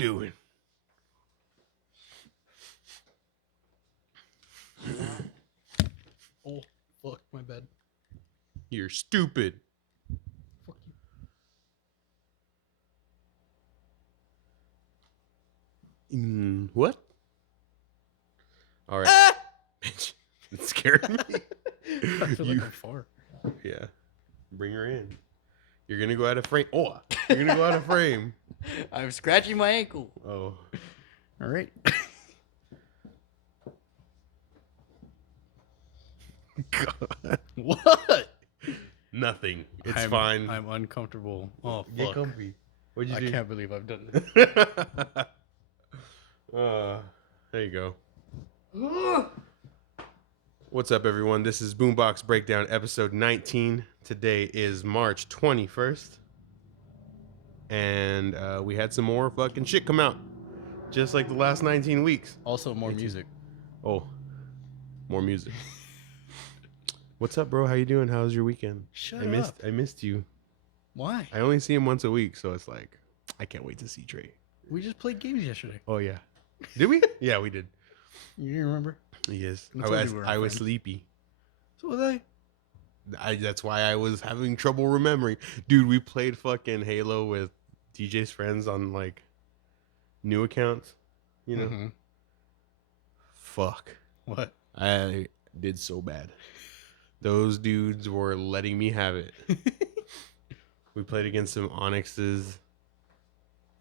doing? Oh, fuck, my bad. You're stupid. Fuck you. What? All right. Ah! Bitch, it scared me. I feel like I'm far. Yeah. Bring her in. You're going to go out of frame. Oh, you're going to go out of frame. I'm scratching my ankle. Oh. All right. God. What? Nothing. It's fine. I'm uncomfortable. Oh, fuck. Get comfy. What'd you do? I can't believe I've done this. There you go. What's up, everyone? This is BoomBox BreakDown, episode 19. Today is March 21st. And we had some more fucking shit come out. Just like the last 19 weeks. Also, more music. Oh, more music. What's up, bro? How you doing? How was your weekend? Shut up. I missed you. Why? I only see him once a week, so it's like, I can't wait to see Tre. We just played games yesterday. Oh, yeah. Did we? Yeah, we did. You didn't remember? Yes. I was sleepy. So was I. That's why I was having trouble remembering. Dude, we played fucking Halo with DJ's friends on, like, new accounts. You know? Mm-hmm. Fuck. What? I did so bad. Those dudes were letting me have it. We played against some Onyxes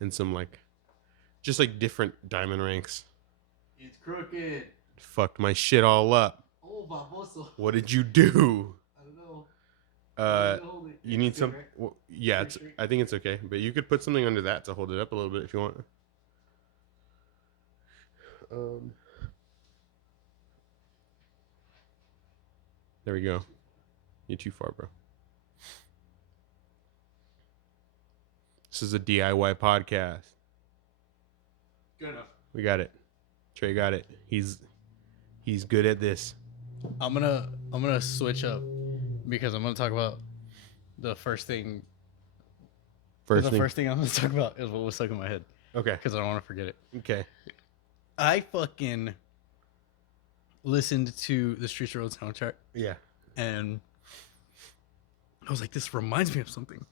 and some, like, just, like, different diamond ranks. It's crooked. Fucked my shit all up. Oh, baboso. What did you do? I don't know. You need some. Right? Well, yeah, I think it's okay, but you could put something under that to hold it up a little bit if you want. There we go. You're too far, bro. This is a DIY podcast. Good enough. We got it. Tre got it. He's good at this. I'm gonna switch up because I'm gonna talk about the first thing. The first thing I'm gonna talk about is what was stuck in my head. Okay. Because I don't want to forget it. Okay. I fucking listened to the Streets of Road soundtrack. Yeah. And I was like, this reminds me of something.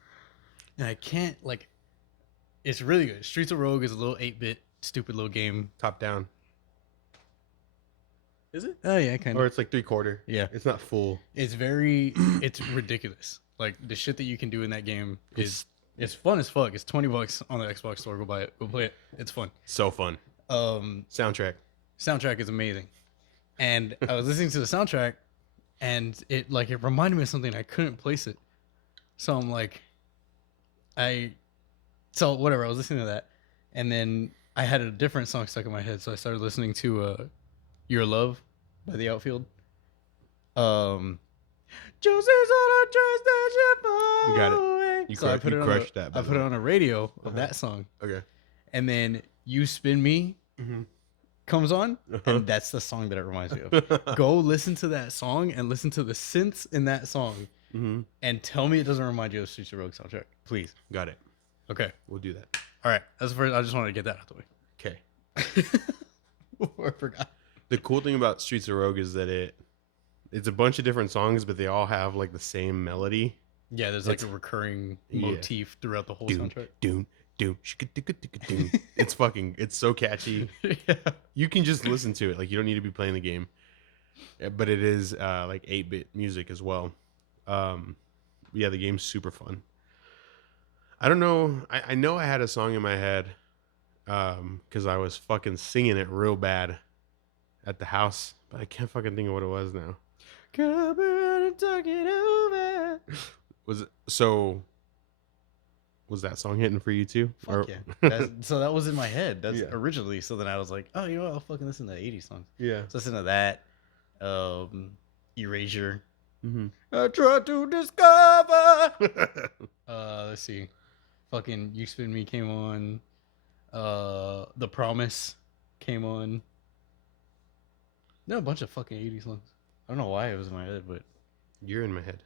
And I can't, like, it's really good. Streets of Rogue is a little 8-bit, stupid little game. Top down. Is it? Oh, yeah, kind of. Or it's like 3/4. Yeah. It's not full. It's it's ridiculous. Like, the shit that you can do in that game is fun as fuck. It's $20 on the Xbox store. Go buy it. Go play it. It's fun. So fun. Soundtrack is amazing. And I was listening to the soundtrack, and it reminded me of something. I couldn't place it. So I'm like, whatever. I was listening to that, and then I had a different song stuck in my head. So I started listening to Your Love by The Outfield. Just as all I trust that you fall You got it. away. You So I put it on a radio of that song. Okay. And then You Spin Me comes on, and that's the song that it reminds me of. Go listen to that song and listen to the synths in that song, and tell me it doesn't remind you of Streets of Rogue soundtrack, please. Got it. Okay, We'll do that. all right. That's the first. I just wanted to get that out the way. Okay. I forgot. The cool thing about Streets of Rogue is that it's a bunch of different songs, but they all have like the same melody. Yeah, there's like a recurring motif throughout the whole soundtrack. It's so catchy. Yeah. You can just listen to it. Like, you don't need to be playing the game. But it is like 8-bit music as well. Yeah, the game's super fun. I don't know. I know I had a song in my head because I was fucking singing it real bad at the house, but I can't fucking think of what it was now. Come on and talk it over. Was that song hitting for you too? Fuck yeah. So that was in my head. That's originally. So then I was like, oh, you know what? I'll fucking listen to 80s songs. Yeah. So listen to that. Erasure. I try to discover. Let's see. Fucking You Spin Me came on. The Promise came on. No, a bunch of fucking 80s songs. I don't know why it was in my head, but you're in my head.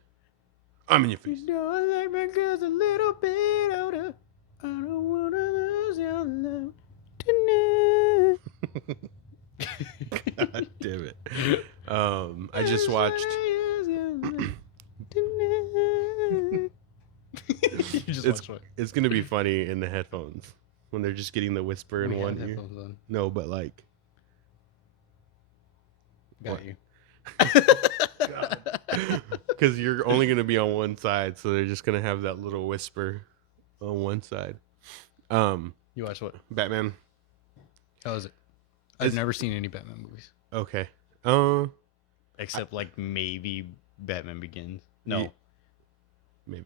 I'm in your face. You know I like my girls a little bit older. I don't wanna lose your love. God damn it. I just watched. You just watched what? It's gonna be funny in the headphones when they're just getting the whisper in We one have ear. headphones on. No, but like. Got What? you. Because you're only gonna be on one side, so they're just gonna have that little whisper on one side. You watch what? Batman. How is it? I've never seen any Batman movies. Okay. Except like maybe Batman Begins. No. Maybe.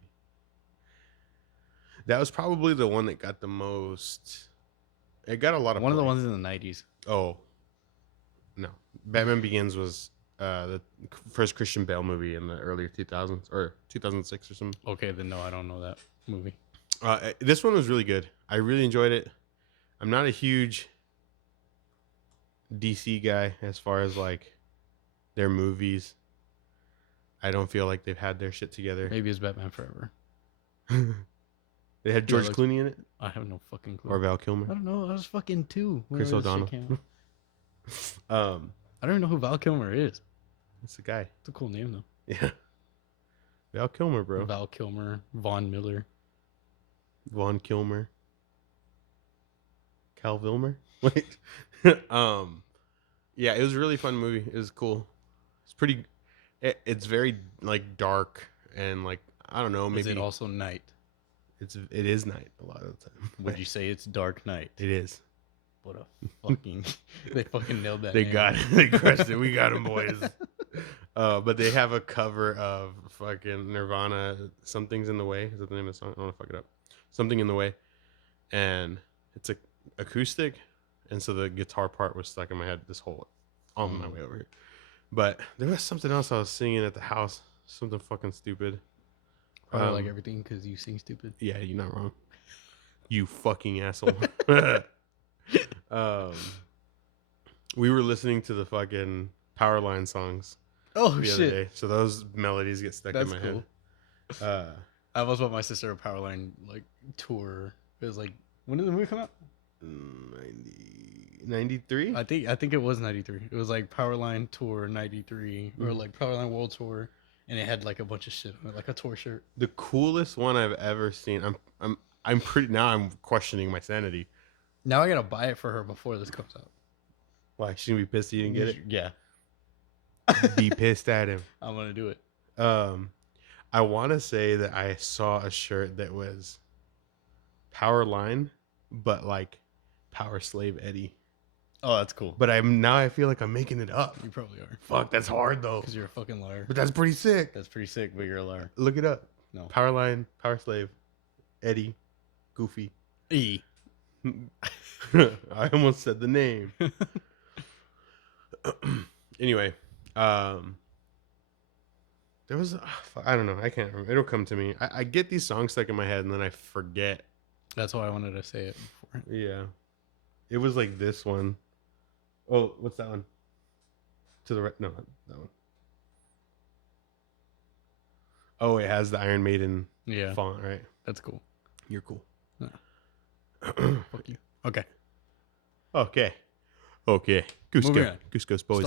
That was probably the one that got the most. It got a lot of. One of the play. ones in the 90s. Oh. No. Batman Begins was the first Christian Bale movie in the early 2000s or 2006 or something. Okay, then no, I don't know that movie. This one was really good. I really enjoyed it. I'm not a huge DC guy as far as like their movies. I don't feel like they've had their shit together. Maybe it's Batman Forever. They had George Clooney in it? I have no fucking clue. Or Val Kilmer? I don't know. I was fucking 2. Chris O'Donnell. I don't even know who Val Kilmer is. That's the guy. It's a cool name though. Yeah. Val Kilmer, bro. Val Kilmer, Von Miller. Vaughn Kilmer. Cal Vilmer? Wait. Yeah, it was a really fun movie. It was cool. It's pretty. It's very like dark and like I don't know. Maybe Is it also night? It is night a lot of the time. Would you say it's dark night? It is. What a fucking! They fucking nailed that. They name. got it. They crushed it. We got them, boys. But they have a cover of fucking Nirvana. Something's in the way. Is that the name of the song? I don't want to fuck it up. Something in the way, and it's a acoustic, and so the guitar part was stuck in my head this whole on my way over here. But there was something else I was singing at the house. Something fucking stupid. Probably like everything because you sing stupid. Yeah, you're not wrong. You fucking asshole. We were listening to the fucking Powerline songs Oh the other day, so those melodies get stuck That's in my cool. head. I was with my sister a Powerline like tour. It was like, when did the movie come out? 93? I think it was 93. It was like Powerline Tour 93 or like Powerline World Tour, and it had like a bunch of shit on it, like a tour shirt. The coolest one I've ever seen. I'm questioning my sanity. Now I gotta buy it for her before this comes out. Why? She gonna be pissed you didn't get it? Yeah, Be pissed at him. I'm gonna do it. I want to say that I saw a shirt that was Powerline, but like Power Slave Eddie. Oh, that's cool. But I feel like I'm making it up. You probably are. Fuck, that's hard though. Because you're a fucking liar. But that's pretty sick. That's pretty sick, but you're a liar. Look it up. No. Powerline, Power Slave, Eddie, Goofy. E. I almost said the name. Anyway, there was I don't know. I can't remember. It'll come to me. I get these songs stuck in my head and then I forget. That's why I wanted to say it before. Yeah, it was like this one. Oh, what's that one? To the right? No, that one. Oh, it has the Iron Maiden font, right? That's cool. You're cool. Yeah. Fuck you. Okay. Goose Moving go. on. Goose goes, boys.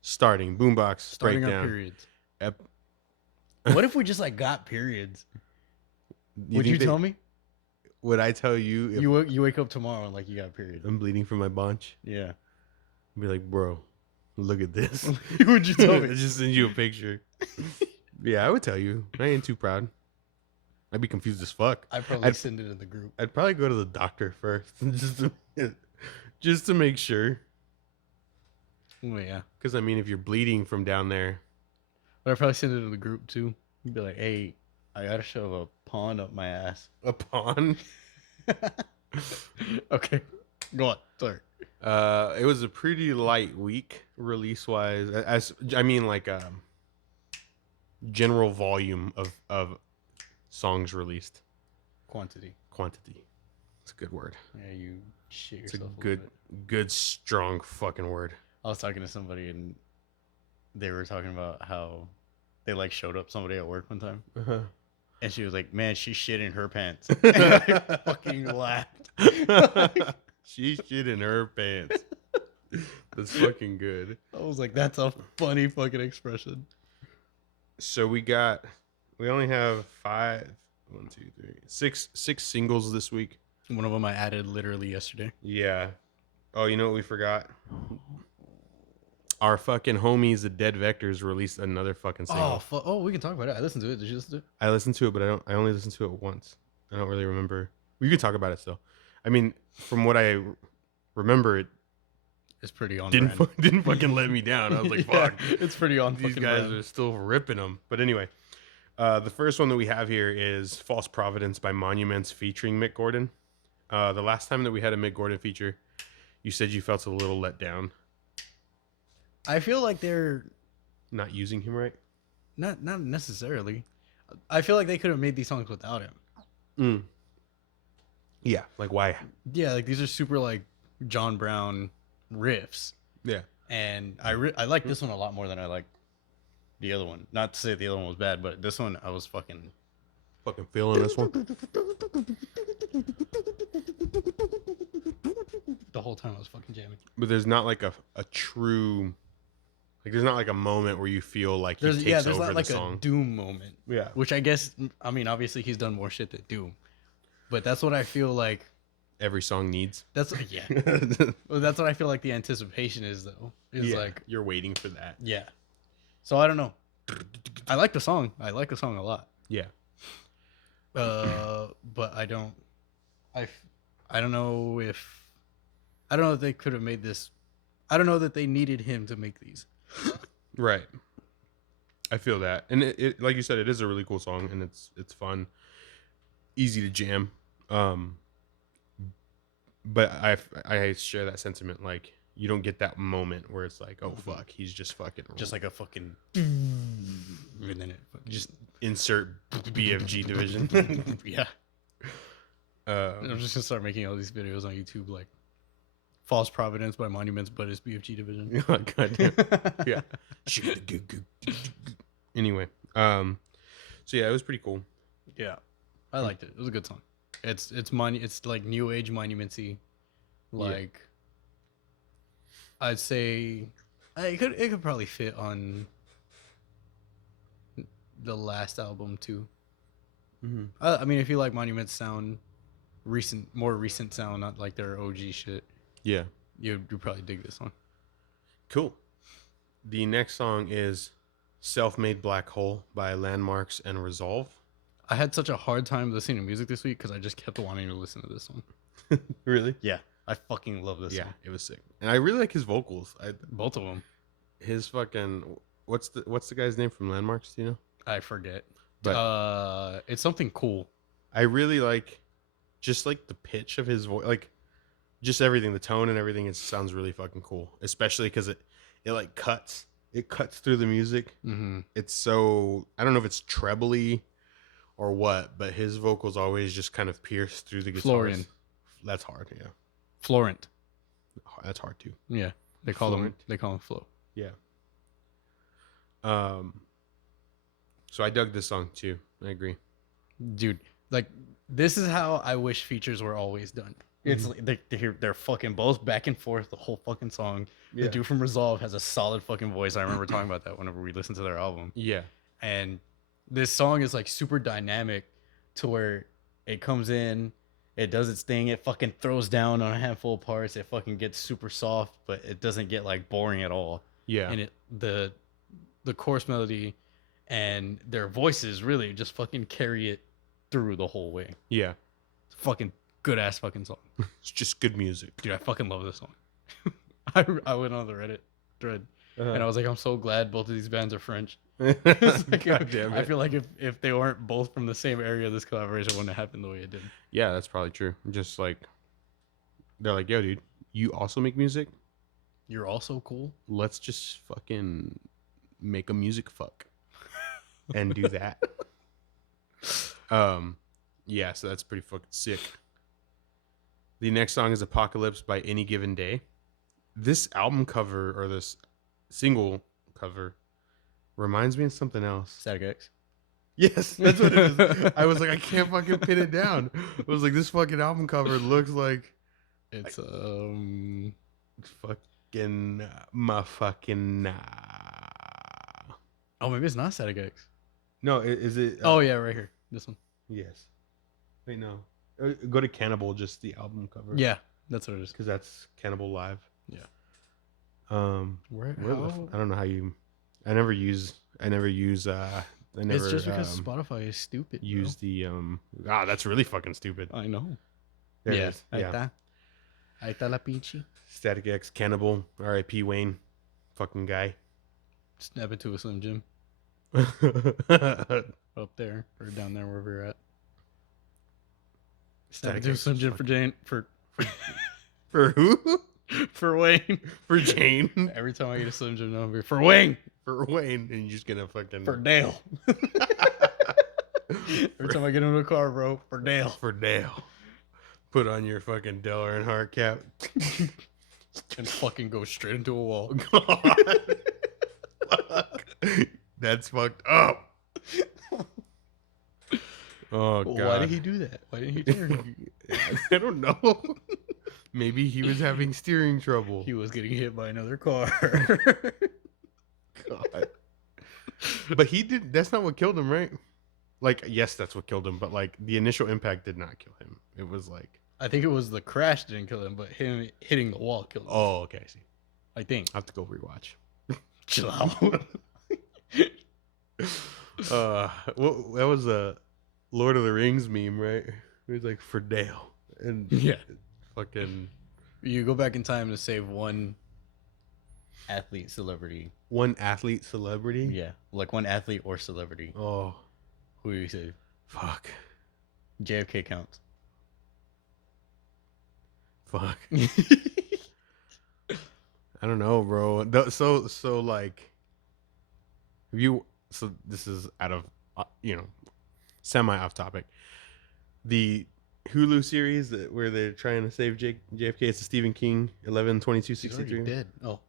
Starting BoomBox our breakdown. periods. What if we just like got periods? Would think you tell me? Would I tell you if You wake up tomorrow and like you got a period? I'm bleeding from my bunch? Yeah. I'd be like, bro, look at this. Would you tell me? I just send you a picture. Yeah, I would tell you. I ain't too proud. I'd be confused as fuck. I'd probably send it in the group. I'd probably go to the doctor first, just to make sure. Oh yeah. Because I mean, if you're bleeding from down there, But I'd probably send it in the group too. You'd be like, "Hey, I gotta shove a pond up my ass." a pond. Okay, go on. Sorry. It was a pretty light week release wise. As I mean, like general volume of songs released. Quantity. It's a good word. Yeah, you shit It's a yourself. good strong fucking word. I was talking to somebody and they were talking about how they like showed up somebody at work one time, and she was like, "Man, she shit in her pants." And I fucking laughed. She shit in her pants. That's fucking good. I was like, that's a funny fucking expression. So we only have six singles this week. One of them I added literally yesterday. Yeah. Oh, you know what we forgot? Our fucking homies, the Dead Vectors, released another fucking single. Oh, we can talk about it. I listened to it. Did you listen to it? I listened to it, but I only listened to it once. I don't really remember. We could talk about it still. I mean, from what I remember, it's pretty on. Didn't fucking let me down. I was like, fuck. It's pretty on. These guys are still ripping them. But anyway, the first one that we have here is False Providence by Monuments featuring Mick Gordon. The last time that we had a Mick Gordon feature, you said you felt a little let down. I feel like they're not using him right. Not necessarily. I feel like they could have made these songs without him. Yeah, like why? Yeah, like these are super like John Brown riffs. Yeah, and I like this one a lot more than I like the other one. Not to say the other one was bad, but this one I was fucking feeling this one. The whole time I was fucking jamming. But there's not like a true. Like, there's not like a moment where you feel like he takes over not like the song. A Doom moment. Yeah. Which I guess, I mean, obviously he's done more shit than Doom. But that's what I feel like. Every song needs. That's, yeah. Well, that's what I feel like the anticipation is, though. Is like. You're waiting for that. Yeah. So I don't know. I like the song. I like the song a lot. Yeah. But I don't. I don't know if. I don't know if they could have made this. I don't know that they needed him to make these. Right. I feel that. And it like you said, it is a really cool song and it's fun. Easy to jam. But I share that sentiment. Like, you don't get that moment where it's like, oh fuck, he's just fucking just like a fucking and then it just insert BFG division. Yeah. I'm just gonna start making all these videos on YouTube like False Providence by Monuments, but it's BFG division. Goddamn. Yeah. Anyway, so yeah, it was pretty cool. Yeah, I liked it. It was a good song. It's like new age monumenty. Like, yeah. I'd say it could probably fit on the last album too. Mm-hmm. I mean, if you like Monuments sound, more recent sound, not like their OG shit. Yeah, you'd probably dig this one. Cool. The next song is Self-Made Black Hole by Landmarks and Resolve. I had such a hard time listening to music this week because I just kept wanting to listen to this one. Really? Yeah. I fucking love this song. It was sick. And I really like his vocals. Both of them. His fucking... What's the guy's name from Landmarks? Do you know? I forget. But it's something cool. I really like just like the pitch of his voice. Like, just everything. The tone and everything. It sounds really fucking cool. Especially because it like cuts. It cuts through the music. Mm-hmm. It's so... I don't know if it's trebly or what, but his vocals always just kind of pierce through the guitars. Florian. That's hard, yeah. Florent. That's hard too. Yeah. They call him Flo. Yeah. So I dug this song too. I agree. Dude, like, this is how I wish features were always done. It's like they're fucking both back and forth the whole fucking song. Yeah. The dude from Resolve has a solid fucking voice. I remember talking about that whenever we listened to their album. Yeah. And this song is like super dynamic to where it comes in, it does its thing, it fucking throws down on a handful of parts, it fucking gets super soft, but it doesn't get like boring at all. Yeah. And the chorus melody and their voices really just fucking carry it through the whole way. Yeah. It's a fucking good ass fucking song. It's just good music. Dude, I fucking love this song. I went on the Reddit thread and I was like, I'm so glad both of these bands are French. Like, God damn it. I feel like if they weren't both from the same area, this collaboration wouldn't have happened the way it did. Yeah, that's probably true. Just like, they're like, yo, dude, you also make music? You're also cool? Let's just fucking make a music fuck and do that. Yeah, so that's pretty fucking sick. The next song is Apocalypse by Any Given Day. This album cover, or this single cover, reminds me of something else. Static X. Yes, that's what it is. I was like, I can't fucking pin it down. I was like, this fucking album cover looks like it's fuck. fucking motherfucking. Oh, maybe it's not Static X. No, is it? Oh yeah, right here. This one. Yes. Wait, no. Go to Cannibal, just the album cover. Yeah, that's what it is. Because that's Cannibal Live. Yeah. Where How? I don't know how you. I never use. It's just because Spotify is stupid. Use the that's really fucking stupid. I know. There yeah. it is. Yeah. Ahí está la pinche. Static X, Cannibal, R.I.P. Wayne, fucking guy. Snap it to a Slim Jim. Up there or down there wherever you're at. Snap it to a Slim Jim for Jane for who? For Wayne. For Jane. Every time I get a Slim Jim number, for Wayne. For Wayne, and you're just gonna fucking for Dale. Every time I get into a car, bro, for Dale. For Dale. Put on your fucking Dale Earnhardt cap. And fucking go straight into a wall. God. Fuck. That's fucked up. Oh, God. Why did he do that? Why didn't he turn? I don't know. Maybe he was having steering trouble. He was getting hit by another car. God. But he did. That's not what killed him, right? Like, yes, that's what killed him. But, like, the initial impact did not kill him. It was like... I think it was the crash didn't kill him, but him hitting the wall killed him. Oh, okay. I see. I think. I have to go rewatch. Chill out. Well, that was a Lord of the Rings meme, right? It was like, for Dale. And yeah. Fucking... You go back in time to save one athlete celebrity. One athlete celebrity? Yeah. Like one athlete or celebrity. Oh. Who do you save? Fuck. JFK counts. Fuck. I don't know, bro. So like, have you? So this is out of semi off topic. The Hulu series where they're trying to save JFK. It's a Stephen King 11/22/63. Dead. Oh.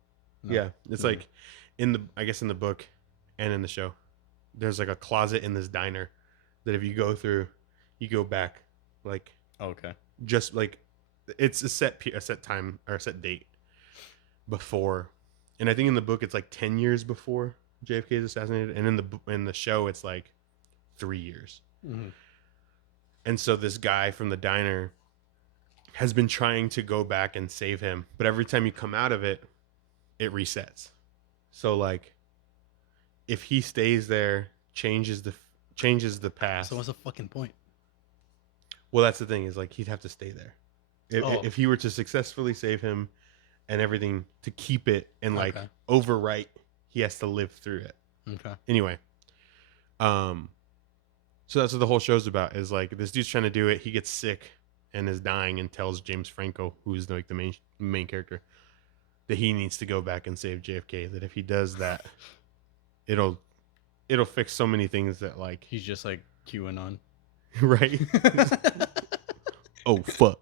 No. Yeah, it's like in the book and in the show. There's like a closet in this diner that if you go through, you go back like okay, just like it's a set time or a set date before, and I think in the book it's like 10 years before JFK is assassinated, and in the show it's like 3 years. Mm-hmm. And so this guy from the diner has been trying to go back and save him, but every time you come out of it, it resets. So like, if he stays there, changes the past. So what's the fucking point? Well, that's the thing, is like he'd have to stay there. If he were to successfully save him and everything, to keep it and like overwrite, he has to live through it. Okay. Anyway, so that's what the whole show's about, is like this dude's trying to do it. He gets sick and is dying and tells James Franco, who's like the main character, that he needs to go back and save JFK. That if he does that, it'll fix so many things that like he's just like QAnon. Right. Oh fuck.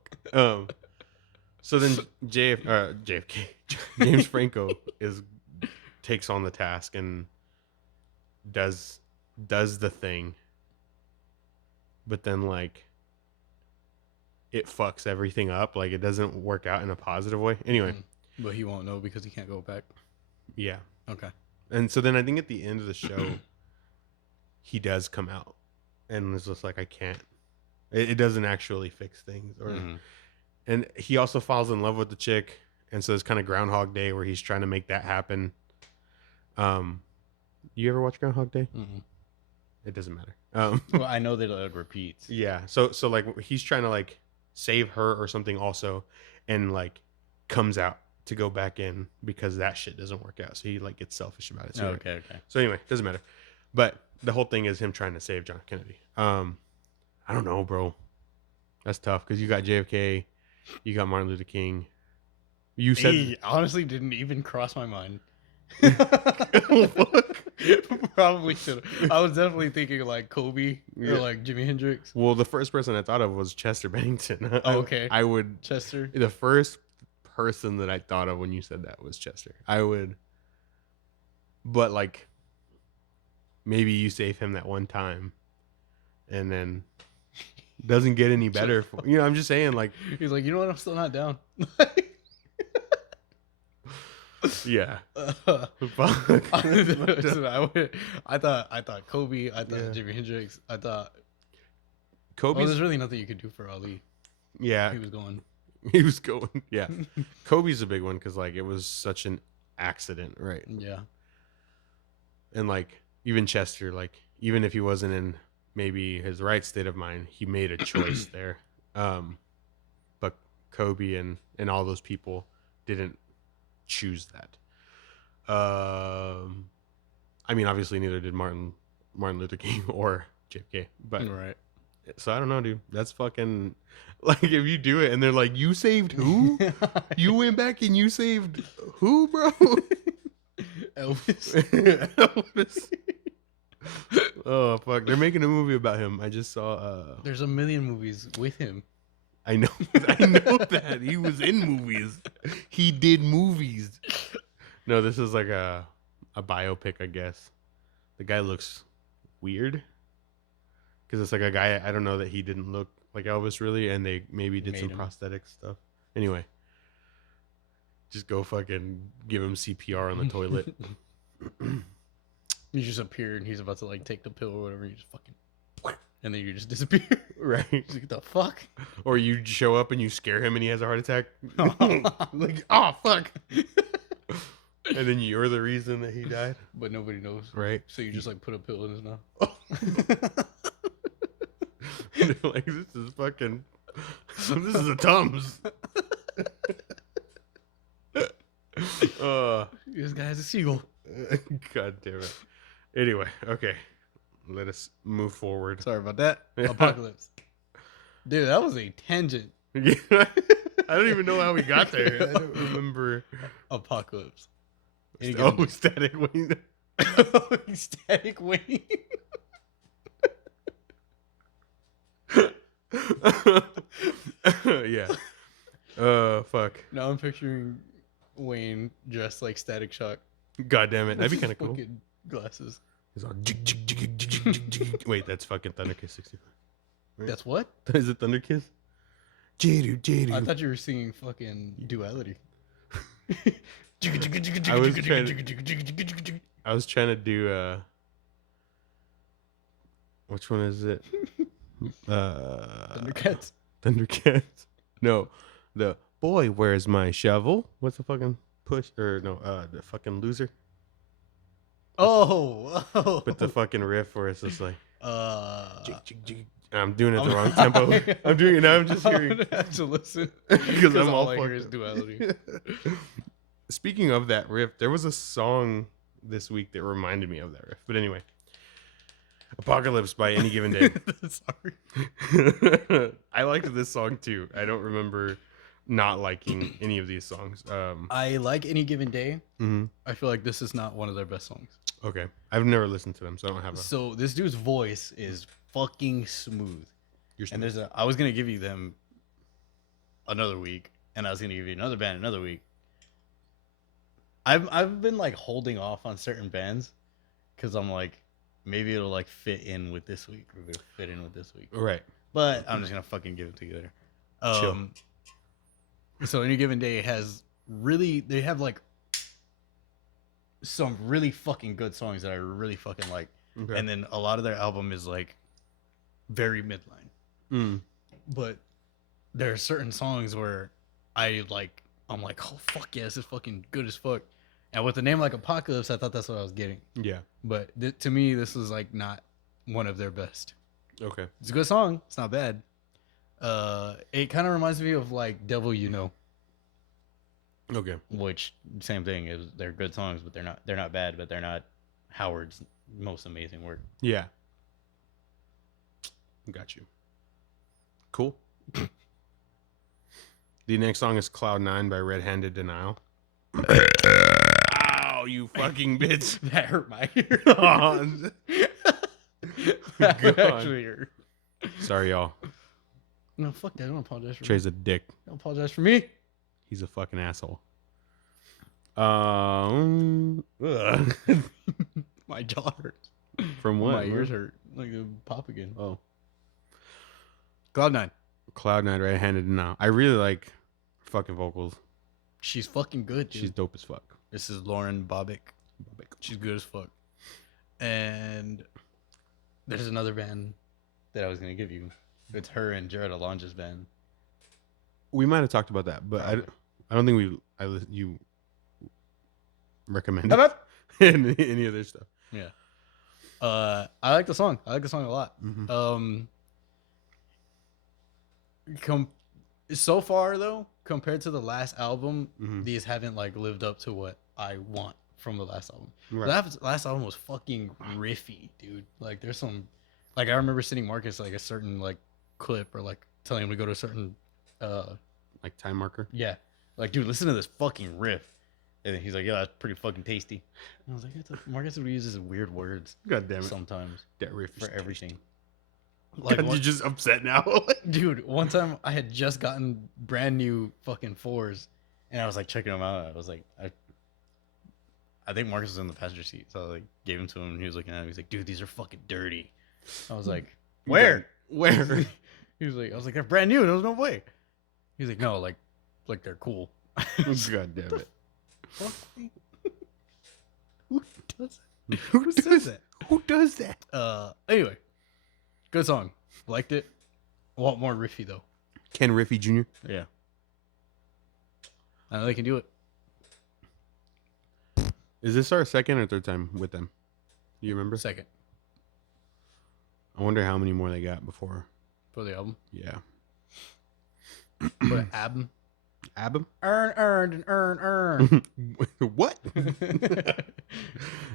So then JFK James Franco takes on the task and does the thing, but then like it fucks everything up. Like it doesn't work out in a positive way. Anyway, but he won't know because he can't go back. Yeah. Okay. And so then I think at the end of the show, he does come out and it's just like, I can't. It doesn't actually fix things, and he also falls in love with the chick, and so it's kind of Groundhog Day where he's trying to make that happen. You ever watch Groundhog Day? Mm-hmm. It doesn't matter. Well, I know that it repeats. Yeah. So like he's trying to like save her or something also, and like comes out to go back in because that shit doesn't work out. So he like gets selfish about it. So okay. So anyway, doesn't matter. But the whole thing is him trying to save John Kennedy. I don't know, bro. That's tough because you got JFK, you got Martin Luther King. You said he honestly didn't even cross my mind. Fuck. Probably should have. I was definitely thinking like Kobe or like Jimi Hendrix. Well, the first person I thought of was Chester Bennington. Oh, okay. I would Chester. The first person that I thought of when you said that was Chester. I would, but like maybe you save him that one time, and then doesn't get any better. I'm just saying, like he's like, you know what? I'm still not down. Yeah. Fuck. Listen, I thought Kobe. I thought Jimi Hendrix. I thought Kobe's. there's really nothing you could do for Ali. Yeah, he was going. He was going. Yeah, Kobe's a big one because like it was such an accident, right? Yeah. And like even Chester, like even if he wasn't in maybe his right state of mind, he made a choice there. But Kobe and all those people didn't choose that. I mean, obviously neither did Martin Luther King or JFK, but Right. So I don't know, dude. That's fucking like if you do it and they're like, you saved who? You went back and you saved who, bro? Elvis. Elvis. Oh fuck! They're making a movie about him. I just saw. There's a million movies with him. I know. I know that he was in movies. He did movies. No, this is like a biopic, I guess. The guy looks weird. Because it's like a guy, I don't know that he didn't look like Elvis really, and they maybe did some prosthetic stuff. Anyway, just go fucking give him CPR on the toilet. You just appear and he's about to like take the pill or whatever. You just fucking, and then you just disappear. Right? Like, the fuck? Or you show up and you scare him and he has a heart attack. Like, oh fuck! And then you're the reason that he died, but nobody knows, right? So you just like put a pill in his mouth. Like, this is fucking. This is a Tums. This guy has a seagull. God damn it. Anyway, okay. Let us move forward. Sorry about that. Apocalypse. Dude, that was a tangent. Yeah. I don't even know how we got there. I don't remember. Apocalypse. Oh, Static Wayne. Static Wayne. Yeah. Fuck. Now I'm picturing Wayne dressed like Static Shock. God damn it. That'd be kind of cool. Glasses. He's all wait, that's fucking Thunderkiss 65. Right? That's what? Is it Thunderkiss? I thought you were singing fucking Duality. I was trying to do which one is it? Thundercats. Thundercats. No, the boy, where's my shovel? What's the fucking push or no? The fucking loser. Oh. But the fucking riff where it's just like. I'm doing it the wrong tempo. I'm doing it now. I'm just hearing. I have to listen because I'm all I hear is Duality. Speaking of that riff, there was a song this week that reminded me of that riff. But anyway, Apocalypse by Any Given Day. Sorry. I liked this song too. I don't remember not liking any of these songs. I like Any Given Day. Mm-hmm. I feel like this is not one of their best songs. Okay. I've never listened to them, so I don't have a... So this dude's voice is fucking smooth. And I was going to give you them another week, and I was going to give you another band another week. I've been like holding off on certain bands because I'm like, maybe it'll like fit in with this week. Or it'll fit in with this week. Right. But I'm just going to fucking give it to you later. Chill. So Any Given Day they have like some really fucking good songs that I really fucking like. Okay. And then a lot of their album is like very midline. But there are certain songs where I'm like, oh fuck yeah, this is fucking good as fuck. And with a name like Apocalypse, I thought that's what I was getting. Yeah. But to me, this is like not one of their best. Okay. It's a good song. It's not bad. It kind of reminds me of like Devil You Know. Okay. Which same thing is they're good songs, but they're not bad, but they're not Howard's most amazing work. Yeah. Got you. Cool. The next song is Cloud 9 by Red Handed Denial. Ow, you fucking bitch. That hurt my ear. That actually hurt. Sorry, y'all. No, fuck that. Don't apologize for Trey's a dick. Don't apologize for me. He's a fucking asshole. My jaw hurts. From what? My ears hurt. Like a pop again. Oh. Cloud 9. Cloud 9, Red Handed Denial. I really like fucking vocals. She's fucking good, dude. She's dope as fuck. This is Lauren Bobick. She's good as fuck. And there's another band that I was gonna give you. It's her and Jared Alonge's band. We might have talked about that, but I don't think you recommended any other stuff. Yeah. I like the song. I like the song a lot. Mm-hmm. So far though, compared to the last album, Mm-hmm. these haven't like lived up to what I want from the last album. Right. The last album was fucking riffy, dude. Like there's some, like I remember sending Marcus like a certain like clip or like telling him to go to a certain, Like time marker. yeah, like dude, listen to this fucking riff, and then he's like, yeah, that's pretty fucking tasty. And I was like, Marcus uses weird words. God damn it. Sometimes That riff for everything. Tasty. Like God, you're just upset now. dude, one time I had just gotten brand new fucking 4s, and I was like checking them out. I was like, I think Marcus was in the passenger seat, so I like gave them to him, and he was looking at them. He's like, dude, these are fucking dirty. I was like, where? Where? He was like, I was like, they're brand new. There was no way. He's like, no, like they're cool. God damn it. Fuck me. Who does that? Who says that? Who does that? Anyway, good song. Liked it. A lot more riffy though. Ken Riffy Jr. Yeah. I know they can do it. Is this our second or third time with them? Do you remember? Second I wonder how many more they got before. for the album. Yeah. For the album. Album? Earn. What?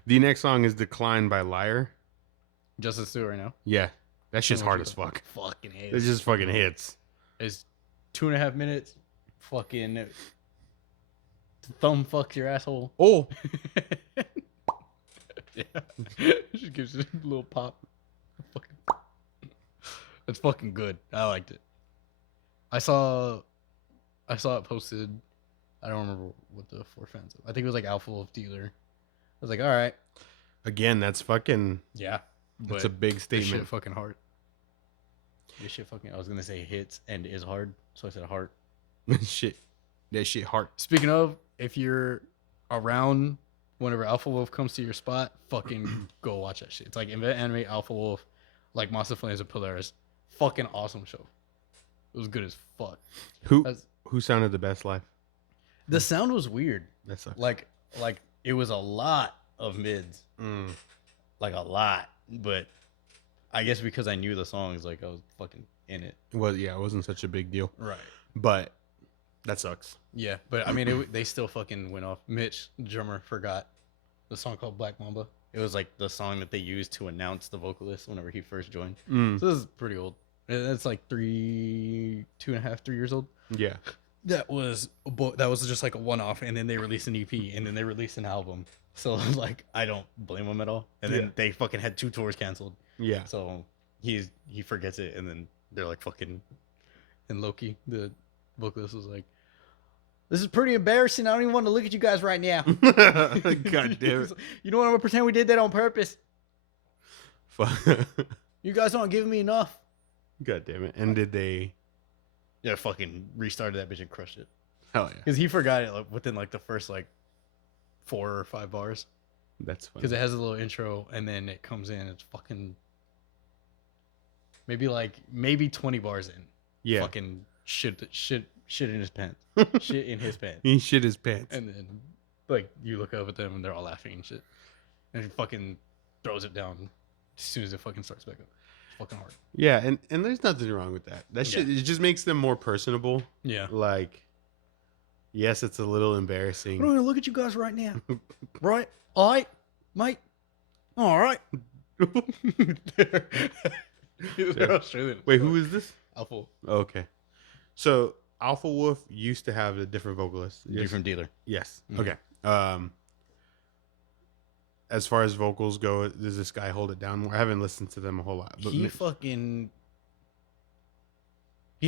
The next song is Decline by Liar. Just let's do it right now. Yeah. That shit's hard as fuck. Fucking hits. It just fucking hits. It's 2.5 minutes. Fucking thumb fucks your asshole. Oh. Yeah. She gives it a little pop. It's fucking good. I liked it. I saw it posted. I don't remember what the 4 fans. I think it was like Alpha Wolf Dealer. I was like, all right. Again, that's fucking. Yeah. That's a big This statement. shit fucking hard. This shit fucking. I was gonna say hits and is hard, so I said hard. Shit. That shit hard. Speaking of, if you're around whenever Alpha Wolf comes to your spot, fucking go watch that shit. It's like Invent Anime, Alpha Wolf, like Master Flames and Polaris. Fucking awesome show. It was good as fuck. Who sounded the best live? The sound was weird. That sucks. Like it was a lot of mids. Like a lot. But I guess because I knew the songs, like I was fucking in it. Well, yeah, it wasn't such a big deal. Right. But that sucks. Yeah, but I mean, they still fucking went off. Mitch, the drummer, forgot the song called Black Mamba. It was like the song that they used to announce the vocalist whenever he first joined. So this is pretty old. It's like 3 years old. Yeah. That was just like a one-off, and then they released an EP, and then they released an album. So like, I don't blame them at all. And then they fucking had 2 tours canceled. Yeah. So he forgets it, and then they're like fucking. And Loki, the vocalist, was like, "This is pretty embarrassing. I don't even want to look at you guys right now." God damn it. You don't want to pretend we did that on purpose. Fuck. You guys aren't giving me enough. God damn it. And did they? Yeah, fucking restarted that bitch and crushed it. Hell yeah. Because he forgot it like within like the first like 4 or 5 bars. That's funny. Because it has a little intro and then it comes in. It's fucking maybe 20 bars in. Yeah. Fucking shit in his pants. Shit in his pants. He shit his pants. And then like you look up at them and they're all laughing and shit. And he fucking throws it down as soon as it fucking starts back up. It's fucking hard. Yeah, and there's nothing wrong with that. That shit, it just makes them more personable. Yeah. Like, yes, it's a little embarrassing. I'm gonna look at you guys right now. Right? All right, mate. All right. They're Australian. Wait, who is this? Alpha. Okay. So Alpha Wolf used to have a different vocalist. Different dealer. Yes. Mhm. Okay. As far as vocals go, does this guy hold it down more? I haven't listened to them a whole lot. But he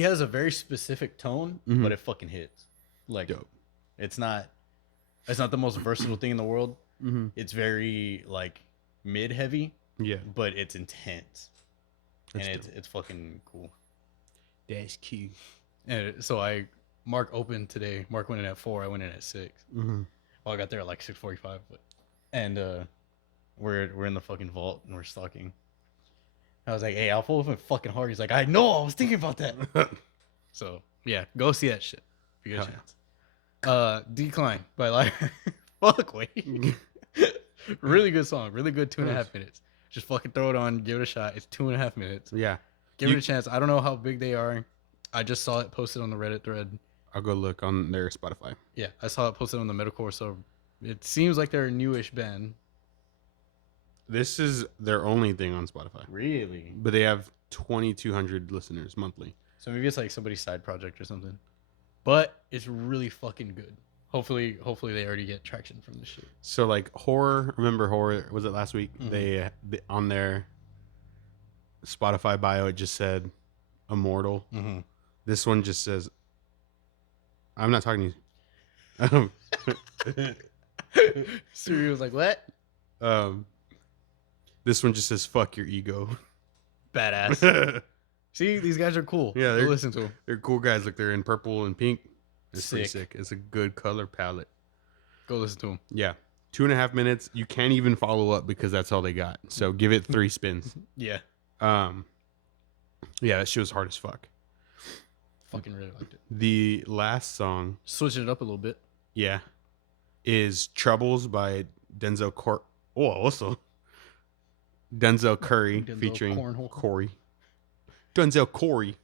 has a very specific tone, but it fucking hits. Like, dope. It's not the most versatile thing in the world. Mm-hmm. It's very like mid heavy. Yeah. But it's intense. That's and dope. it's fucking cool. That's cute. And so Mark opened today. Mark went in at 4. I went in at 6. Mm-hmm. Well, I got there at like 6:45, and we're in the fucking vault and we're stalking. I was like, "Hey, Alpha went fucking hard." He's like, "I know, I was thinking about that." So yeah, go see that shit if you get a chance. Decline by like, fuck wait. Really good song, really good 2.5 minutes. Just fucking throw it on, give it a shot. It's 2.5 minutes. Yeah, give it a chance. I don't know how big they are. I just saw it posted on the Reddit thread. I'll go look on their Spotify. Yeah, I saw it posted on the metalcore, so it seems like they're a newish band. This is their only thing on Spotify. Really? But they have 2,200 listeners monthly. So maybe it's like somebody's side project or something. But it's really fucking good. Hopefully they already get traction from this shit. So like horror, remember horror? Was it last week? Mm-hmm. They on their Spotify bio it just said immortal. Mm-hmm. This one just says, "I'm not talking to you." Siri was like, "What?" This one just says, "Fuck your ego." Badass. See, these guys are cool. Yeah, go listen to them. They're cool guys. Like they're in purple and pink. It's pretty Sick. sick. It's a good color palette. Go listen to them. Yeah, 2.5 minutes. You can't even follow up because that's all they got. So give it 3 spins. Yeah. Yeah, that shit was hard as fuck. Fucking really liked it. The last song, switching it up a little bit, yeah, is "Troubles" by Denzel also Denzel Curry featuring Cornhole. Corey. Denzel Corey.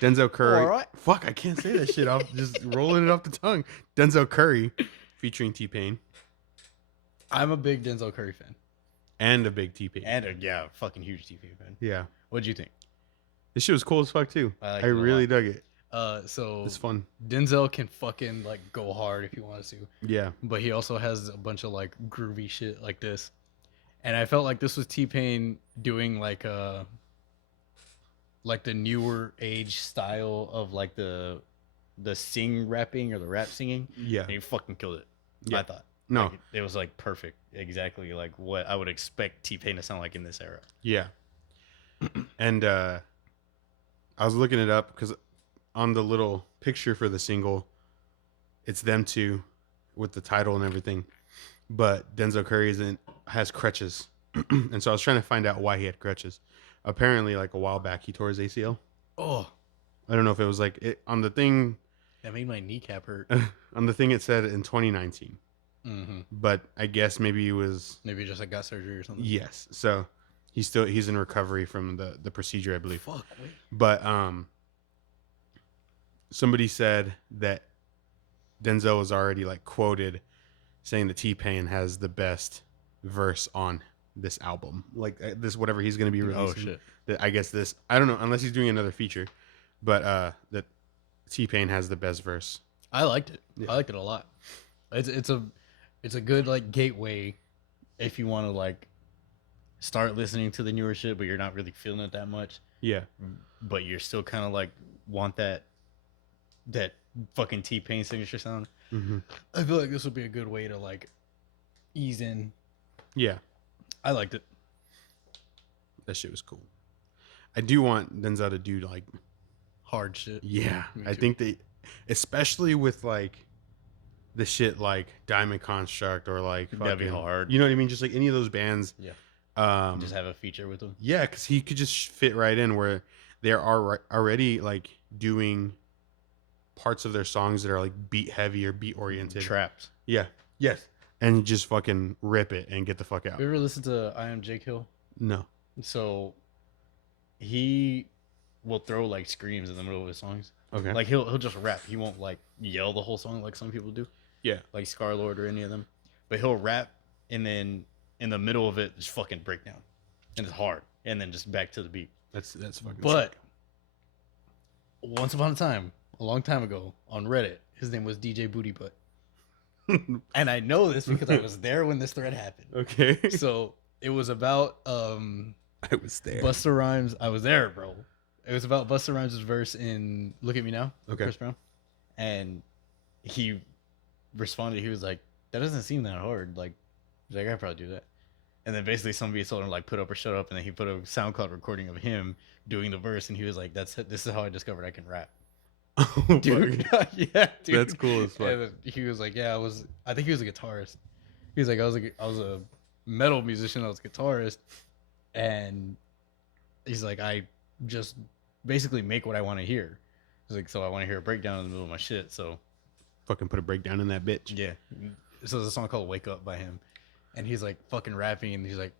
Denzel Curry. All right. Fuck, I can't say that shit. I'm just rolling it off the tongue. Denzel Curry featuring T-Pain. I'm a big Denzel Curry fan. And a big T-Pain. And a fucking huge T-Pain fan. Yeah. What'd you think? This shit was cool as fuck too. I really dug it. So it's fun. Denzel can fucking like go hard if he wants to. Yeah. But he also has a bunch of like groovy shit like this. And I felt like this was T-Pain doing like the newer age style of like the sing rapping or the rap singing. Yeah. And he fucking killed it. Yeah. I thought. No. Like, it was like perfect. Exactly like what I would expect T-Pain to sound like in this era. Yeah. And I was looking it up because on the little picture for the single, it's them two with the title and everything. But Denzel Curry has crutches. And so I was trying to find out why he had crutches. Apparently, like a while back, he tore his ACL. Oh. I don't know if it was like it on the thing. That made my kneecap hurt. On the thing, it said in 2019. Mm-hmm. But I guess maybe it was just like gut surgery or something. Yes. So he's in recovery from the procedure, I believe. Fuck. Wait. But somebody said that Denzel was already like quoted saying that T-Pain has the best verse on this album, like this whatever he's going to be releasing. Oh shit. That I guess this I don't know unless he's doing another feature, but that T-Pain has the best verse. I liked it. Yeah. I liked it a lot. It's a good like gateway if you want to like start listening to the newer shit, but you're not really feeling it that much. Yeah. But you're still kind of like want that fucking T-Pain signature sound. Mm-hmm. I feel like this would be a good way to like ease in. Yeah. I liked it. That shit was cool. I do want Denzel to do like Hard shit. Yeah. Me I too. think they, especially with like the shit like Diamond Construct or like That'd be hard. You know what I mean? Just like any of those bands. Yeah. Just have a feature with them. Yeah, because he could just fit right in where they are already like doing parts of their songs that are like beat heavy or beat oriented. Trapped. Yeah. Yes. And just fucking rip it and get the fuck out. You ever listen to I Am Jake Hill? No. So he will throw like screams in the middle of his songs. Okay. Like he'll just rap. He won't like yell the whole song like some people do. Yeah. Like Scarlord or any of them. But he'll rap and then in the middle of it just fucking breakdown. And it's hard. And then just back to the beat. That's fucking But once upon a time, a long time ago, on Reddit, his name was DJ Booty Butt. And I know this because I was there when this thread happened. Okay. So it was about I was there. Busta Rhymes. I was there, bro. It was about Busta Rhymes' verse in "Look at Me Now." Okay. Chris Brown, and he responded. He was like, "That doesn't seem that hard." Like, he's like, "I could probably do that." And then basically somebody told him like, "Put up or shut up." And then he put a SoundCloud recording of him doing the verse, and he was like, this is how I discovered I can rap." Oh, dude. fuck. Yeah, dude. That's cool as fuck. And he was like, yeah, I think he was a guitarist. He was like, I was a metal musician. I was a guitarist, and he's like, I just basically make what I want to hear. He's like, so I want to hear a breakdown in the middle of my shit. So Fucking put a breakdown in that bitch. yeah. So there's a song called "Wake Up" by him, and he's like fucking rapping, and he's like,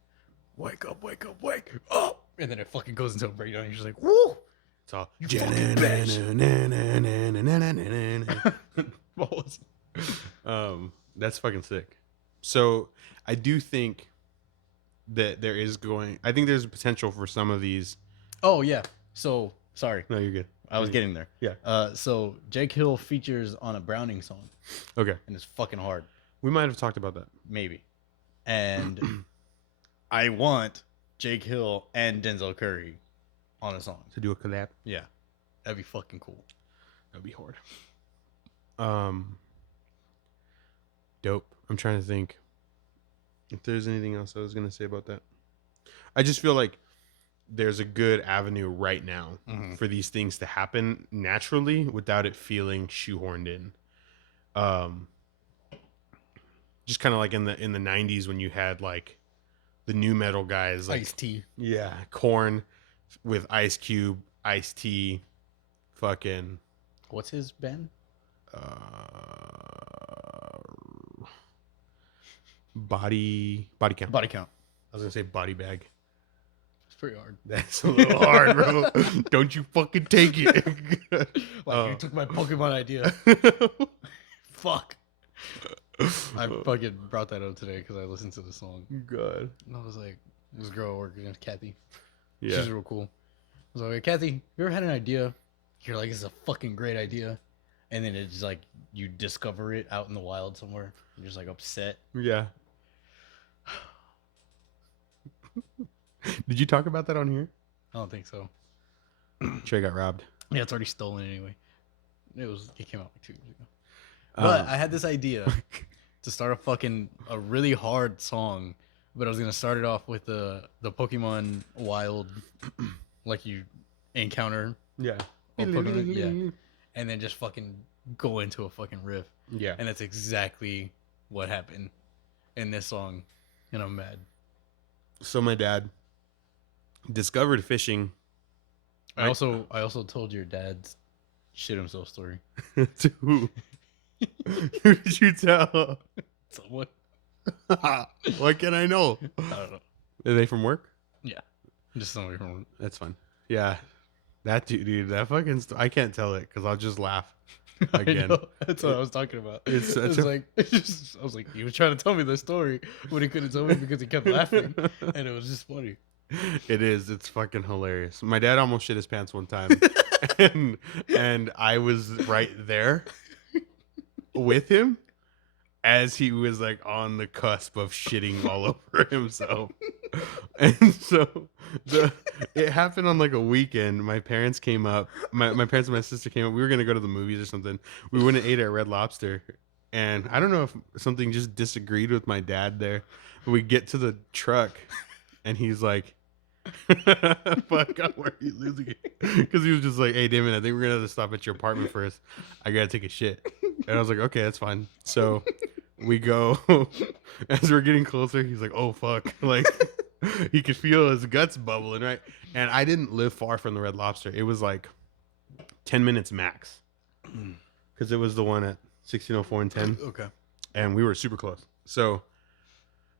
"Wake up, wake up, wake up," and then it fucking goes into a breakdown. And he's just like, "Woo!" It's all. You fucking bitch. That's fucking sick. So I do think that I think there's a potential for some of these. Oh yeah. So sorry, No, you're good. I was getting there. Yeah. So Jake Hill features on a Browning song, Okay. and it's fucking hard. We might have talked about that. Maybe. And I want Jake Hill and Denzel Curry on a song. To do a collab. Yeah. That'd be fucking cool. That'd be hard. Dope. I'm trying to think if there's anything else I was gonna say about that. I just feel like there's a good avenue right now for these things to happen naturally without it feeling shoehorned in. Just kind of like in the 90s when you had like the new metal guys like Ice-T. Yeah, Korn with Ice Cube, Ice-T, fucking What's his band? Body count. Body Count. I was gonna say body bag. It's pretty hard. That's a little hard, bro. Don't you fucking take it. Like you took my Pokemon idea. Fuck. I fucking brought that up today because I listened to the song. God. And I was like, this girl working with Kathy. Yeah. She's real cool. I was like, Kathy, you ever had an idea? You're like, this is a fucking great idea. And then it's like, you discover it out in the wild somewhere. You're just like upset. Yeah. Did you talk about that on here? I don't think so. Trey got robbed. Yeah, it's already stolen anyway. It came out like 2 years ago. But I had this idea to start a really hard song, but I was gonna start it off with the Pokemon Wild, like you encounter. Yeah. Pokemon, yeah. And then just fucking go into a fucking riff. Yeah. And that's exactly what happened in this song, and I'm mad. So my dad discovered fishing. I also told your dad's shit himself story. To who? Who did you tell? Someone. What can I know? I don't know. Are they from work? Yeah. Just somebody from work. That's fun. Yeah. That dude, that fucking I can't tell it because I'll just laugh again. I know. That's what I was talking about. It's such I was like, he was trying to tell me the story, but he couldn't tell me because he kept laughing, and it was just funny. It is. It's fucking hilarious. My dad almost shit his pants one time, and I was right there with him as he was like on the cusp of shitting all over himself. And so it happened on like a weekend. My parents came up. My parents and my sister came up. We were gonna go to the movies or something. We went and ate at Red Lobster, and I don't know if something just disagreed with my dad there. But we get to the truck, and he's like, "Fuck, why are you losing it?" Because he was just like, "Hey, Damon, I think we're gonna have to stop at your apartment first. I gotta take a shit." And I was like, "Okay, that's fine." So we go. As we're getting closer, he's like, "Oh fuck!" Like he could feel his guts bubbling, right? And I didn't live far from the Red Lobster. It was like 10 minutes max, because it was the one at 1604 and 10. Okay. And we were super close. So,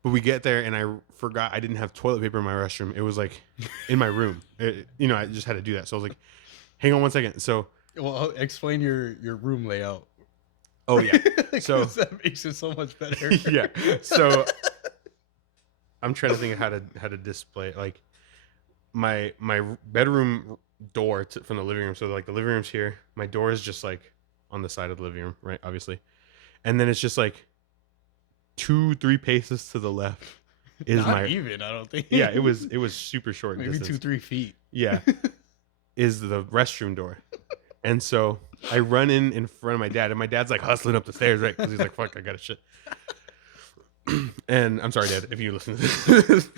but we get there, and I forgot I didn't have toilet paper in my restroom. It was like in my room. I just had to do that. So I was like, "Hang on one second." So, Well, explain your room layout. oh yeah. So that makes it so much better. yeah. So I'm trying to think of how to display it. Like my bedroom door from the living room. So like the living room's here. My door is just like on the side of the living room, right? Obviously, and then it's just like 2-3 paces to the left is Not even. I don't think. Yeah, it was super short. Maybe distance. 2-3 feet. Yeah, is the restroom door. And so I run in front of my dad, and my dad's like hustling up the stairs, right? Because he's like, "Fuck, I got to shit." And I'm sorry, Dad, if you listen to this.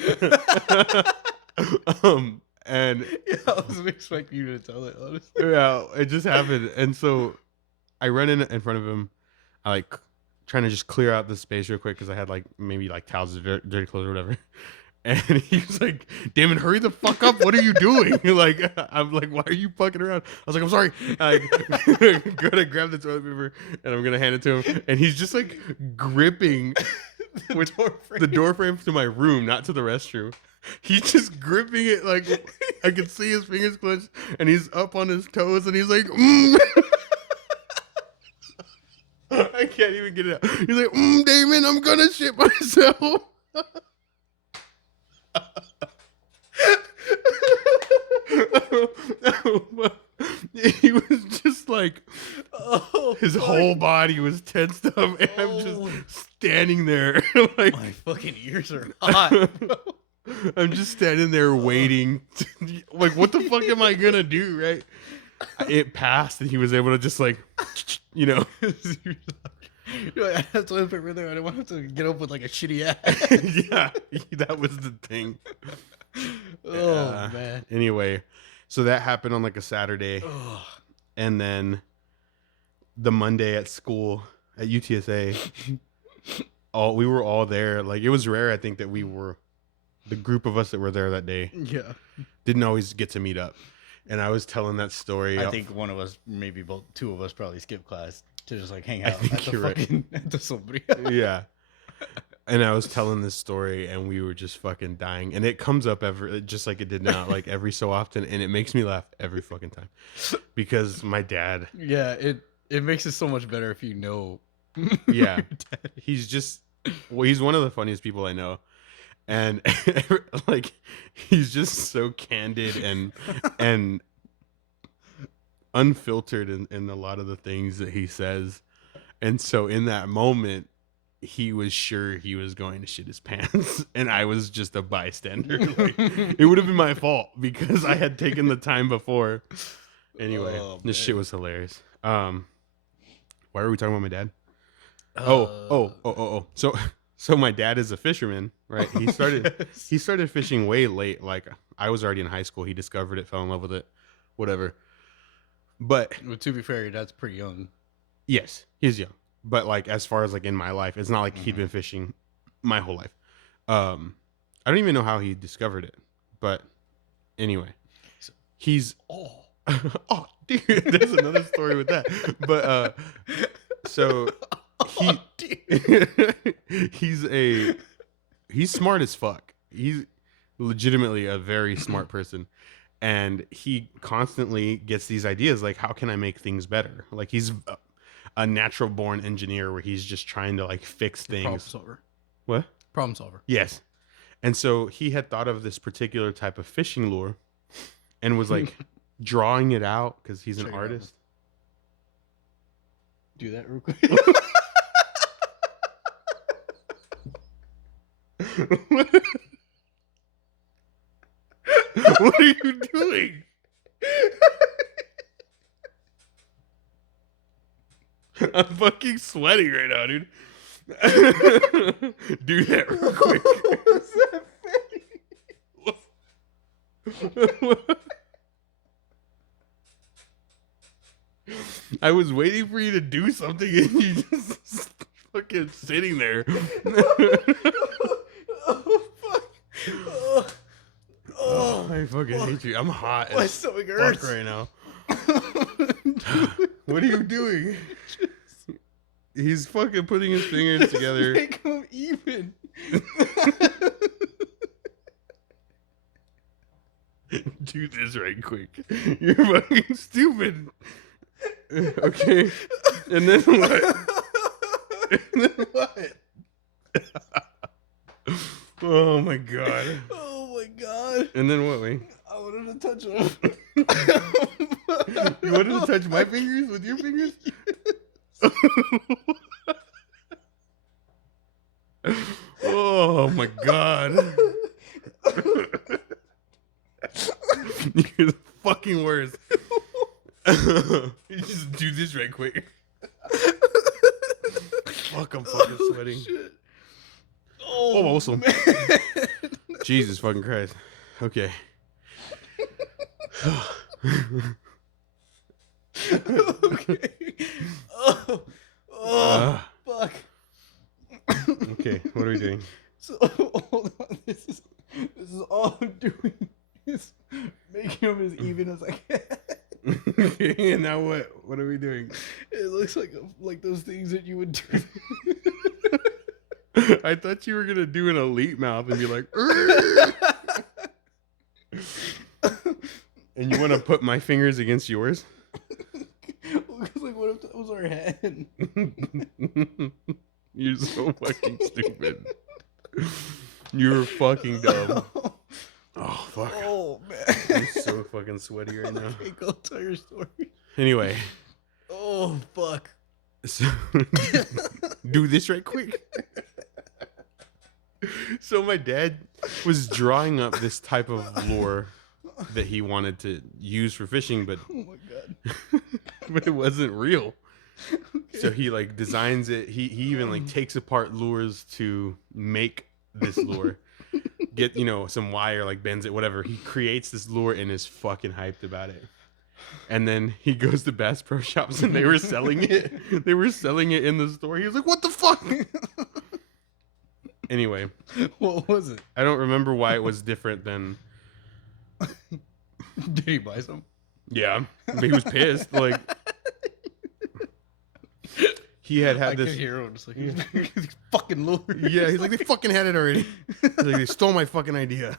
And Yeah, I wasn't expecting you to tell it, honestly. yeah, it just happened. And so I run in front of him. I like trying to just clear out the space real quick because I had like maybe like towels or dirty clothes or whatever. And he was like, "Damon, hurry the fuck up! What are you doing?" Like, I'm like, "Why are you fucking around?" I was like, "I'm sorry." I'm gonna grab the toilet paper and I'm gonna hand it to him, and he's just like gripping with the door frame to my room, not to the restroom. He's just gripping it like I could see his fingers clenched, and he's up on his toes, and he's like, I can't even get it out. He's like, Damon, I'm gonna shit myself. He was just like, his whole body was tensed up, and I'm just standing there like, my fucking ears are hot. I'm just standing there waiting. Like, what the fuck am I gonna do, right? It passed, and he was able to just like, you know. You're like, I have toilet paper there. I don't want to get up with like a shitty ass. Yeah, that was the thing. Oh man. Anyway, so that happened on like a Saturday, and then the Monday at school at UTSA, we were all there. Like, it was rare, I think, that we were the group of us that were there that day. Yeah, didn't always get to meet up, and I was telling that story. I think one of us, maybe both, two of us, probably skipped class to just like hang I out think at the you're right. fucking at the sombría. Yeah. And I was telling this story, and we were just fucking dying. And it comes up just like it did now, like every so often, and it makes me laugh every fucking time. Because my dad. Yeah, it makes it so much better if you know. Yeah. He's just, well, he's one of the funniest people I know. And like, he's just so candid and unfiltered in a lot of the things that he says. And so in that moment, he was sure he was going to shit his pants, and I was just a bystander. Like, it would have been my fault because I had taken the time before. Anyway, this shit was hilarious. Why are we talking about my dad? So my dad is a fisherman, right? He started fishing way late. Like, I was already in high school. He discovered it, fell in love with it, whatever. But well, to be fair, your dad's pretty young. Yes, he's young. But like, as far as like in my life, it's not like he'd been fishing my whole life. I don't even know how he discovered it. But anyway, he's oh dude, there's another story with that. But so he's smart as fuck. He's legitimately a very smart person. And he constantly gets these ideas like, how can I make things better? Like, he's a natural born engineer where he's just trying to like fix things. Problem solver. What? Problem solver. Yes. And so he had thought of this particular type of fishing lure and was like drawing it out because he's an artist. Do that real quick. What are you doing? I'm fucking sweating right now, dude. Do that real quick. What's that face? I was waiting for you to do something, and you just fucking sitting there. Oh fuck! Oh, I fucking hate you. I'm hot My as stomach fuck hurts right now. What are you doing? He's fucking putting his fingers together. Make them even. Do this right quick. You're fucking stupid. Okay. And then what? And then what? Oh my god. Oh my god. And then what, Wayne? I wanted to touch him. You wanted to touch my fingers with your fingers? Oh my god. You're the fucking worst. You just do this right quick. Fuck, I'm fucking sweating. Shit. Oh, awesome. Jesus fucking Christ. Okay. Okay. Oh, fuck. Okay, what are we doing? So hold on. This is all I'm doing is making them as even as I can. Okay, and now what? What are we doing? It looks like those things that you would do. I thought you were gonna do an elite mouth and be like, and you want to put my fingers against yours? Because like, what if that was our hand? You're so fucking stupid. You're fucking dumb. Oh fuck. Oh man. I'm so fucking sweaty right now. Okay, go tell your story. Anyway. Oh fuck. So, do this right quick. So my dad was drawing up this type of lure that he wanted to use for fishing, but Oh my god. but it wasn't real. Okay. So he like designs it. He even like takes apart lures to make this lure. Get, you know, some wire, like bends it, whatever. He creates this lure and is fucking hyped about it. And then he goes to Bass Pro Shops and they were selling it. They were selling it in the store. He was like, "What the fuck?" Anyway, What was it? I don't remember why it was different than. Did he buy some? Yeah, but he was pissed. Like he had I this. could hear him just like these fucking lures. Yeah, he's like, they fucking had it already. He's like, they stole my fucking idea.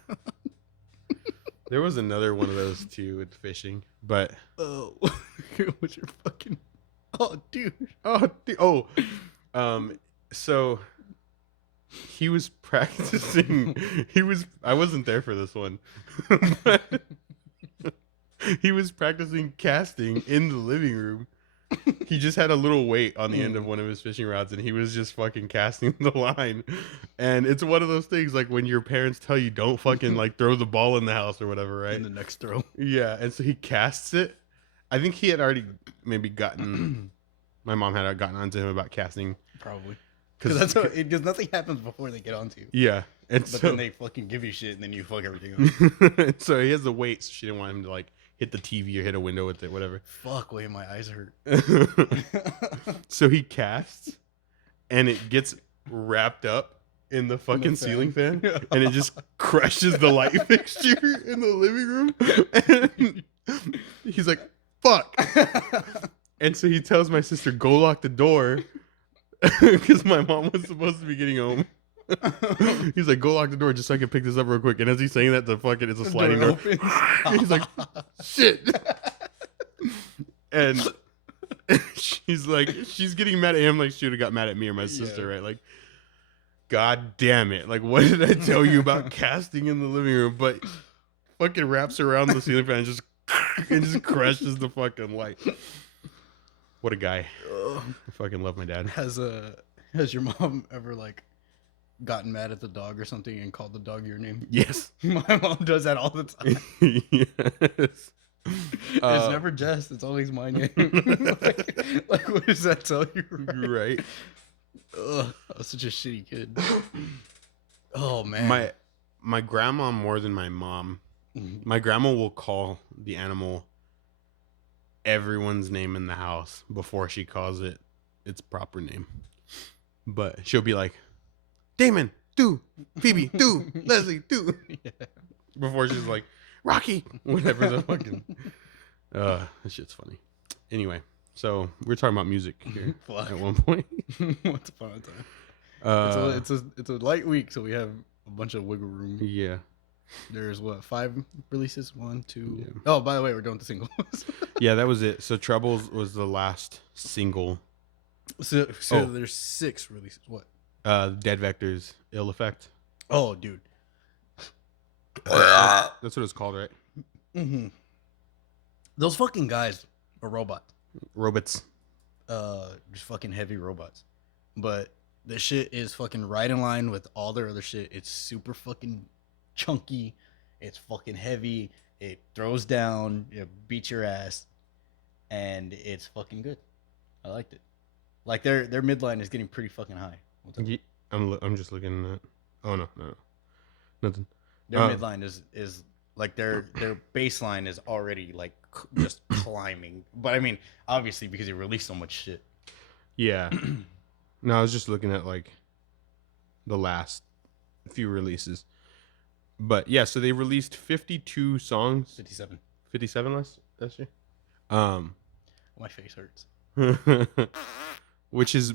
There was another one of those too with fishing, but Oh, what's your fucking? Oh, dude. So he was practicing. I wasn't there for this one. But he was practicing casting in the living room. He just had a little weight on the end of one of his fishing rods and he was just fucking casting the line. And it's one of those things like when your parents tell you don't fucking like throw the ball in the house or whatever, right? In the next throw. Yeah, and so he casts it. I think he had already maybe gotten my mom had gotten onto him about casting. Probably. Because because nothing happens before they get onto you. Yeah. And But so, then they fucking give you shit and then you fuck everything up. so he has the weight, so she didn't want him to like hit the TV or hit a window with it, whatever. Fuck, wait, my eyes hurt. So he casts and it gets wrapped up in the fucking ceiling fan and it just crushes the light fixture in the living room. And he's like, "Fuck." And so he tells my sister, "Go lock the door," because my mom was supposed to be getting home. He's like, "Go lock the door just so I can pick this up real quick." And as he's saying that, it's a sliding door. He's like, "Shit." And she's like, she's getting mad at him like she would have got mad at me or my sister, right? Like, God damn it. Like, what did I tell you about casting in the living room? But fucking wraps around the ceiling fan and just crushes the fucking light. What a guy. I fucking love my dad. Has your mom ever like gotten mad at the dog or something and called the dog your name? Yes. My mom does that all the time. Yes. It's never Jess. It's always my name. like, what does that tell you? Right. Ugh, I was such a shitty kid. Oh man. My grandma more than my mom. My grandma will call the animal everyone's name in the house before she calls it its proper name. But she'll be like, "Damon, do, Phoebe, do, Leslie, do." Yeah. Before she's like, "Rocky," whatever the fucking. That shit's funny. Anyway, so we're talking about music here at one point. Once upon a time. It's a light week, so we have a bunch of wiggle room. Yeah. There's 5 releases? 1, 2. Yeah. Oh, by the way, we're doing the singles. Yeah, that was it. So Troubles was the last single. So there's 6 releases. What? Dead Vector's Ill Effect. Oh, dude. That's what it's called, right? Mm-hmm. Those fucking guys are robots. Robots. Just fucking heavy robots. But the shit is fucking right in line with all their other shit. It's super fucking chunky. It's fucking heavy. It throws down. It beats your ass. And it's fucking good. I liked it. Like their midline is getting pretty fucking high. Yeah, I'm just looking at. Oh no, nothing. Their midline is Like their baseline is already like just climbing. But I mean, obviously because he released so much shit. Yeah. No, I was just looking at like the last few releases. But yeah, so they released 52 songs. 57. 57 last year. My face hurts. Which is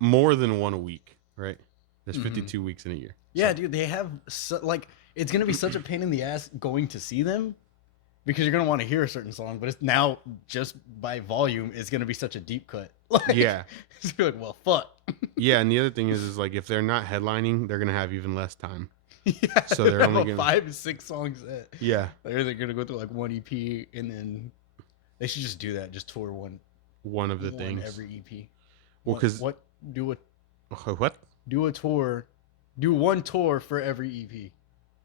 more than 1 week, right? There's 52 Mm-hmm. weeks in a year. Yeah, dude, they have like it's gonna be such a pain in the ass going to see them because you're gonna want to hear a certain song, but it's now just by volume, it's gonna be such a deep cut. Like, Yeah. it's gonna be like, well, fuck. Yeah, and the other thing is like if they're not headlining, they're gonna have even less time. Yeah, So they're only gonna 5 to 6 songs set. Yeah. They're either gonna go through like one EP and then they should just do that, just tour one of the things every EP. Well, because what do a tour, do one tour for every EP.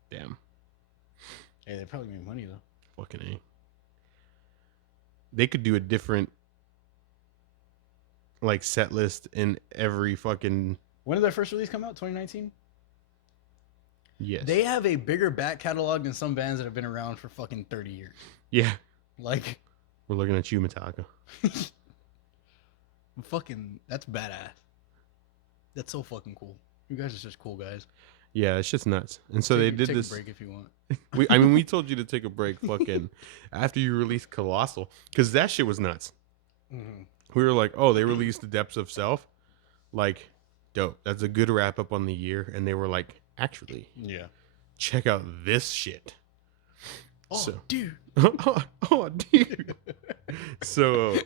Damn. Hey, they probably make money though. Fucking A. They could do a different like set list in every fucking. When did their first release come out? 2019. Yes. They have a bigger back catalog than some bands that have been around for fucking 30 years. Yeah. Like, we're looking at you, Metallica. Fucking, that's badass. That's so fucking cool. You guys are such cool guys. Yeah, it's just nuts. And so they did take this. A break if you want. we told you to take a break, fucking, after you released Colossal, because that shit was nuts. Mm-hmm. We were like, oh, they released The Depths of Self, like, dope. That's a good wrap up on the year. And they were like, actually, yeah, check out this shit. Oh, dude. oh, dude. So,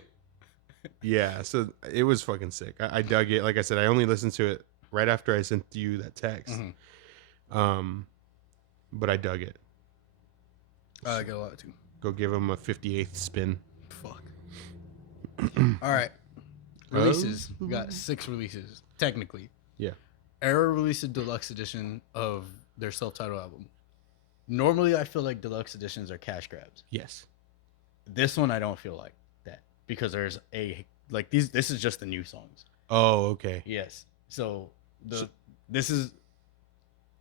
yeah, so it was fucking sick. I dug it. Like I said, I only listened to it right after I sent you that text. Mm-hmm. But I dug it. I got a lot too. Go give him a 58th spin. Fuck. All right. Releases. We got 6 releases, technically. Yeah. ERRA released a deluxe edition of their self-titled album. Normally, I feel like deluxe editions are cash grabs. Yes. This one, I don't feel like that because there's this is just the new songs. Oh, okay. Yes. So this is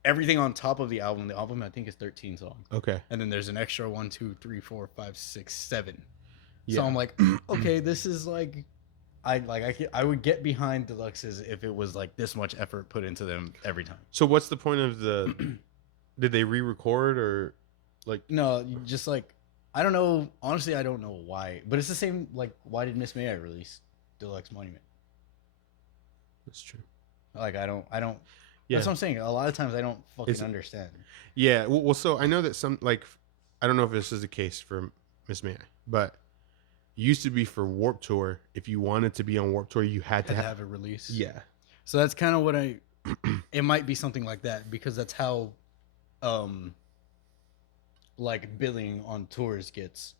everything on top of the album. The album, I think, is 13 songs. Okay. And then there's an extra 1, 2, 3, 4, 5, 6, 7. Yeah. So I'm like, okay, this is like, I would get behind deluxes if it was like this much effort put into them every time. So what's the point of the? Did they re-record or like? No, just like I don't know. Honestly, I don't know why, but it's the same. Like, why did Miss May release Deluxe Monument? That's true. Like, I don't. Yeah. That's what I'm saying. A lot of times I don't fucking understand. Yeah. Well, so I know that some like, I don't know if this is the case for Miss May, but it used to be for Warped Tour. If you wanted to be on Warped Tour, you had to have a release. Yeah. So that's kind of what it might be something like that because that's how, like billing on tours gets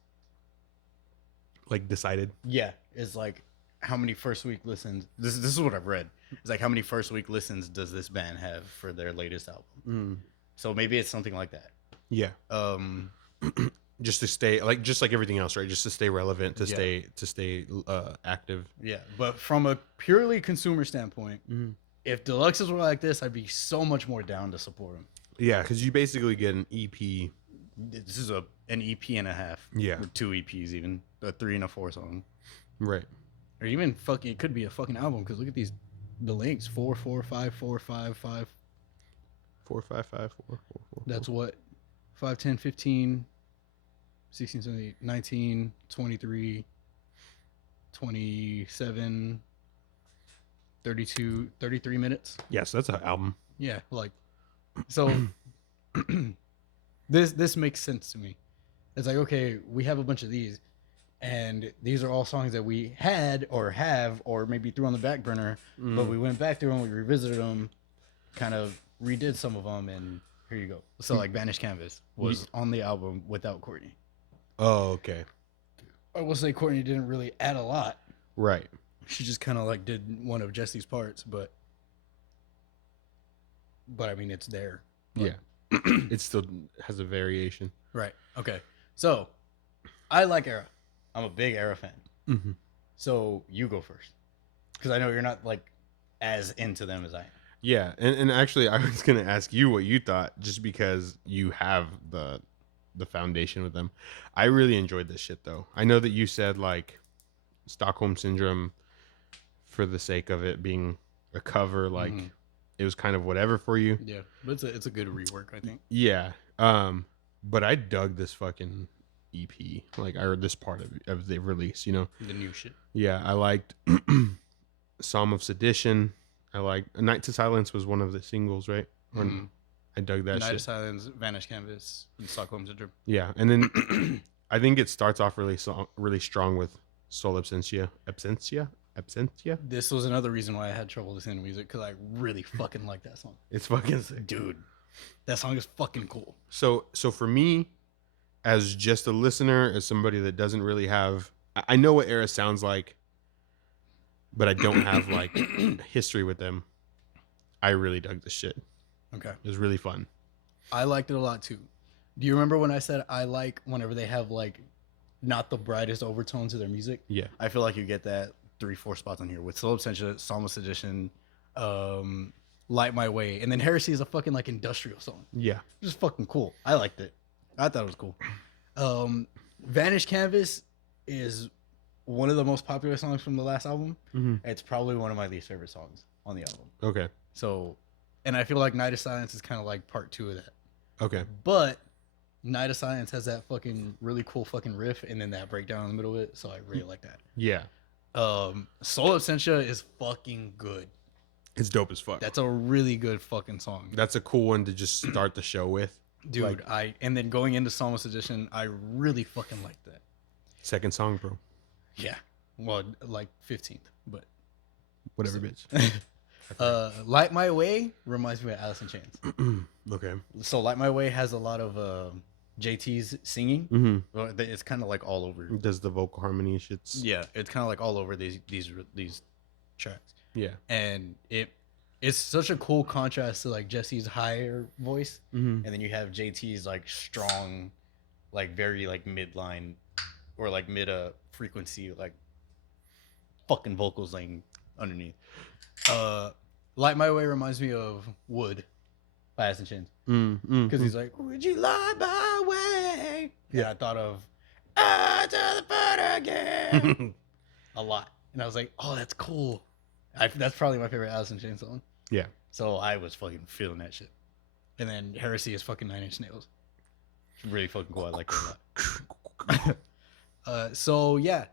like decided. Yeah, it's like how many first week listens. This is what I've read. It's like how many first week listens does this band have for their latest album? So maybe it's something like that. Yeah. Just to stay just like everything else, right? Just to stay relevant, to stay active. Yeah, but from a purely consumer standpoint, if deluxes were like this, I'd be so much more down to support them. Yeah, because you basically get an EP. This is an EP and a half. Yeah, or 2 EPs, even a 3 and a 4 song. Right. Or even fucking, it could be a fucking album because look at the links: 4, 4, 5, 4, 5, 5. 4, 5, 5, 4, 4, 4. That's what 5, 10, 15, 16, 17, 19, 23, 27, 32, 33 minutes. Yeah, so that's an album. Yeah, like, so this makes sense to me. It's like, okay, we have a bunch of these, and these are all songs that we had or have or maybe threw on the back burner, but we went back through them, we revisited them, kind of redid some of them, and here you go. So like Vanished Canvas was on the album without Courtney. Oh, okay. I will say Courtney didn't really add a lot. Right. She just kind of like did one of Jesse's parts, but I mean, it's there. Like, yeah. It still has a variation. Right. Okay. So I like ERRA. I'm a big ERRA fan. So you go first. Because I know you're not like as into them as I am. Yeah. And actually, I was going to ask you what you thought just because you have the the foundation with them. I really enjoyed this shit though. I know that you said like Stockholm Syndrome for the sake of it being a cover, like it was kind of whatever for you. Yeah, but it's a good rework, I think. Yeah. But I dug this fucking EP, like I heard this part of the release, you know, the new shit. Yeah, I liked Psalm of Sedition. I liked Night to Silence was one of the singles, right? Or I dug that Night shit. of Silence, Vanished Canvas, and Stockholm Syndrome. Yeah, and then I think it starts off really strong with Soul Absentia. This was another reason why I had trouble listening to music, because I really fucking like that song. It's fucking sick, dude. That song is fucking cool. So for me, as just a listener, as somebody that doesn't really have, I know what ERRA sounds like, but I don't have like history with them. I really dug this shit. Okay, it was really fun. I liked it a lot too. Do you remember when I said I like whenever they have like not the brightest overtones to their music? Yeah, I feel like you get that 3-4 spots on here with Soul Absentia, Psalmist Edition, Light My Way, and then Heresy is a fucking like industrial song. Yeah, just fucking cool. I liked it. I thought it was cool. Vanished Canvas is one of the most popular songs from the last album. It's probably one of my least favorite songs on the album. Okay. So, and I feel like Night of Silence is kind of like part 2 of that. Okay. But Night of Silence has that fucking really cool fucking riff and then that breakdown in the middle of it. So I really like that. Yeah. Soul Absentia is fucking good. It's dope as fuck. That's a really good fucking song. That's a cool one to just start the show with. Dude, and then going into Psalmist Edition, I really fucking like that. Second song, bro. Yeah. Well, like 15th, but whatever, bitch. Light My Way reminds me of Alice in Chains. Okay. So Light My Way has a lot of JT's singing. Well, it's kind of like all over. Does the vocal harmony shits? Yeah, it's kind of like all over these tracks. Yeah. And it's such a cool contrast to like Jesse's higher voice, and then you have JT's like strong, like very like midline or like mid frequency like fucking vocals laying underneath. Light My Way reminds me of Wood by Alice in Chains, because he's like, would you light my way? Yeah, I thought of to the foot again a lot, and I was like, oh, that's cool. That's probably my favorite Alice in Chains song. Yeah. So I was fucking feeling that shit. And then Heresy is fucking 9 Inch Nails. It's really fucking cool. I like that a lot. So yeah,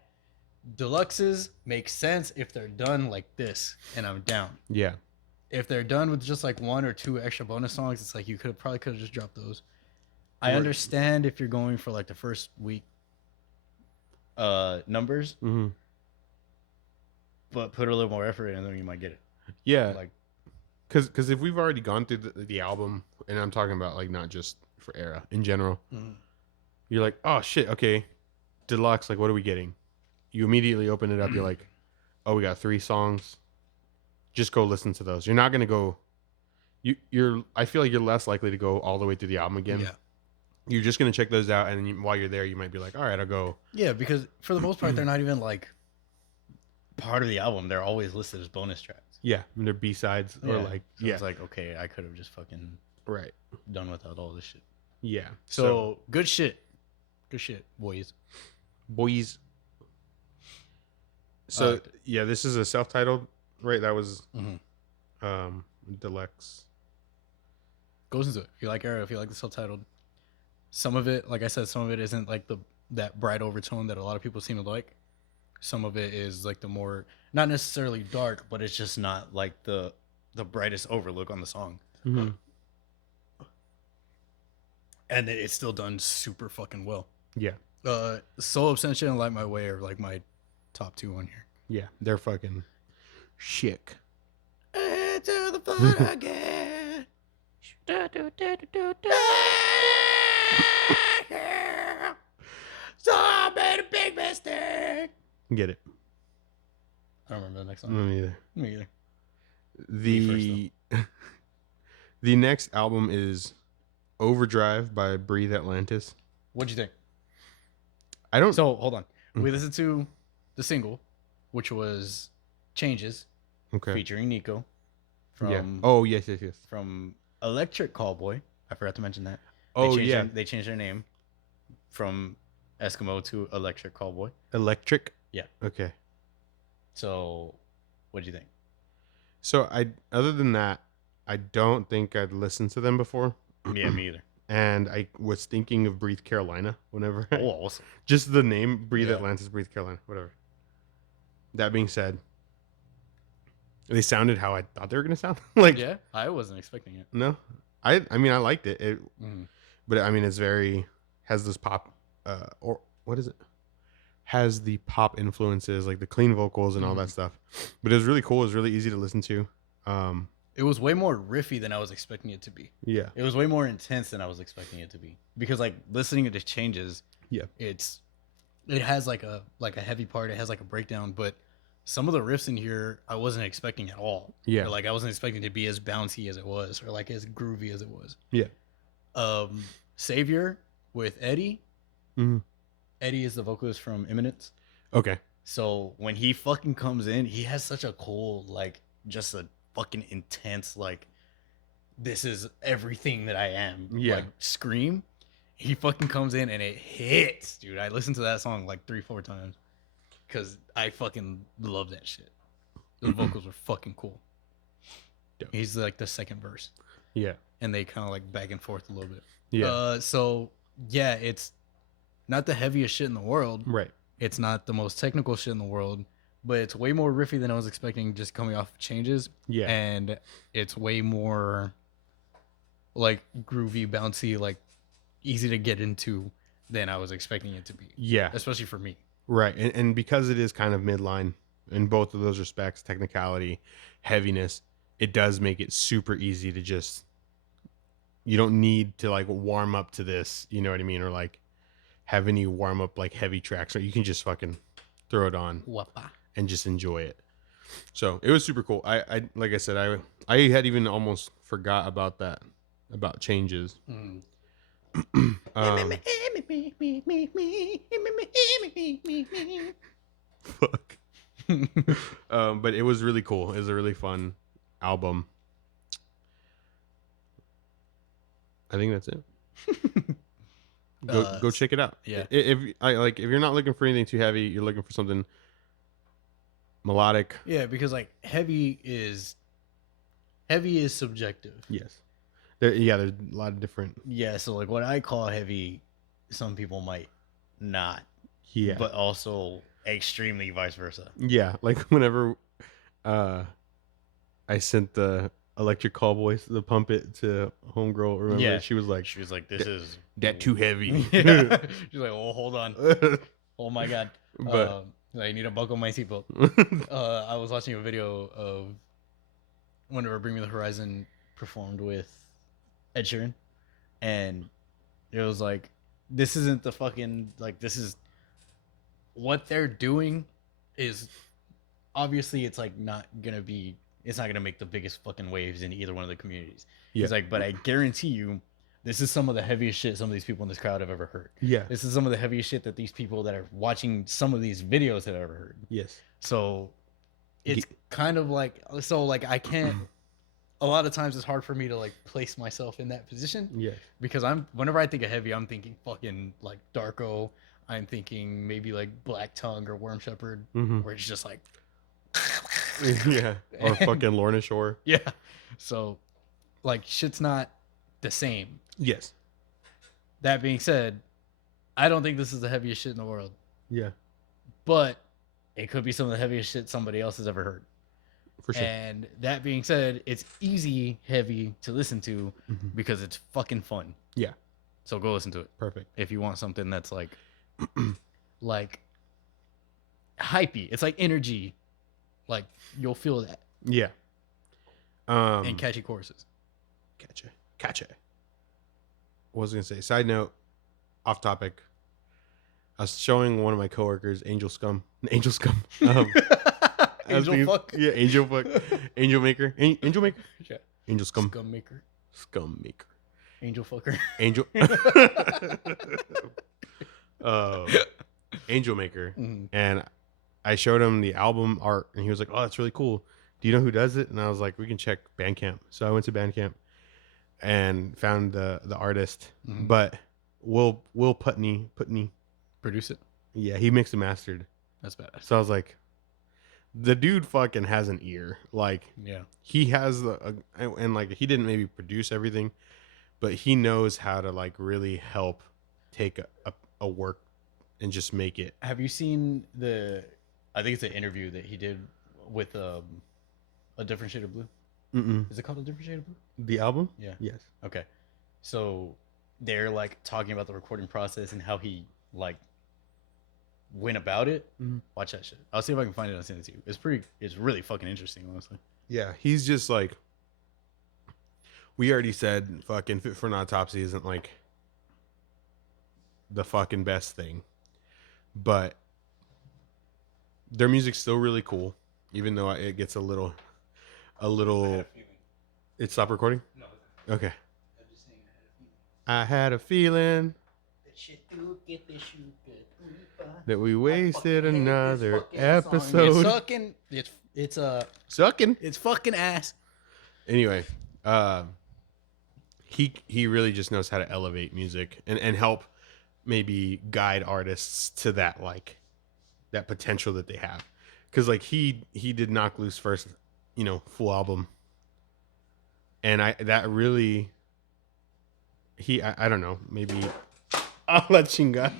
deluxes make sense if they're done like this, and I'm down. Yeah. If they're done with just like 1 or 2 extra bonus songs, it's like you could have just dropped those. I understand if you're going for like the first week numbers, but put a little more effort in, and then you might get it. Yeah, like because if we've already gone through the album, and I'm talking about like not just for ERRA in general, you're like, oh shit, okay, deluxe, like what are we getting? You immediately open it up, you're like, oh, we got 3 songs. Just go listen to those. You're not gonna go. I feel like you're less likely to go all the way through the album again. Yeah. You're just gonna check those out, and then while you're there, you might be like, all right, I'll go. Yeah, because for the most part, they're not even like part of the album. They're always listed as bonus tracks. Yeah, and they're B-sides or like so it's like, okay, I could have just fucking done without all this shit. Yeah. So good shit, boys. So yeah, this is a self-titled, right? That was deluxe. Goes into it. If you like ERRA, if you like the self-titled, some of it, like I said, some of it isn't like that bright overtone that a lot of people seem to like. Some of it is like the more, not necessarily dark, but it's just not like the brightest overlook on the song. And it's still done super fucking well. Yeah. Soul Absentia and Light My Way are like my top 2 on here. Yeah, they're fucking chic. To the fun again. So I made a big mistake. Get it? I don't remember the next song. Me either. Me either. The next album is Overdrive by Breathe Atlantis. What'd you think? So hold on. We listened to the single, which was Changes, featuring Nico. Yes. From Electric Callboy. I forgot to mention that. They changed their name. from Eskimo to Electric Cowboy. Electric. Yeah. Okay. So, what do you think? So other than that, I don't think I'd listened to them before. Yeah, me either. And I was thinking of Breathe Carolina whenever. Oh, awesome. Just the name, Breathe Yeah. Atlantis, Breathe Carolina, whatever. That being said, they sounded how I thought they were gonna sound. Like, yeah, I wasn't expecting it. No, I mean I liked it. Mhm. But I mean it's very has this pop, or what is it? Has the pop influences, like the clean vocals and all that stuff. But it was really cool. It was really easy to listen to. It was way more riffy than I was expecting it to be. Yeah. It was way more intense than I was expecting it to be. Because like listening to Changes, Yeah. it has like a heavy part, it has like a breakdown, but some of the riffs in here I wasn't expecting at all. Yeah. Or like I wasn't expecting it to be as bouncy as it was, or like as groovy as it was. Yeah. Savior with Eddie. Mm-hmm. Eddie is the vocalist from Imminence. Okay. So when he fucking comes in, he has such a cool, like, just a fucking intense, like, this is everything that I am. Yeah. Like, scream. He fucking comes in and it hits, dude. I listened to that song like 3-4 times because I fucking love that shit. The vocals were fucking cool. Dope. He's like the second verse. Yeah. And they kind of like back and forth a little bit. Yeah. So, yeah, it's not the heaviest shit in the world. Right. It's not the most technical shit in the world, but it's way more riffy than I was expecting just coming off of Changes. Yeah. And it's way more like groovy, bouncy, like easy to get into than I was expecting it to be. Yeah. Especially for me. Right. And because it is kind of midline in both of those respects, technicality, heaviness, it does make it super easy to just, you don't need to like warm up to this, you know what I mean? Or like have any warm up like heavy tracks, or you can just fucking throw it on and just enjoy it. So it was super cool. I like I said, I had even almost forgot about that, about Changes. Fuck. But it was really cool. It was a really fun album. I think that's it. Go check it out. Yeah. If you're not looking for anything too heavy, you're looking for something melodic. Yeah, because like heavy is subjective. Yes. There's a lot of different. Yeah, so like what I call heavy, some people might not. Yeah. But also extremely vice versa. Yeah, like whenever I sent the Electric Cowboys, the Pump It to homegirl, remember? Yeah. She was like, this is that too heavy. Yeah. She's like, oh, hold on. Oh my god. But I need to buckle my seatbelt. I was watching a video of whenever Bring Me the Horizon performed with Ed Sheeran, and it was like, this isn't the fucking, like, this is what they're doing is obviously it's like it's not gonna make the biggest fucking waves in either one of the communities. Yeah. He's like, but I guarantee you this is some of the heaviest shit some of these people in this crowd have ever heard. Yeah. This is some of the heaviest shit that these people that are watching some of these videos have ever heard. Yes. So it's kind of like, so like I can't, a lot of times it's hard for me to like place myself in that position. Yeah. Because whenever I think of heavy, I'm thinking fucking like Darko. I'm thinking maybe like Black Tongue or Worm Shepherd, where it's just like, yeah, or fucking Lorna Shore. Yeah. So like shit's not the same. Yes. That being said, I don't think this is the heaviest shit in the world. Yeah. But it could be some of the heaviest shit somebody else has ever heard. For sure. And that being said, it's easy heavy to listen to because it's fucking fun. Yeah. So go listen to it. Perfect. If you want something that's like like hypey. It's like energy. Like you'll feel that. Yeah. And catchy choruses. Gotcha. What was I gonna say? Side note, off topic. I was showing one of my coworkers Angel Scum. Angel Fuck. Yeah, Angel Fuck. Angel Maker. Angel Maker? Yeah. Angel Scum. Scum Maker. Scum Maker. Angel Fucker. Angel. Angel Maker. And I showed him the album art and he was like, oh, that's really cool. Do you know who does it? And I was like, we can check Bandcamp. So I went to Bandcamp and found the artist. But Will Putney. Produce it. Yeah, he mixed and mastered. That's badass. So I was like, the dude fucking has an ear. Like, Yeah. he has and like he didn't maybe produce everything, but he knows how to like really help take a work and just make it. Have you seen I think it's an interview that he did with a different shade of blue. Mm-mm. Is it called A Different Shade of Blue? The album? Yeah. Yes. Okay. So they're like talking about the recording process and how he like went about it. Mm-hmm. Watch that shit. I'll see if I can find it and send it to you. It's really fucking interesting, honestly. Yeah, he's just like, we already said fucking Fit for an Autopsy isn't like the fucking best thing, but their music's still really cool, even though it gets a little. It stopped recording? No. Okay. I'm just saying I I had a feeling that we wasted another episode. It's sucking. It's Sucking. It's fucking ass. Anyway, he really just knows how to elevate music and help maybe guide artists to that like that potential that they have. Cause like he did Knock Loose first, full album. And I don't know, maybe I'll let Chinga.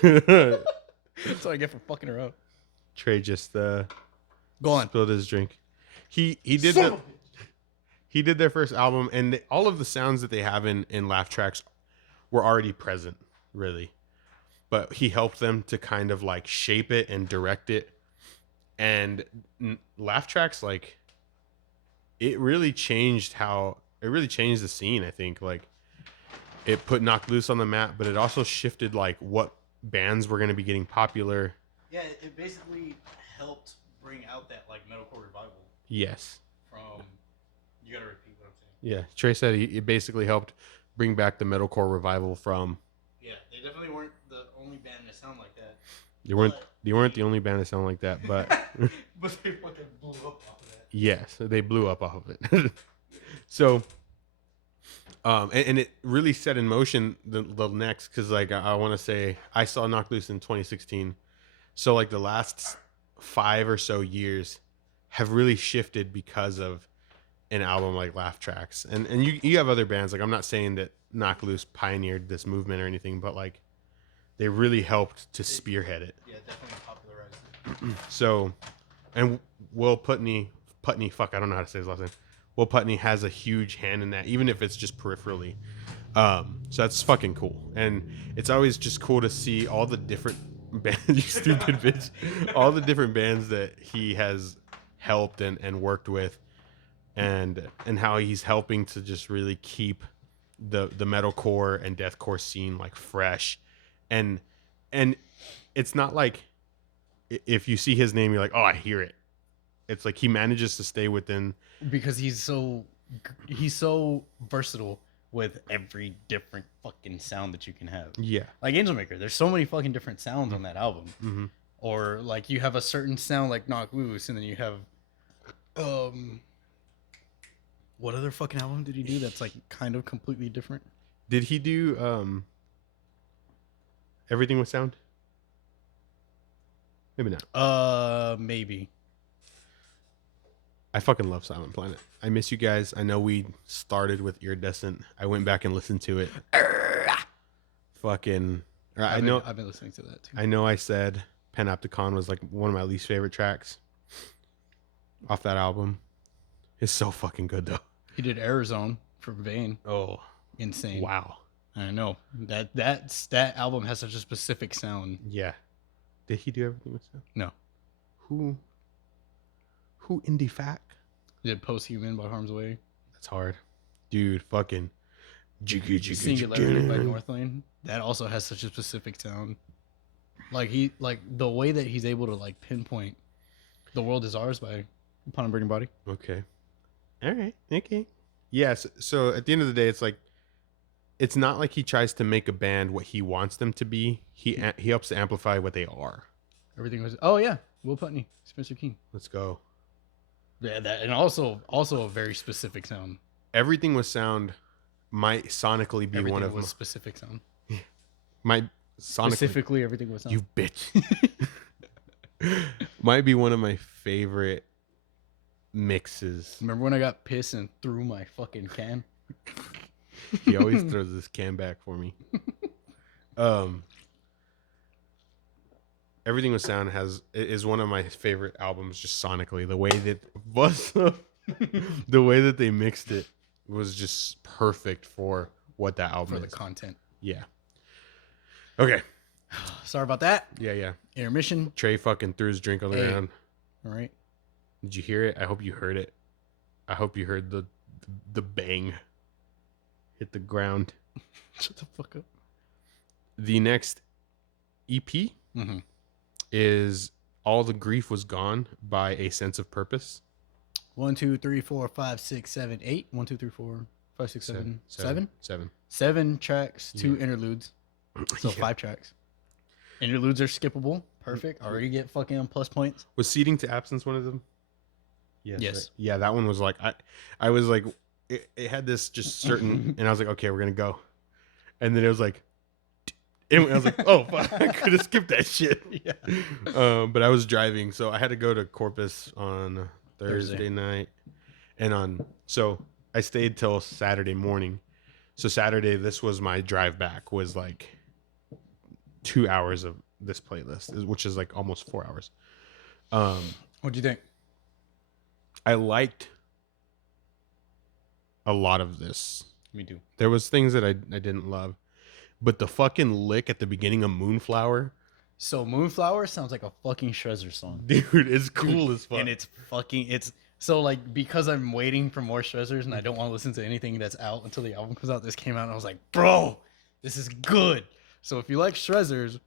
That's what I get for fucking her up. Tre just Go on. spilled his drink. He did their first album, and all of the sounds that they have in laugh tracks were already present, really. But he helped them to kind of like shape it and direct it. And laugh tracks, like, it really changed the scene. I think like it put Knock Loose on the map, but it also shifted like what bands were going to be getting popular. Yeah, it basically helped bring out that like metalcore revival. Yes. From you gotta repeat what I'm saying. Yeah, Tre said it basically helped bring back the metalcore revival from. Yeah, they definitely weren't the only band to sound like that. They weren't the only band to sound like that, but but they fucking blew up off of that. Yes, they blew up off of it. So, and it really set in motion the next, because like I want to say I saw Knock Loose in 2016, so like the last 5 or so years have really shifted because of an album like Laugh Tracks, and you have other bands, like I'm not saying that Knock Loose pioneered this movement or anything, but like they really helped to spearhead it. Yeah, definitely popularized it. So, and Will Putney, fuck, I don't know how to say his last name. Will Putney has a huge hand in that, even if it's just peripherally. So that's fucking cool, and it's always just cool to see all the different bands. You stupid bitch! All the different bands that he has helped and worked with, and how he's helping to just really keep the metalcore and deathcore scene like fresh, and it's not like if you see his name you're like, oh, I hear it. It's like he manages to stay within, because he's so versatile with every different fucking sound that you can have. Yeah, like Angel Maker, there's so many fucking different sounds on that album. Mm-hmm. Or like you have a certain sound like Knock Loose, and then you have what other fucking album did he do that's like kind of completely different? Did he do Everything with Sound? Maybe not. Maybe. I fucking love Silent Planet. I miss you guys. I know we started with Iridescent. I went back and listened to it. Fucking. I've been listening to that too. I know I said Panopticon was like one of my least favorite tracks off that album. It's so fucking good though. He did Arizona for Vane. Oh, insane! Wow. I know that album has such a specific sound. Yeah. Did he do Everything with Sound? No. Who Indie Fac? Did Posthuman by Harm's Way. That's hard. Dude, fucking Sing It Like It by Northlane. That also has such a specific sound. Like the way that he's able to like pinpoint The World Is Ours by Upon a Burning Body. Okay. All right. Okay. Yes. So at the end of the day, it's like, it's not like he tries to make a band what he wants them to be. He helps to amplify what they are. Everything was. Oh yeah, Will Putney, Spencer King. Let's go. Yeah, that, and also a very specific sound. Everything with Sound might sonically be Everything one of was specific sound. might sonically Specifically, everything was sound. you bitch. Might be one of my favorite mixes. Remember when I got pissed and threw my fucking can? He always throws this can back for me. Everything with Sound is one of my favorite albums, just sonically. The way that the way that they mixed it was just perfect for what that album For the is. content. Yeah. Okay. Sorry about that. Yeah. Intermission. Tre fucking threw his drink on the ground. All right. Did you hear it? I hope you heard it. I hope you heard the bang hit the ground. Shut the fuck up. The next EP is All the Grief Was Gone by A Sense of Purpose. 1, 2, 3, 4, 5, 6, 7, 8. 1, 2, 3, 4, 5, 6, 7. 7? 7 tracks, 2 interludes. So 5 tracks. Interludes are skippable. Perfect. Already get fucking plus points. Was Seeding to Absence one of them? Yes. Right? Yeah, that one was like I was like it had this just certain and I was like, okay, we're gonna go. And then it was like and I was like, oh fuck, I could have skipped that shit. Yeah. But I was driving, so I had to go to Corpus on Thursday night. And so I stayed till Saturday morning. So Saturday, this was my drive back, was like 2 hours of this playlist, which is like almost 4 hours. What'd you think? I liked a lot of this. Me too. There was things that I didn't love, but the fucking lick at the beginning of Moonflower. So Moonflower sounds like a fucking Shrezer song. Dude, it's cool as fuck. And it's so like, because I'm waiting for more Shrezzers and I don't want to listen to anything that's out until the album comes out. This came out and I was like, bro, this is good. So if you like Shrezzers,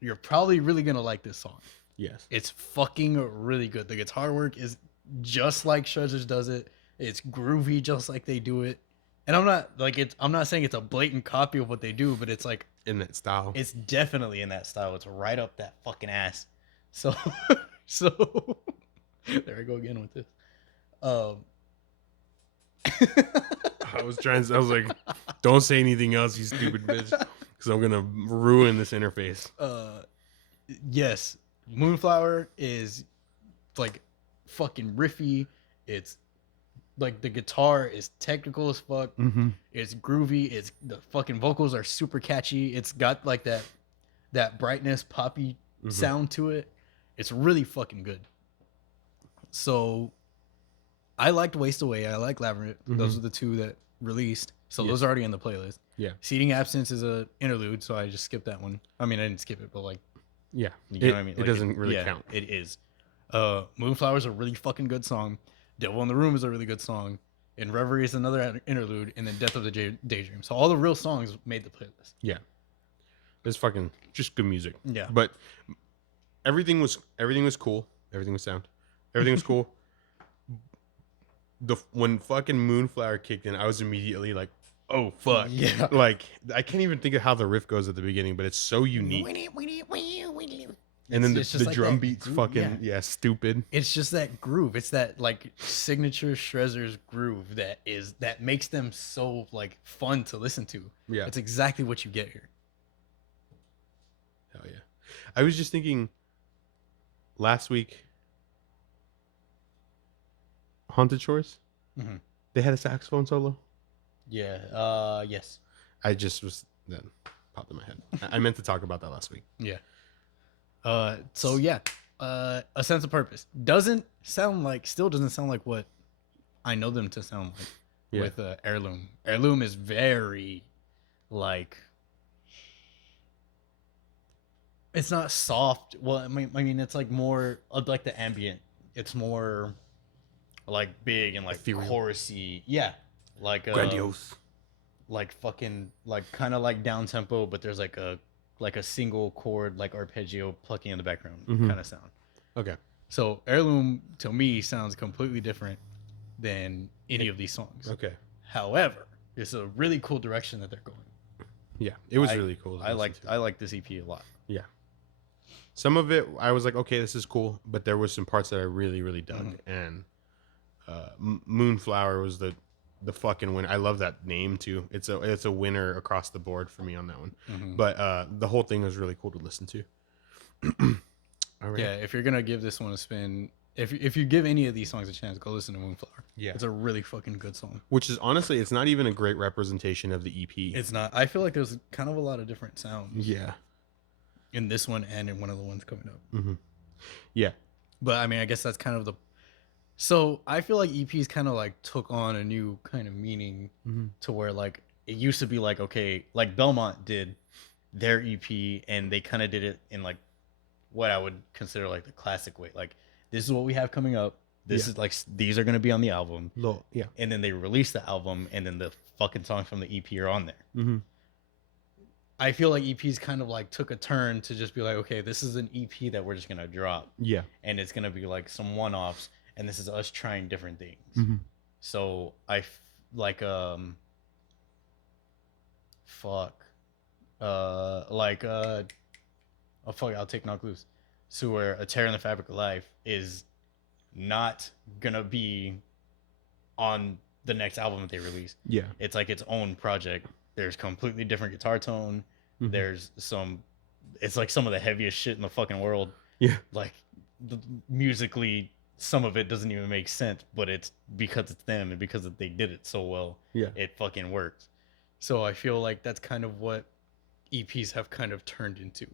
you're probably really going to like this song. Yes. It's fucking really good. The guitar work is just like Shrezzers does it. It's groovy just like they do it. And I'm not saying it's a blatant copy of what they do, but it's like in that style. It's definitely in that style. It's right up that fucking ass. So there I go again with this. I was like, don't say anything else, you stupid bitch, because I'm gonna ruin this interface. Yes, Moonflower is like fucking riffy. It's like the guitar is technical as fuck. It's groovy. It's the fucking vocals are super catchy. It's got like that brightness, poppy sound to it. It's really fucking good. So I liked Waste Away. I like Labyrinth. Those are the two that released. So those are already in the playlist. Yeah. Seeding Absence is a interlude, so I just skipped that one. I mean, I didn't skip it, but like, yeah, you know what I mean? Like, it doesn't really count. It is. Moonflower is a really fucking good song. Devil in the Room is a really good song. And Reverie is another interlude. And then Death of the Daydream. So all the real songs made the playlist. Yeah. It's fucking just good music. Yeah. But everything was cool. Everything was sound. Everything was cool. When fucking Moonflower kicked in, I was immediately like, oh fuck. Yeah. Like, I can't even think of how the riff goes at the beginning, but it's so unique. And then the like drum beats groove, fucking stupid. It's just that groove. It's that like signature Shrezzers groove that makes them so like fun to listen to. Yeah. It's exactly what you get here. Hell yeah. I was just thinking last week, Haunted Shores, they had a saxophone solo. Yeah. Yes. I just that popped in my head. I meant to talk about that last week. Yeah. So yeah, A Sense of Purpose still doesn't sound like what I know them to sound like with Heirloom. Heirloom is very like, it's not soft. Well, I mean, it's like more like the ambient. It's more like big and like chorusy. Yeah, like grandiose. Like fucking like kind of like down tempo, but there's like a single chord like arpeggio plucking in the background kind of sound. Okay. So Heirloom to me sounds completely different than any of these songs. Okay. However, it's a really cool direction that they're going. Yeah, it was really cool. I like this EP a lot. Yeah. Some of it I was like, okay, this is cool, but there was some parts that I really, really dug, and Moonflower was the the fucking winner. I love that name too. It's a winner across the board for me on that one. Mm-hmm. But the whole thing was really cool to listen to. All right. Yeah, if you're gonna give this one a spin, if you give any of these songs a chance, go listen to Moonflower. Yeah, it's a really fucking good song. Which is honestly, it's not even a great representation of the EP. It's not. I feel like there's kind of a lot of different sounds. Yeah. In this one and in one of the ones coming up. Mm-hmm. Yeah. But I mean, I guess that's kind of the. So I feel like EPs kind of like took on a new kind of meaning to where like it used to be like, okay, like Belmont did their EP and they kind of did it in like what I would consider like the classic way. Like, this is what we have coming up. This is like, these are going to be on the album. Yeah. And then they release the album and then the fucking songs from the EP are on there. Mm-hmm. I feel like EPs kind of like took a turn to just be like, okay, this is an EP that we're just going to drop. Yeah. And it's going to be like some one-offs. And this is us trying different things. Mm-hmm. So I'll take Knock Loose. So where A Tear in the Fabric of Life is not gonna be on the next album that they release. Yeah. It's like its own project. There's completely different guitar tone. Mm-hmm. There's it's like some of the heaviest shit in the fucking world. Yeah. Like musically, some of it doesn't even make sense, but it's because it's them and because they did it so well. Yeah. It fucking works. So I feel like that's kind of what EPs have kind of turned into.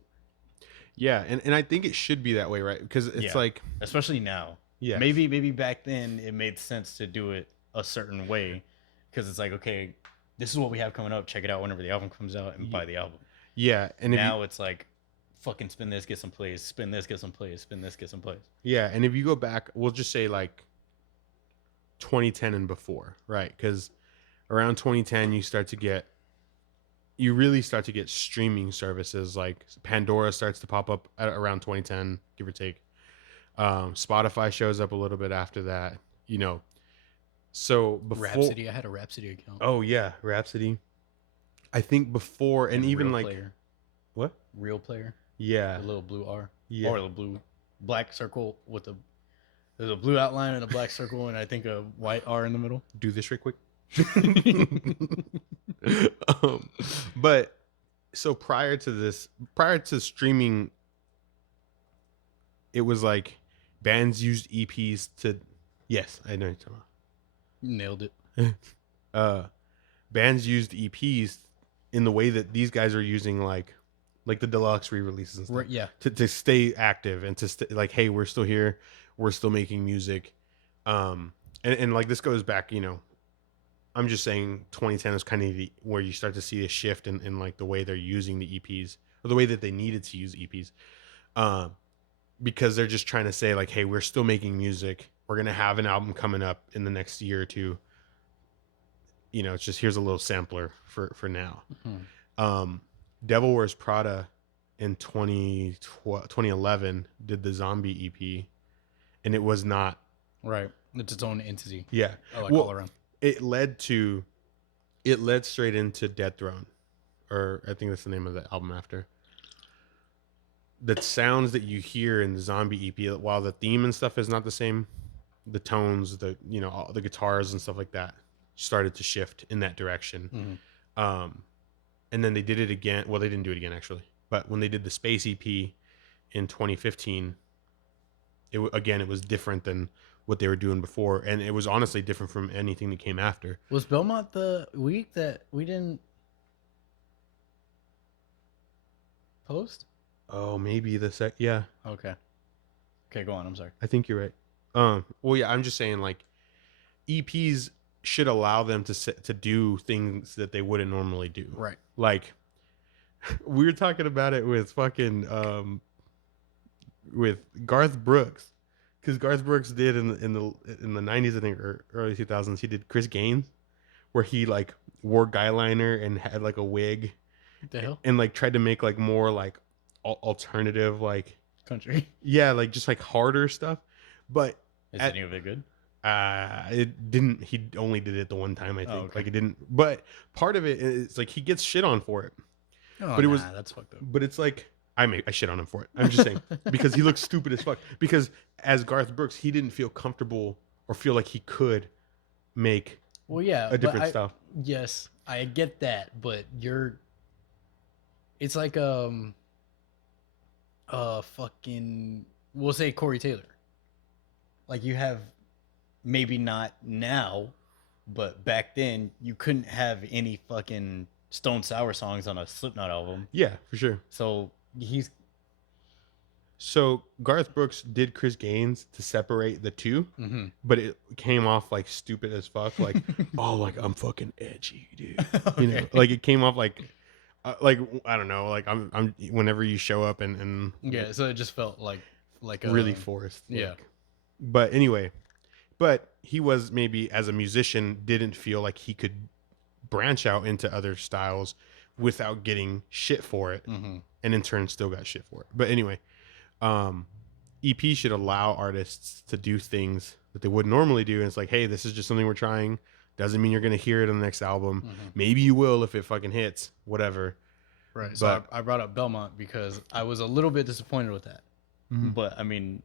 Yeah, and I think it should be that way, right? Because it's like, especially now. Yeah. Maybe back then it made sense to do it a certain way, because it's like, okay, this is what we have coming up. Check it out whenever the album comes out and buy the album. Yeah, and now it's like, fucking spin this, get some plays. Spin this, get some plays. Spin this, get some plays. Yeah, and if you go back, we'll just say like 2010 and before, right? Because around 2010, you really start to get streaming services. Like Pandora starts to pop up at around 2010, give or take. Spotify shows up a little bit after that, you know. So before Rhapsody, I had a Rhapsody account. Oh yeah, Rhapsody. I think before and even Real like Player. What? Real Player. Yeah. The little blue R. Yeah. Or the blue black circle with there's a blue outline and a black circle and I think a white R in the middle. Do this real quick. But so prior to streaming, it was like bands used EPs to. Yes, I know you're talking about. Nailed it. Bands used EPs in the way that these guys are using like the deluxe re-releases and stuff. Right, yeah. To stay active and to like, hey, we're still here, we're still making music, and like this goes back, you know. I'm just saying 2010 is kind of where you start to see a shift in like the way they're using the EPs, or the way that they needed to use EPs, because they're just trying to say like, hey, we're still making music. We're going to have an album coming up in the next year or two. You know, it's just, here's a little sampler for now. Mm-hmm. Devil Wears Prada in 2011 did the Zombie EP, and it was not. Right. It's its own entity. Yeah. All around. It led straight into Dead Throne, or I think that's the name of the album after. The sounds that you hear in the Zombie EP, while the theme and stuff is not the same, the tones, all the guitars and stuff like that started to shift in that direction. Mm-hmm. And then they did it again. Well, they didn't do it again actually, but when they did the Space EP in 2015, it was different than what they were doing before, and it was honestly different from anything that came after. Was Belmont the week that we didn't post? Oh, maybe yeah. Okay, go on. I'm sorry. I think you're right. Well, yeah, I'm just saying like EPs should allow them to do things that they wouldn't normally do. Right. Like we were talking about it with fucking with Garth Brooks. Because Garth Brooks did in the 90s, I think, or early 2000s, he did Chris Gaines, where he like wore guy liner and had like a wig, the hell, and like tried to make like more like alternative like country. Yeah, like just like harder stuff. But is any of it good? It didn't. He only did it the one time, I think. Okay. Like it didn't. But part of it is like he gets shit on for it. Oh, but that's fucked up. But it's like. I shit on him for it. I'm just saying because he looks stupid as fuck. Because as Garth Brooks, he didn't feel comfortable or feel like he could make Well, yeah, a different style. Yes, I get that, but it's like fucking, we'll say Corey Taylor. Like you have, maybe not now, but back then you couldn't have any fucking Stone Sour songs on a Slipknot album. Yeah, for sure. So Garth Brooks did Chris Gaines to separate the two, but it came off like stupid as fuck. Like, oh, like I'm fucking edgy, dude. Okay. You know, like it came off like I don't know, like I'm whenever you show up and yeah, so it just felt like really forced. Yeah. Like, but anyway, but he was maybe as a musician didn't feel like he could branch out into other styles without getting shit for it, and in turn still got shit for it. But anyway. EP should allow artists to do things that they would normally do, and it's like, hey, this is just something we're trying. Doesn't mean you're gonna hear it on the next album. Maybe you will if it fucking hits, whatever. Right. So I brought up Belmont because I was a little bit disappointed with that. But I mean,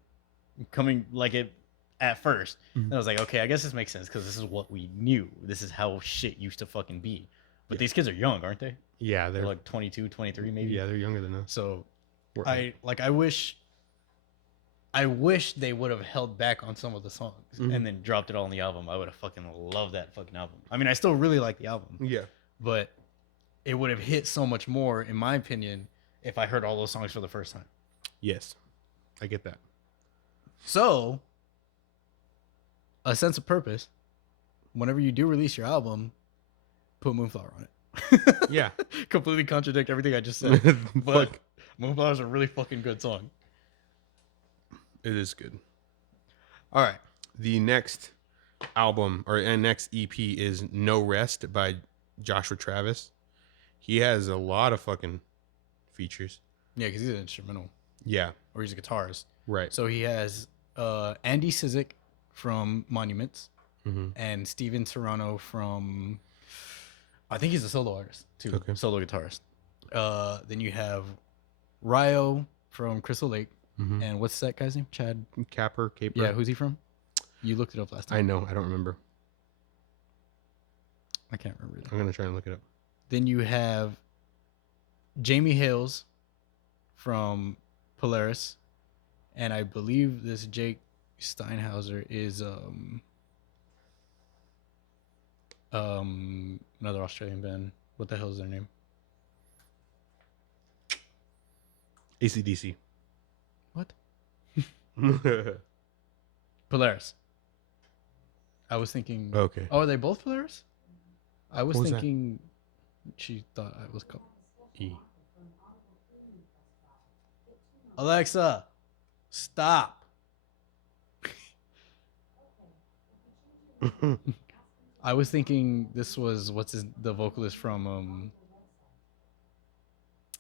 coming like it at first, I was like, okay, I guess this makes sense because this is what we knew. This is how shit used to fucking be. But these kids are young, aren't they? Yeah, they're like 22, 23 maybe. Yeah, they're younger than us. So I wish they would have held back on some of the songs and then dropped it all on the album. I would have fucking loved that fucking album. I mean, I still really like the album. Yeah. But it would have hit so much more, in my opinion, if I heard all those songs for the first time. Yes. I get that. So, a sense of purpose, whenever you do release your album, put Moonflower on it. Yeah. Completely contradict everything I just said. But Moonflower is a really fucking good song. It is good. All right. The next album and next EP is No Rest by Joshua Travis. He has a lot of fucking features. Yeah, because he's an instrumental. Yeah. Or he's a guitarist. Right. So he has Andy Sizik from Monuments and Steven Serrano from, I think he's a solo artist too. Okay. Solo guitarist. Then you have Ryo from Crystal Lake. And what's that guy's name? Chad Caper. Yeah, who's he from? You looked it up last time. I know. I don't remember. I can't remember either. I'm going to try and look it up. Then you have Jamie Hales from Polaris. And I believe this Jake Steinhauser is another Australian band. What the hell is their name? AC/DC. What? Polaris. I was thinking. Okay. Oh, are they both Polaris? I was thinking. She thought I was called E. Alexa, stop. I was thinking this was the vocalist from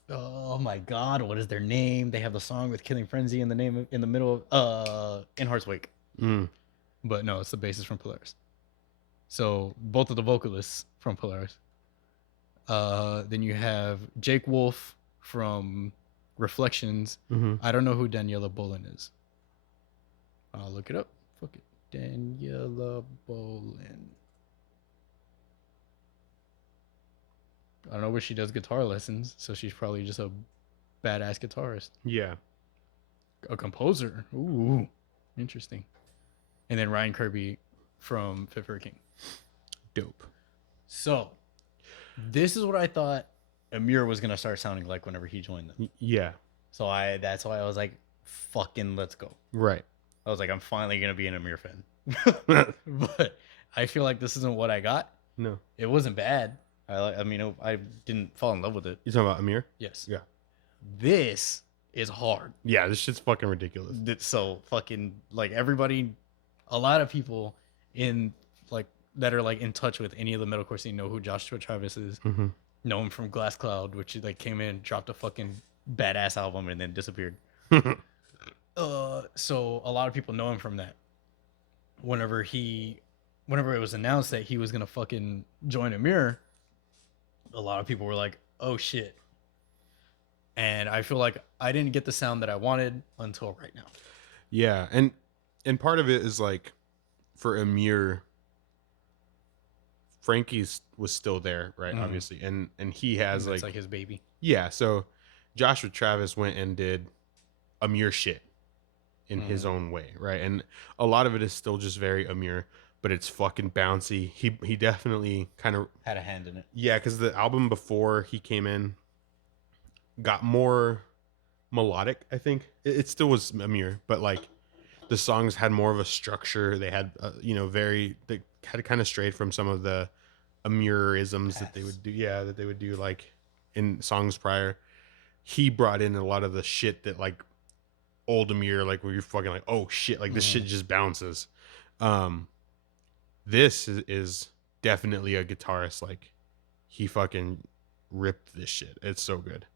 oh my god, what is their name? They have the song with Killing Frenzy in the middle of In Heart's Wake. But no, it's the bassist from Polaris. So both of the vocalists from Polaris. Then you have Jake Wolf from Reflections. I don't know who Daniela Bolin is. I'll look it up. Fuck it. Daniela Bolin. I don't know where she does guitar lessons, so she's probably just a badass guitarist. Yeah. A composer. Ooh, interesting. And then Ryan Kirby from Fit for a King. Dope. So, this is what I thought Amir was going to start sounding like whenever he joined them. Yeah. So, that's why I was like, fucking let's go. Right. I was like, I'm finally going to be an Amir fan. But I feel like this isn't what I got. No. It wasn't bad. I mean, I didn't fall in love with it. You talking about Amir? Yes. Yeah. This is hard. Yeah, this shit's fucking ridiculous. So fucking like everybody, a lot of people in like that are like in touch with any of the metalcore scene know who Joshua Travis is. Know him from Glass Cloud, which like came in, dropped a fucking badass album, and then disappeared. So a lot of people know him from that. Whenever it was announced that he was gonna fucking join Amir, a lot of people were like, oh shit. And I feel like I didn't get the sound that I wanted until right now. Yeah, and part of it is like for Amir, Frankie's was still there, right? Obviously, and he has It's like his baby. Yeah, so Josh with Travis went and did Amir shit in his own way, right? And a lot of it is still just very Amir, but it's fucking bouncy. He definitely kind of had a hand in it. Yeah, because the album before he came in got more melodic. I think it still was Amir, but like the songs had more of a structure. They had they had kind of strayed from some of the Amirisms that they would do. Yeah, that they would do like in songs prior. He brought in a lot of the shit that like old Amir, like where you're fucking like, oh shit, like this shit just bounces. This is definitely a guitarist. Like he fucking ripped this shit. It's so good.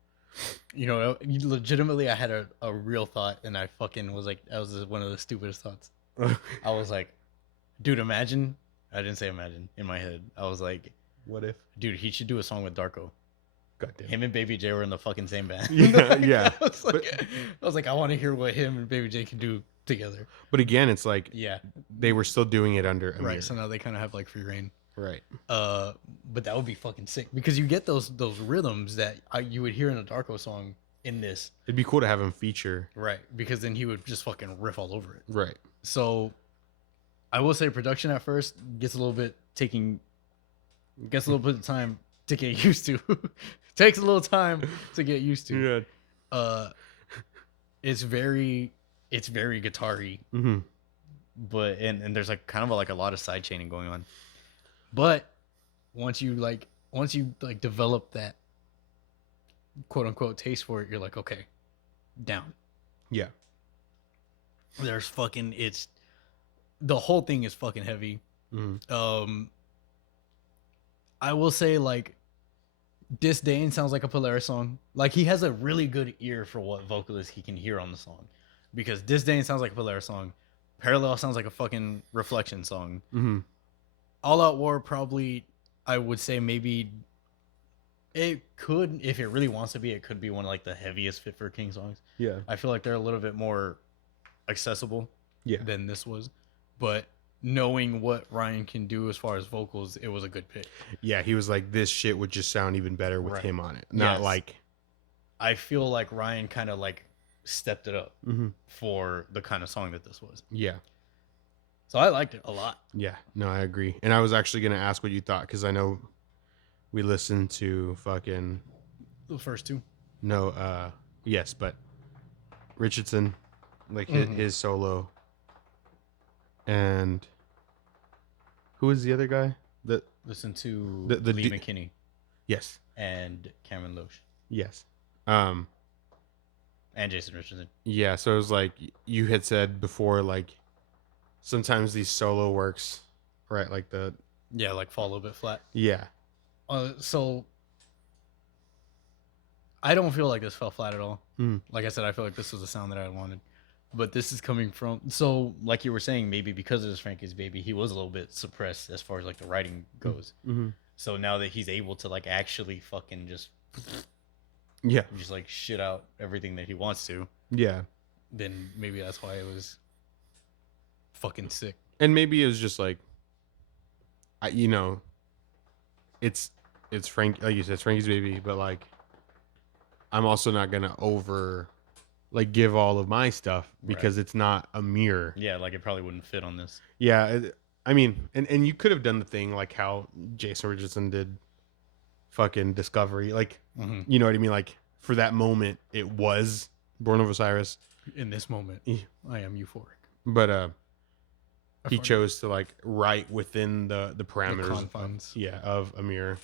You know, legitimately, I had a real thought, and I fucking was like, that was one of the stupidest thoughts. I was like, dude, imagine. I didn't say imagine in my head. I was like, what if? Dude, he should do a song with Darko. Goddamn. Him and Baby J were in the fucking same band. Yeah, yeah. I was like, I want to hear what him and Baby J can do together. But again, it's like, yeah, they were still doing it under Amir. Right. So now they kind of have like free reign. Right. But that would be fucking sick because you get those rhythms that you would hear in a Darko song in this. It'd be cool to have him feature. Right. Because then he would just fucking riff all over it. Right. So I will say production at first gets a little bit of time to get used to. Takes a little time to get used to. Yeah. It's very guitar-y. Mm-hmm. But and there's like kind of like a lot of side chaining going on. But once you develop that quote unquote taste for it, you're like, okay, down. Yeah. There's fucking the whole thing is fucking heavy. Mm-hmm. I will say like Disdain sounds like a Polaris song. Like he has a really good ear for what vocalists he can hear on the song. Because Disdain sounds like a Polaris song. Parallel sounds like a fucking Reflection song. Mm-hmm. All Out War probably, I would say maybe it could, if it really wants to be, it could be one of like the heaviest Fit for a King songs. Yeah. I feel like they're a little bit more accessible than this was. But knowing what Ryan can do as far as vocals, it was a good pick. Yeah, he was like, this shit would just sound even better with him on it. Not like... I feel like Ryan kind of like stepped it up for the kind of song that this was. Yeah. So I liked it a lot. Yeah, no, I agree. And I was actually going to ask what you thought, because I know we listened to fucking... The first two? No, yes, but Richardson, like his solo. And who is the other guy? Listen to the Lee McKinney. Yes. And Cameron Loesch. Yes. And Jason Richardson. Yeah, so it was like you had said before, like sometimes these solo works, right? Like like fall a little bit flat. Yeah. So I don't feel like this fell flat at all. Like I said, I feel like this was the sound that I wanted. But this is coming from, so like you were saying, maybe because it was Frankie's baby, he was a little bit suppressed as far as like the writing goes. So now that he's able to like actually fucking just like shit out everything that he wants to, then maybe that's why it was fucking sick. And maybe it was just like, it's Frank, like you said, it's Frankie's baby, but like I'm also not gonna give all of my stuff because it's not a mirror. Yeah, like it probably wouldn't fit on this. Yeah, I mean, and you could have done the thing like how Jason Richardson did fucking Discovery. Like, you know what I mean? Like, for that moment, it was Born of Osiris. In this moment, I am euphoric. But he chose to like write within the parameters, the confines. Of Amir,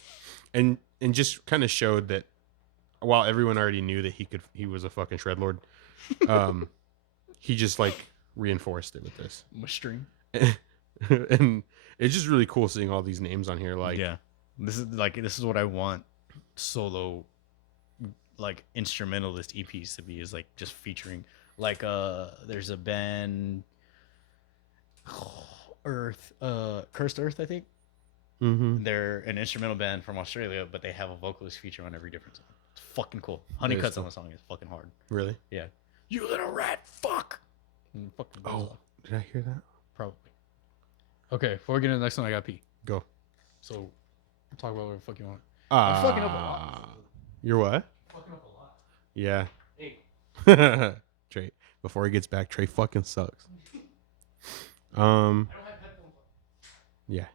and just kind of showed that while everyone already knew that he was a fucking shredlord, he just like reinforced it with this string. And it's just really cool seeing all these names on here. Like, this is what I want solo, like instrumentalist EPs to be, is like just featuring like there's a band, Cursed Earth, I think. They're an instrumental band from Australia, but they have a vocalist feature on every different song. It's fucking cool. Honeycutt's on the song is fucking hard. Really? Yeah. You little rat fuck. Oh, did I hear that? Probably. Okay, before we get into the next one, I got pee. Go. So talk about whatever the fuck you want. I'm fucking up a lot. You're what? Fucking up a lot. Yeah. Hey. Trey, before he gets back, Trey fucking sucks. I don't have headphones on. Yeah,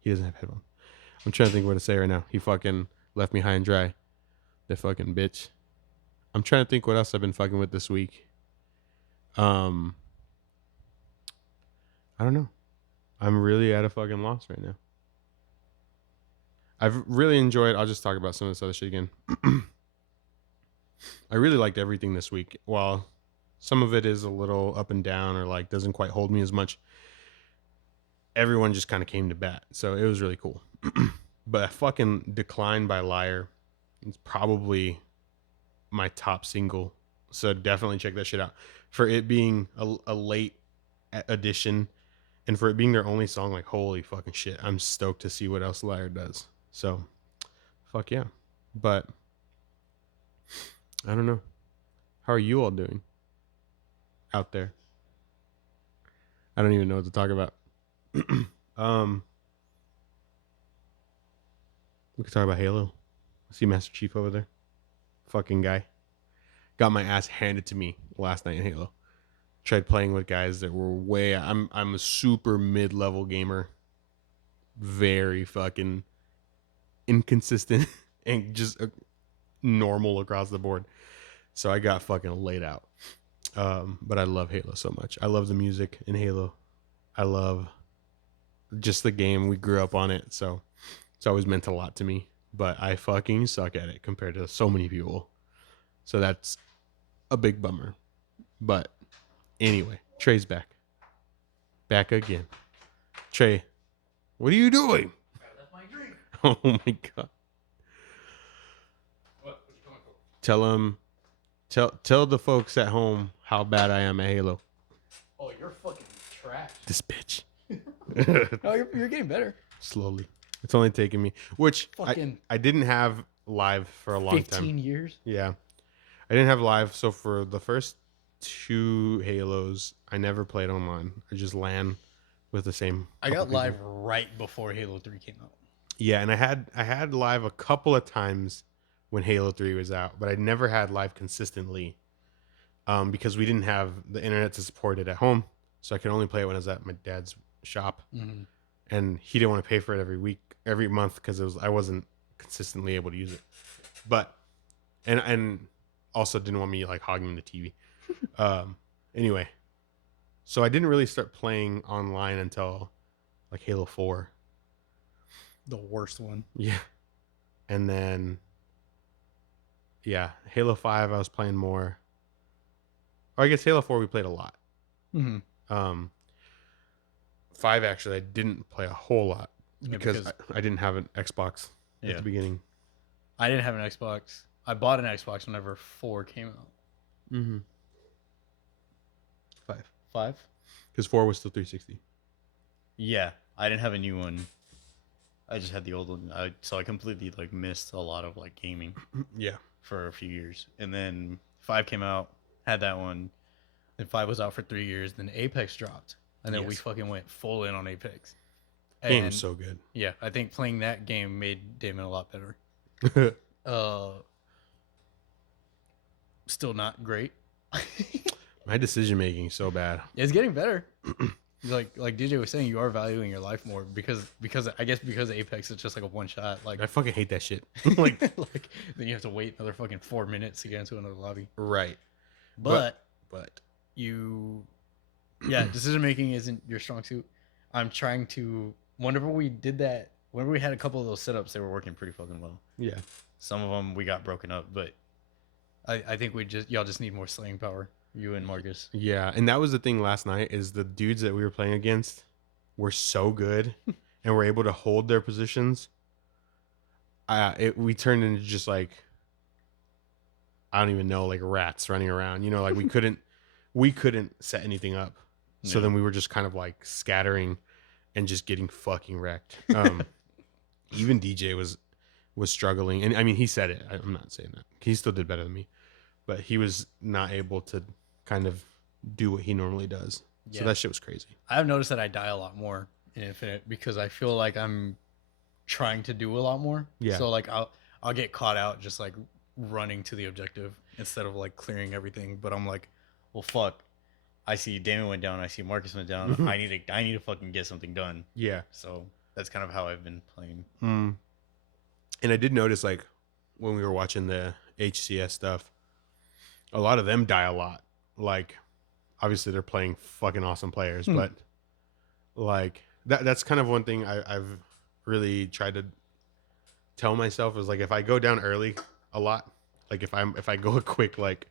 he doesn't have headphones. I'm trying to think what to say right now. He fucking left me high and dry. That fucking bitch. I'm trying to think what else I've been fucking with this week. I don't know. I'm really at a fucking loss right now. I've really enjoyed. I'll just talk about some of this other shit again. I really liked everything this week. While some of it is a little up and down or like doesn't quite hold me as much, everyone just kind of came to bat. So it was really cool. But fucking Decline by Liar is probably my top single. So definitely check that shit out. For it being a late addition and for it being their only song, like holy fucking shit. I'm stoked to see what else Liar does. So fuck yeah. But I don't know. How are you all doing out there? I don't even know what to talk about. We could talk about Halo. See Master Chief over there. Fucking guy. Got my ass handed to me last night in Halo. Tried playing with guys that were way. I'm a super mid-level gamer. Very fucking inconsistent and just normal across the board. So I got fucking laid out. But I love Halo so much. I love the music in Halo. I love just the game. We grew up on it, so it's always meant a lot to me. But I fucking suck at it compared to so many people. So that's a big bummer. But anyway, Trey's back. Back again. Trey, what are you doing? That's my drink. Oh my god. What you coming for? Tell the folks at home how bad I am at Halo. Oh, you're fucking trash. This bitch. No, you're getting better. Slowly. It's only taken me, which Fucking I didn't have live for a long 15 time. years. Yeah. I didn't have live, so for the first 2 Halos, I never played online. I just LAN with the same. I got couple live people. right before Halo 3 came out. Yeah, and I had live a couple of times when Halo 3 was out, but I never had live consistently because we didn't have the internet to support it at home, so I could only play it when I was at my dad's shop, and he didn't want to pay for it every month because I wasn't consistently able to use it, but and also didn't want me like hogging the TV. Anyway, so I didn't really start playing online until like Halo 4. The worst one. Yeah. And then, yeah, Halo 5, I was playing more. Or I guess Halo 4, we played a lot. 5, actually, I didn't play a whole lot because I didn't have an Xbox at the beginning. I didn't have an Xbox. I bought an Xbox whenever 4 came out. 5? Because 4 was still 360. Yeah, I didn't have a new one. I just had the old one. So I completely like missed a lot of like gaming. Yeah. For a few years, and then 5 came out, had that one. Then 5 was out for 3 years. Then Apex dropped, and then we fucking went full in on Apex. Game's so good. Yeah, I think playing that game made Daemon a lot better. Still not great. My decision making is so bad. It's getting better. like DJ was saying, you are valuing your life more because I guess because Apex is just like a one shot. Like I fucking hate that shit. like then you have to wait another fucking 4 minutes to get into another lobby. Right. But you, decision making isn't your strong suit. I'm trying to. Whenever we did that, whenever we had a couple of those setups, they were working pretty fucking well. Yeah. Some of them we got broken up, but I think y'all just need more slaying power. You and Marcus. Yeah, and that was the thing last night is the dudes that we were playing against were so good and were able to hold their positions. We turned into just like, I don't even know, like rats running around. You know, like we couldn't set anything up. So then we were just kind of like scattering and just getting fucking wrecked. Even DJ was struggling, and I mean he said it. I'm not saying that he still did better than me, but he was not able to kind of do what he normally does. So that shit was crazy. I've noticed that I die a lot more in Infinite because I feel like I'm trying to do a lot more. Yeah. So like I'll get caught out just like running to the objective instead of like clearing everything. But I'm like, well, fuck. I see Damon went down. I see Marcus went down. I need to fucking get something done. Yeah. So that's kind of how I've been playing. And I did notice, like, when we were watching the HCS stuff, a lot of them die a lot. Like, obviously they're playing fucking awesome players, but like that's kind of one thing I've really tried to tell myself is like, if I go down early a lot, like if I go a quick like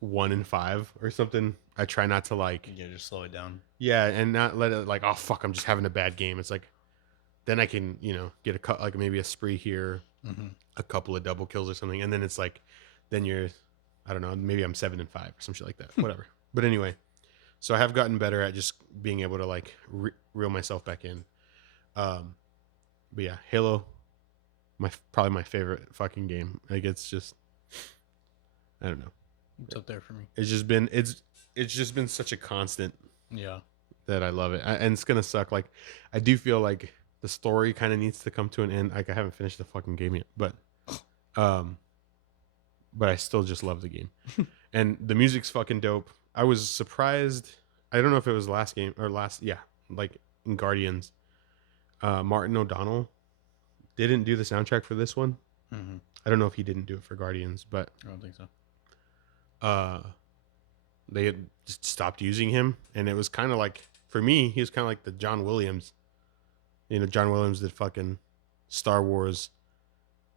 1 in 5 or something, I try not to like just slow it down. Yeah, and not let it like, oh fuck, I'm just having a bad game. It's like, then I can, get a like maybe a spree here, a couple of double kills or something, and then it's like, then you're, I don't know, maybe I'm 7 and 5 or some shit like that, whatever. But anyway, so I have gotten better at just being able to like reel myself back in. But yeah, Halo, probably my favorite fucking game. Like, it's just, I don't know. It's up there for me. It's just been such a constant. Yeah. That I love it, and it's gonna suck. Like, I do feel like the story kind of needs to come to an end. Like, I haven't finished the fucking game yet, but I still just love the game, and the music's fucking dope. I was surprised. I don't know if it was like in Guardians, Martin O'Donnell didn't do the soundtrack for this one. I don't know if he didn't do it for Guardians, but I don't think so. They had just stopped using him, and it was kind of like, for me, he was kind of like the John Williams. John Williams did fucking Star Wars,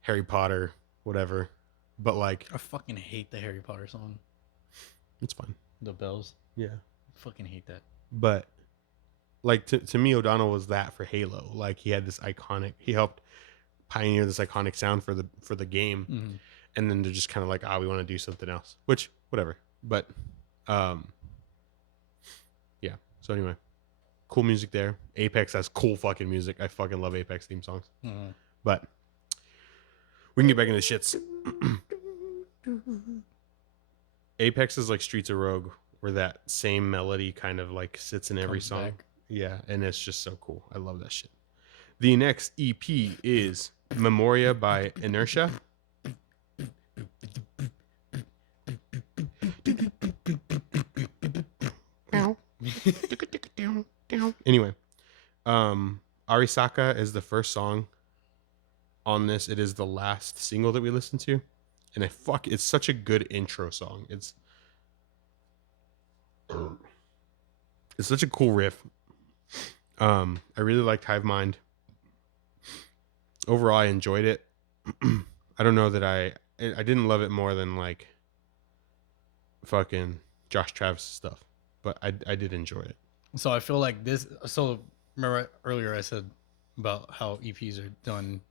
Harry Potter, whatever. But like, I fucking hate the Harry Potter song. It's fine. The bells. Yeah. I fucking hate that. But like, to me, O'Donnell was that for Halo. Like, he had this iconic, he helped pioneer this iconic sound for the game. And then they're just kind of like, we want to do something else, which, whatever. But yeah. So anyway, cool music there. Apex has cool fucking music. I fucking love Apex theme songs. But we can get back into shits. Apex is like Streets of Rogue, where that same melody kind of like sits in every song. Back. Yeah, and it's just so cool. I love that shit. The next EP is Memoria by Inertia. Anyway, Arisaka is the first song on this. It is the last single that we listened to, and it's such a good intro song. It's such a cool riff. I really liked Hive Mind. Overall, I enjoyed it. I don't know that I didn't love it more than like fucking Josh Travis stuff, but I did enjoy it. So I feel like this. So remember earlier I said about how EPs are done.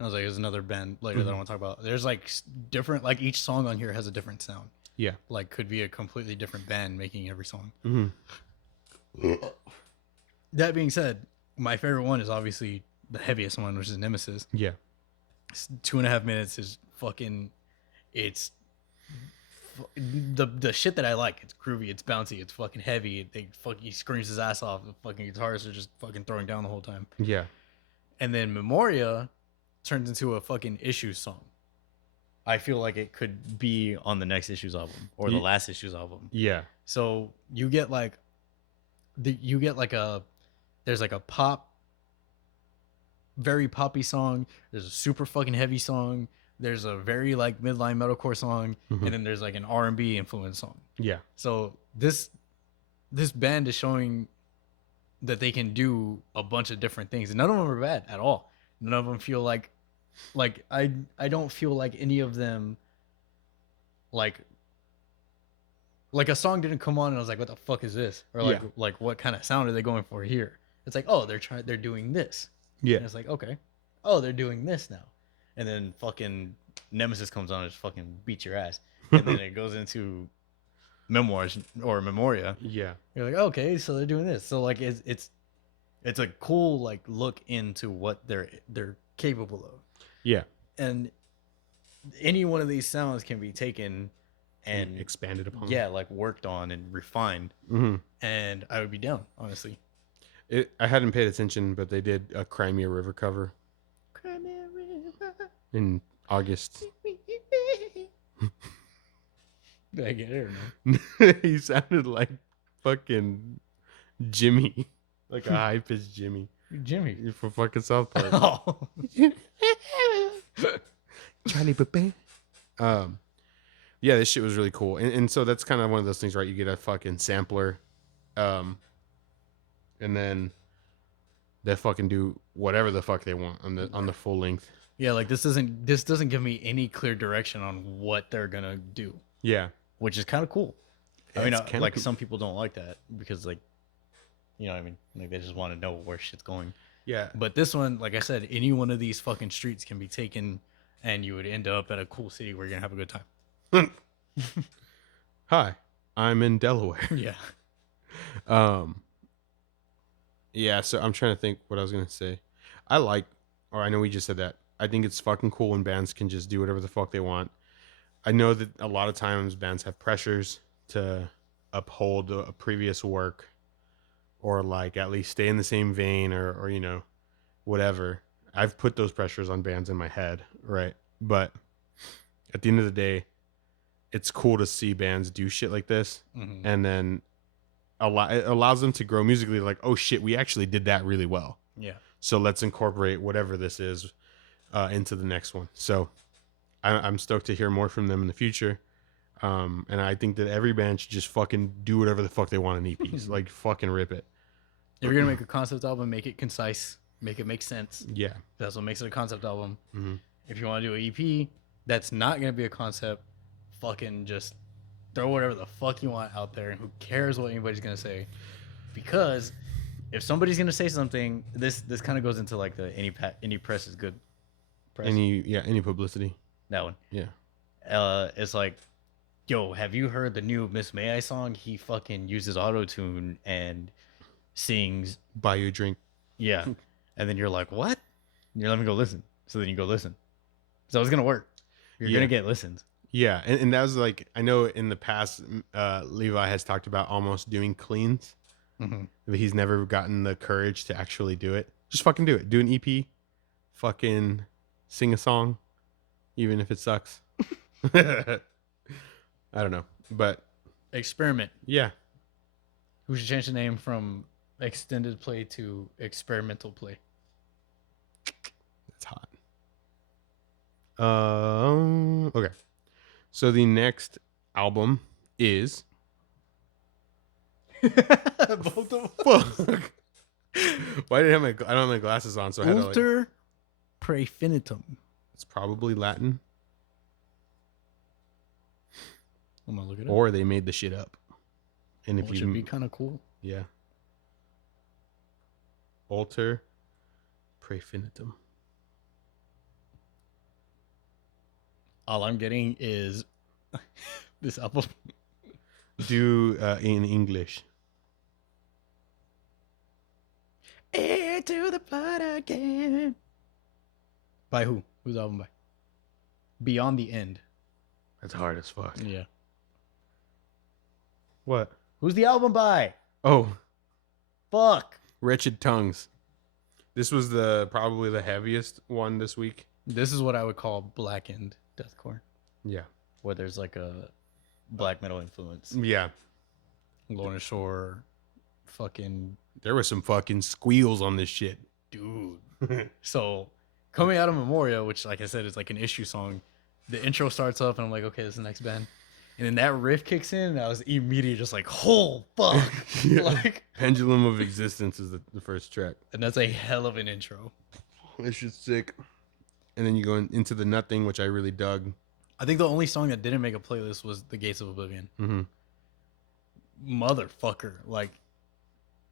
I was like, there's another band later that I want to talk about. There's like different, like each song on here has a different sound. Yeah, like could be a completely different band making every song. That being said, my favorite one is obviously the heaviest one, which is Nemesis. Yeah, it's 2.5 minutes is fucking. It's the shit that I like. It's groovy. It's bouncy. It's fucking heavy. He screams his ass off. The fucking guitarists are just fucking throwing down the whole time. Yeah, and then Memoria turns into a fucking Issues song. I feel like it could be on the next Issues album or the last Issues album. Yeah. So you get like there's like a pop, very poppy song. There's a super fucking heavy song. There's a very like midline metalcore song, and then there's like an R&B influence song. Yeah. So this band is showing that they can do a bunch of different things, and none of them are bad at all. None of them feel like I don't feel like any of them like a song didn't come on and I was like, what the fuck is this? Or like what kind of sound are they going for here? It's like, oh, they're doing this. Yeah. And it's like, okay. Oh, they're doing this now. And then fucking Nemesis comes on and just fucking beats your ass. And then it goes into Memoirs or Memoria. Yeah. You're like, okay, so they're doing this. So like it's a cool like look into what they're capable of. Yeah. And any one of these sounds can be taken and expanded upon. Yeah, like worked on and refined. And I would be down, honestly. I hadn't paid attention, but they did a Crimea River cover in August. Did I get it or no? He sounded like fucking Jimmy, like a high pitched Jimmy. Jimmy. You're from fucking South Park. Oh. Charlie Pepe. Yeah, this shit was really cool, and so that's kind of one of those things, right? You get a fucking sampler, and then they fucking do whatever the fuck they want on the full length. Yeah, like this doesn't give me any clear direction on what they're gonna do. Yeah, which is kind of cool. I mean, It's like cool. some people don't like that because, like, you know what I mean? Like they just want to know where shit's going. Yeah, But this one, like I said, any one of these fucking streets can be taken, and you would end up at a cool city where you're gonna have a good time. Hi, I'm in Delaware. Yeah. Yeah, so I'm trying to think what I was gonna say. I know we just said that. I think it's fucking cool when bands can just do whatever the fuck they want. I know that a lot of times bands have pressures to uphold a previous work, or like at least stay in the same vein, or you know, whatever. I've put those pressures on bands in my head, right? But at the end of the day, it's cool to see bands do shit like this, and then it allows them to grow musically. Like, oh shit, we actually did that really well. Yeah. So let's incorporate whatever this is into the next one. So I'm stoked to hear more from them in the future. And I think that every band should just fucking do whatever the fuck they want in EPs. Like, fucking rip it. If you're gonna make a concept album, make it concise, make it make sense. Yeah. That's what makes it a concept album. Mm-hmm. If you want to do an EP, that's not gonna be a concept. Fucking just throw whatever the fuck you want out there, and who cares what anybody's gonna say? Because if somebody's gonna say something, this kind of goes into like the any press is good. Press. Any publicity. That one. Yeah. It's like, yo, have you heard the new Miss May I song? He fucking uses auto-tune and sings Buy you a drink. Yeah. And then you're like, what? And you're let me go listen. So then you go listen. So it's gonna work. You're gonna get listens. Yeah, and that was like, I know in the past, Levi has talked about almost doing cleans, but he's never gotten the courage to actually do it. Just fucking do it. Do an EP, fucking sing a song, even if it sucks. I don't know, but Experiment. yeah. We should change the name from extended play to experimental play. That's hot. Okay. So the next album is Both of fuck. Why did I don't have my glasses on, so I had to Ulter Praefinitum. It's probably Latin, I'm gonna look it up. or they made the shit up. And if Which would be kind of cool. Yeah. Alter Praefinitum. All I'm getting is this album. Do in English. Heir to the blood again. By who? Who's the album by? Beyond the End. That's hard as fuck. Yeah. What? Who's the album by? Oh, Fuck. Wretched Tongues. This was probably the heaviest one this week. This is what I would call blackened deathcore, Yeah. where there's like a black metal influence. Yeah. Lorna Shore, fucking There was some fucking squeals on this shit. dude. So coming out of Memoria, which like I said is like an issue song, the intro starts up and I'm like, okay, this is the next band. And then that riff kicks in and I was immediately just like, oh fuck. Yeah. Like Pendulum of Existence is the first track. and that's a hell of an intro. This shit's sick. And then you go into the Nothing, which I really dug. I think the only song that didn't make a playlist was The Gates of Oblivion. Motherfucker. Like,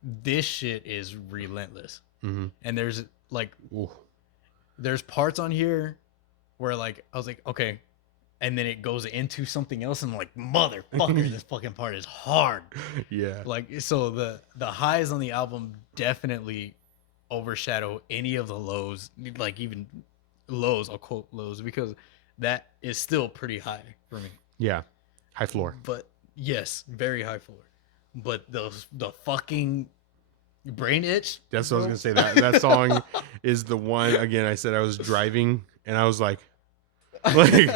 this shit is relentless. And there's, like, there's parts on here where, like, I was like, okay. And then it goes into something else, and I'm like, motherfucker, this fucking part is hard. Yeah. Like, so the highs on the album definitely overshadow any of the lows. Like, even lows, I'll quote lows, because that is still pretty high for me. Yeah. High floor. But yes, very high floor. But the fucking brain itch. That's what I was gonna say. That song is the one. Again, I said I was driving and I was like, Like,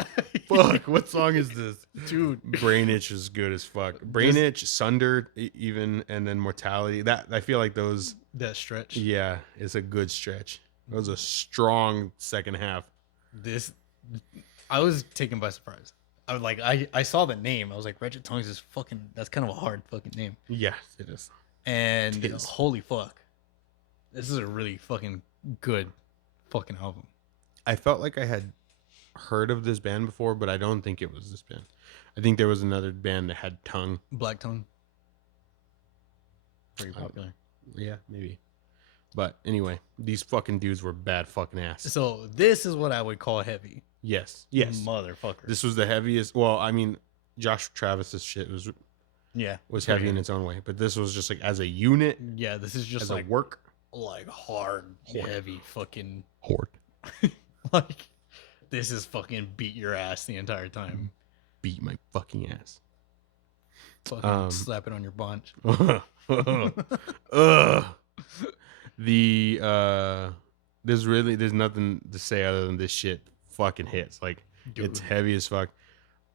fuck, what song is this? Dude. Brain Itch is good as fuck. Brain Itch, Sunder, even, and then Mortality. That I feel like those. That stretch. Yeah, it's a good stretch. It was a strong second half. I was taken by surprise. I was like, I saw the name. I was like, Wretched Tongues is fucking. That's kind of a hard fucking name. Yeah, it is. And holy fuck, this is a really fucking good fucking album. I felt like I had heard of this band before, but I don't think it was this band. I think there was another band that had Tongue. Black Tongue. Pretty popular. Yeah, maybe. But anyway, these fucking dudes were bad fucking ass. So this is what I would call heavy. Yes. Motherfucker. This was the heaviest. Well, I mean, Josh Travis's shit was heavy in its own way, but this was just like as a unit. Yeah, this is just as like a work, like hard, heavy fucking horde. Like this is fucking beat your ass the entire time. Beat my fucking ass. Fucking slap it on your bunch. There's nothing to say other than this shit fucking hits. Like, dude, it's heavy as fuck.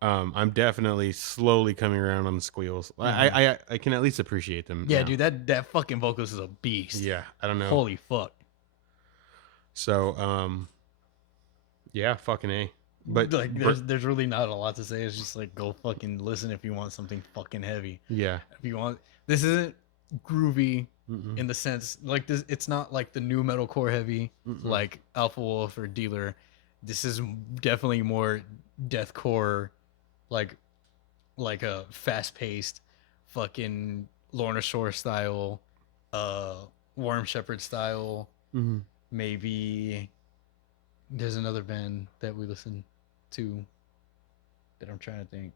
I'm definitely slowly coming around on the squeals. Mm-hmm. I can at least appreciate them. Yeah, now. Dude, that fucking vocalist is a beast. Yeah, I don't know. Holy fuck. So, yeah, fucking A. But like, there's really not a lot to say. It's just like, go fucking listen if you want something fucking heavy. Yeah. If you want, this isn't groovy in the sense like this. It's not like the new metalcore heavy like Alpha Wolf or Dealer. This is definitely more deathcore, like a fast paced, fucking Lorna Shore style, Worm Shepherd style. Maybe there's another band that we listen to that I'm trying to think.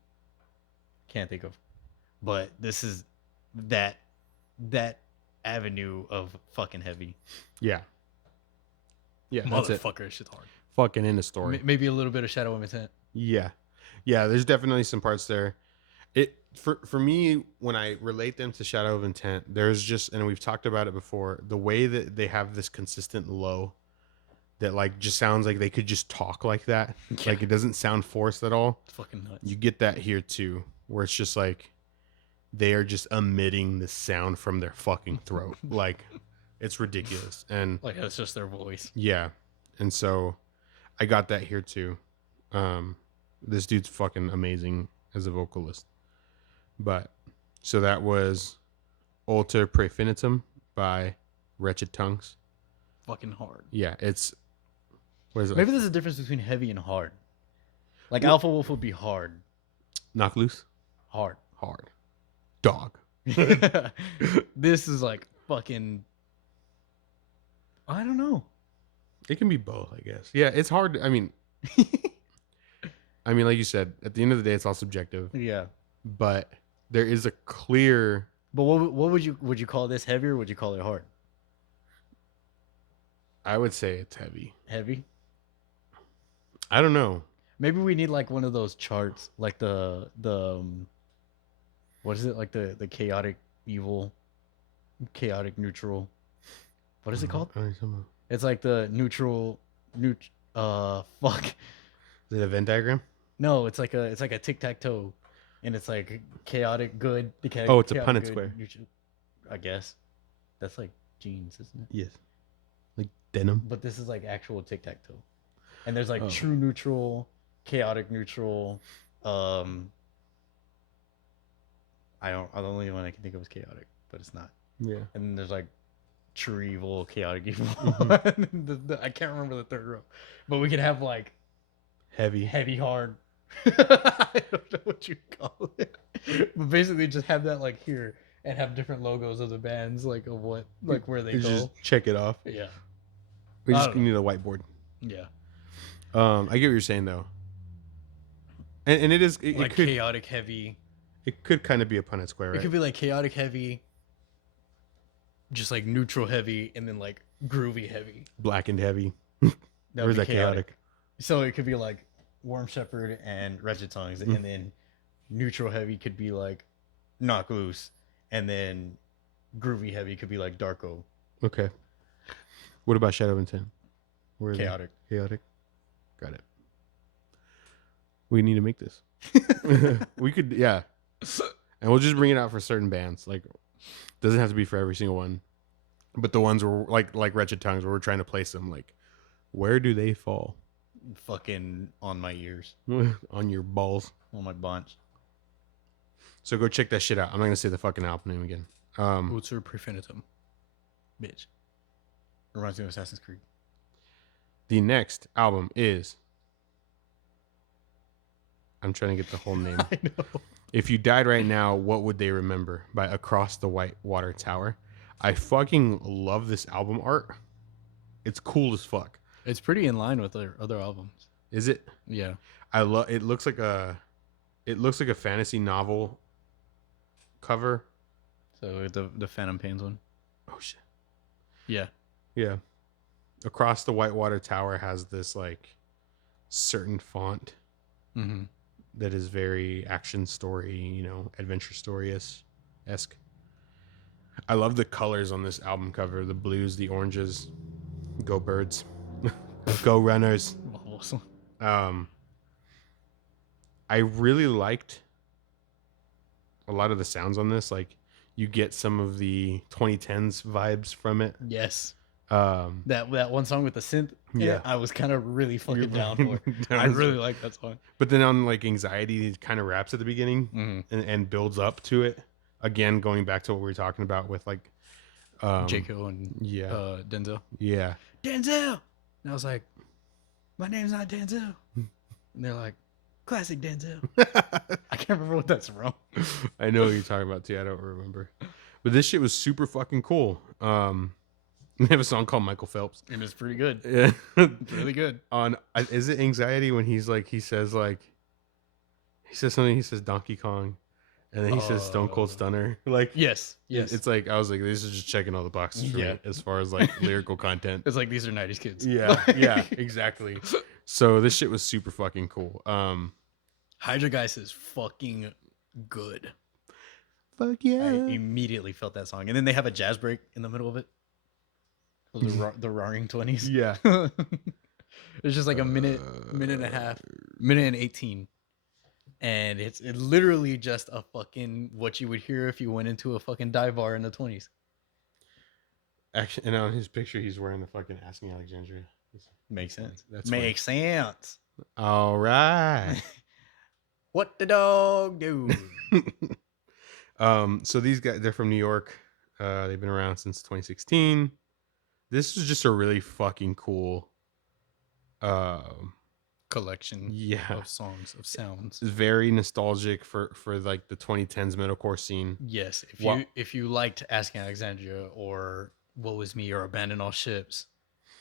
Can't think of. But this is that avenue of fucking heavy. Yeah. Yeah. Motherfucker, shit's hard. Fucking in the story. Maybe a little bit of Shadow of Intent. Yeah. Yeah, there's definitely some parts there. It for me, when I relate them to Shadow of Intent, there's just, and we've talked about it before, the way that they have this consistent low that like just sounds like they could just talk like that. Yeah. Like it doesn't sound forced at all. It's fucking nuts. You get that here too, where it's just like they are just emitting the sound from their fucking throat. Like it's ridiculous. And like it's just their voice. Yeah. And so I got that here too. This dude's fucking amazing as a vocalist. But so that was Alter Prefinitum by Wretched Tongues. Fucking hard. Yeah, it's what is it? Maybe there's a difference between heavy and hard. Like Alpha Wolf would be hard. Knock Loose? Hard. Dog. This is like fucking, I don't know. It can be both, I guess. Yeah, it's hard. I mean, like you said, at the end of the day, it's all subjective. Yeah. But there is a clear. But what would you call this, heavy, or would you call it hard? I would say it's heavy. Heavy? I don't know. Maybe we need like one of those charts, like the what is it, like the chaotic evil, chaotic neutral. What is it called? It's like the neutral fuck. Is it a Venn diagram? No, it's like a tic-tac-toe, and it's like chaotic good. It's a Punnett square. Neutral, I guess. That's like jeans, isn't it? Yes. Like denim. But this is like actual tic-tac-toe. And there's like true neutral, chaotic neutral. The only one I can think of is chaotic, but it's not. Yeah. And then there's like true evil, chaotic evil. I can't remember the third row. But we could have like heavy hard. I don't know what you call it. But basically just have that like here and have different logos of the bands, like of what, like where they go. Just check it off. Yeah. We just need a whiteboard. Yeah. I get what you're saying though. And it is like could, chaotic heavy. It could kind of be a Punnett square, right? It could be like chaotic heavy, just like neutral heavy, and then like groovy heavy. Blackened heavy. Or is that chaotic? So it could be like Worm Shepherd and Wretched Tongues, and then neutral heavy could be like Knock Loose, and then groovy heavy could be like Darko. Okay. What about Shadow of Intent? Chaotic. Chaotic. Got it. We need to make this. We could, yeah. And we'll just bring it out for certain bands. Like, doesn't have to be for every single one. But the ones where like Wretched Tongues, where we're trying to place them, like, where do they fall? Fucking on my ears. On your balls. On my bunch. So go check that shit out. I'm not gonna say the fucking album name again. Ulcer Prefinitum. Bitch. Reminds me of Assassin's Creed. The next album is. I'm trying to get the whole name. I know. If You Died Right Now, What Would They Remember? By Across the White Water Tower. I fucking love this album art. It's cool as fuck. It's pretty in line with their other albums. Is it? Yeah. I love. It looks like a fantasy novel cover. So the Phantom Pains one. Oh shit. Yeah. Yeah. Across the Whitewater Tower has this like certain font that is very action story, adventure story-esque. I love the colors on this album cover. The blues, the oranges. Go Birds. Go Runners. Awesome. I really liked a lot of the sounds on this. Like, you get some of the 2010s vibes from it. Yes. That one song with the synth. Yeah. I was kind of really fucking down for it. I really like that song. But then on like Anxiety, it kind of raps at the beginning and builds up to it. Again, going back to what we were talking about with like Jaco and Denzel. Yeah. Denzel. And I was like, my name's not Denzel. And they're like, classic Denzel. I can't remember what that's from. I know what you're talking about too. I don't remember. But this shit was super fucking cool. They have a song called Michael Phelps. And it's pretty good. Yeah. It's really good. Is it Anxiety when he says something, he says Donkey Kong. And then he says Stone Cold Stunner. Like, yes. It's like, I was like, this is just checking all the boxes for me as far as like lyrical content. It's like, these are 90s kids. Yeah, yeah, exactly. So this shit was super fucking cool. Hydra Geist is fucking good. Fuck yeah. I immediately felt that song. And then they have a jazz break in the middle of it. The Roaring 20s. Yeah. It's just like a minute and a half, minute and 18. And it's literally just a fucking what you would hear if you went into a fucking dive bar in the 20s. Actually, and on his picture, he's wearing the fucking Asking Alexandria. Makes sense. Makes sense. All right. What the dog do? So these guys, they're from New York. They've been around since 2016. This is just a really fucking cool collection of songs, of sounds. It's very nostalgic for like the 2010s metalcore scene. Yes, if you liked Asking Alexandria or Woe Is Me or Abandon All Ships,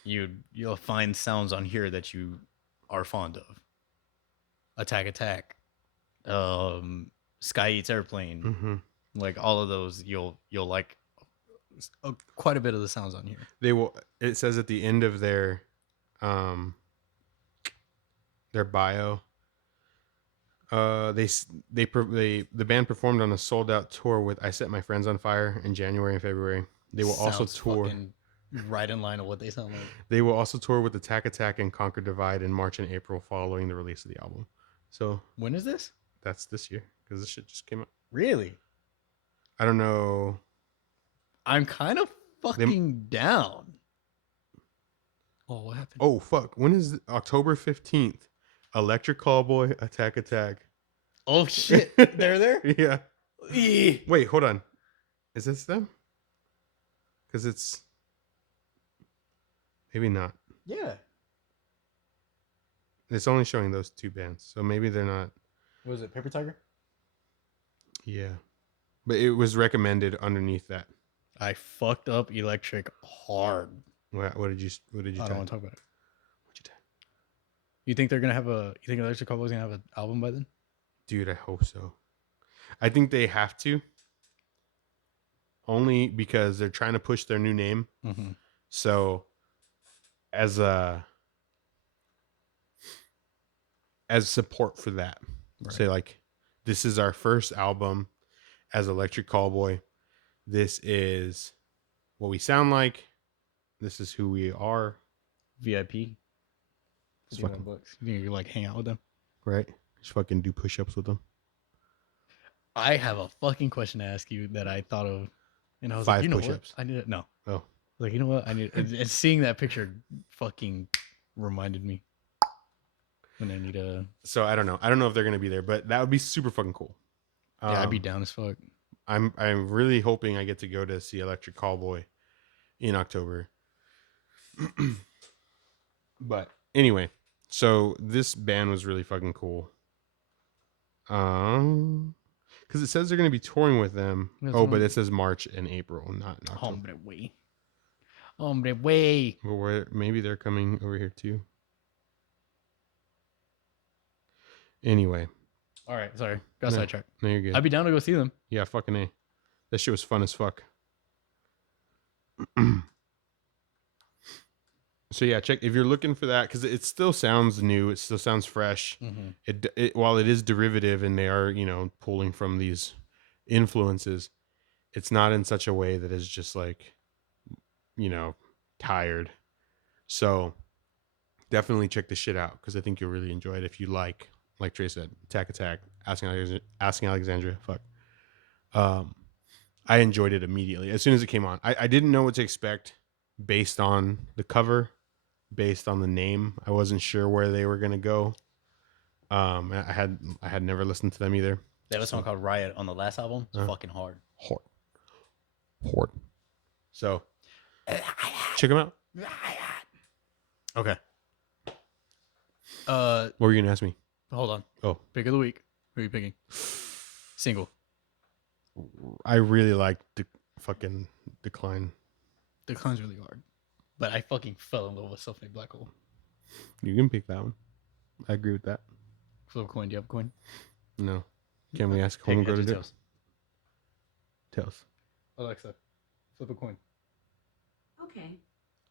you'll find sounds on here that you are fond of. Attack, Sky Eats Airplane, like all of those you'll like quite a bit of the sounds on here. They will. It says at the end of their bio, the band performed on a sold out tour with I Set My Friends on Fire in January and February. They will also tour right in line of what they sound like. They will also tour with Attack and Conquer Divide in March and April following the release of the album. So when is this? That's this year because this shit just came out. Really? I don't know. I'm kind of fucking down. Oh, what happened? Oh fuck! When is October 15th? Electric Callboy, Attack. Oh shit! They're there? Yeah. Wait, hold on. Is this them? Because it's maybe not. Yeah. It's only showing those two bands, so maybe they're not. Was it Paper Tiger? Yeah, but it was recommended underneath that. I fucked up Electric hard. What did you? I don't want to talk about it. What'd you type? You think they're gonna have a? You think Electric Callboy's gonna have an album by then? Dude, I hope so. I think they have to. Only because they're trying to push their new name. Mm-hmm. So, as support for that, say like, this is our first album as Electric Callboy. This is what we sound like. This is who we are. VIP. $1,500. You think you like hang out with them? Right. Just fucking do push-ups with them. I have a fucking question to ask you that I thought of, and I was 5 like, you know push-ups. what? I need it. No. Oh. Like, you know what? I need. And seeing that picture fucking reminded me. When I need a. So I don't know. I don't know if they're gonna be there, but that would be super fucking cool. Yeah, I'd be down as fuck. I'm really hoping I get to go to see Electric Callboy in October. But anyway, so this band was really fucking cool. Because it says they're gonna be touring with them. But it says March and April, not October. Hombre way. Well, maybe they're coming over here too. Anyway. All right, sorry, got sidetracked. No, you're good. I'd be down to go see them. Yeah, fucking A. That shit was fun as fuck. So yeah, check if you're looking for that, because it still sounds new. It still sounds fresh. Mm-hmm. While it is derivative and they are, pulling from these influences, it's not in such a way that is just like, tired. So definitely check this shit out, because I think you'll really enjoy it if you like Tre said, Attack, Asking Alexandria. Fuck. I enjoyed it immediately as soon as it came on. I didn't know what to expect based on the cover, based on the name. I wasn't sure where they were gonna go. I had never listened to them either. They have a song called Riot on the last album. It's fucking hard. Hard. So check them out. Okay. What were you gonna ask me? Hold on. Oh, pick of the week. Who are you picking? Single. I really like the fucking Decline. Decline's really hard, but I fucking fell in love with Self-Made Black Hole. You can pick that one. I agree with that. Flip a coin. Do you have a coin? No. Can we ask Homegirl to do it? Tails. Alexa, flip a coin. Okay.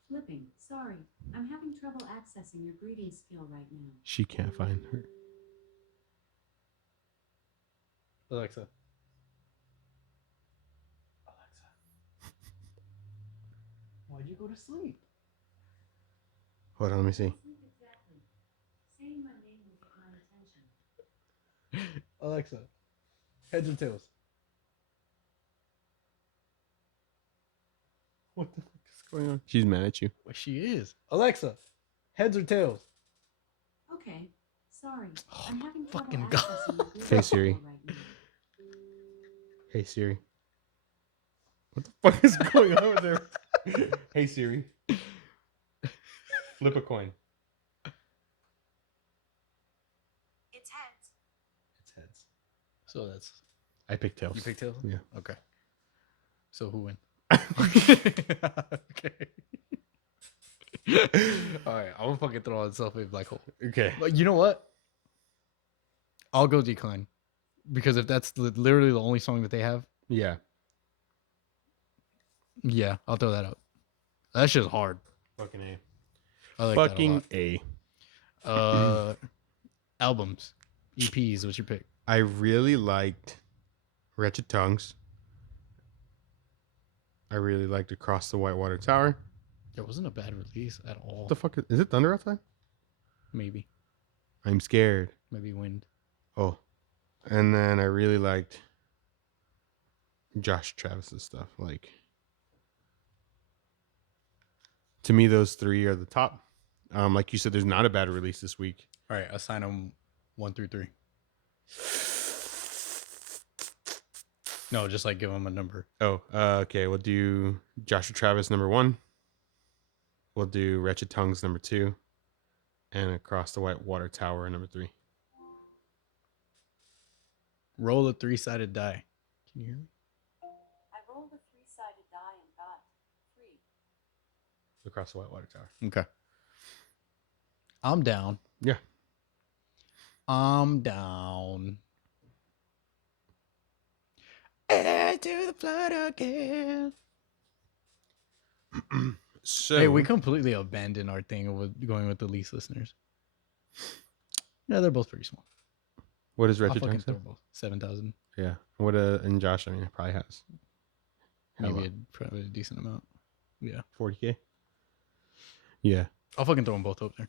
Flipping. Sorry. I'm having trouble accessing your greeting skill right now. She can't find her. Alexa. Why'd you go to sleep? Hold on, let me see. Exactly. Saying my name will get my attention. Alexa, heads or tails? What the fuck is going on? She's mad at you. Well, she is. Alexa, heads or tails? Okay. Sorry. I'm having trouble fucking accessing your Hey greeting Siri. skill right now. Hey Siri. What the fuck is going on there? Hey Siri. Flip a coin. It's heads. It's heads. So that's. I picked tails. You picked tails? Yeah. Okay. So who win? Okay. All right. I'm gonna fucking throw on Self-Made Black Hole. Okay. But you know what? I'll go Decline. Because if that's literally the only song that they have, Yeah. yeah, I'll throw that out. That shit's hard. Fucking A. I like Fucking that A. a lot. Albums, EPs. What's your pick? I really liked Wretched Tongues. I really liked Across the Whitewater Tower. There wasn't a bad release at all. What the fuck is it? Thunder outside? Maybe. I'm scared. Maybe Wind. Oh. And then I really liked Josh Travis's stuff. Like, to me, those three are the top. Like you said, there's not a bad release this week. All right, assign them 1 through 3. No, just like give them a number. Oh, okay. We'll do Joshua Travis number 1. We'll do Wretched Tongues number 2, and Across the Whitewater Tower number 3. Roll a 3-sided die. Can you hear me? I rolled a 3-sided die and got 3. Across the Whitewater Tower. Okay. I'm down. Yeah. I'm down. Add to the flood again. So Hey, we completely abandoned our thing of going with the least listeners. Yeah, they're both pretty small. what is I'll Wretched fucking Tongues? throw both. 7,000. Yeah. What and Josh, I mean, it probably has Maybe probably a decent amount. Yeah. 40K. Yeah. I'll fucking throw them both up there.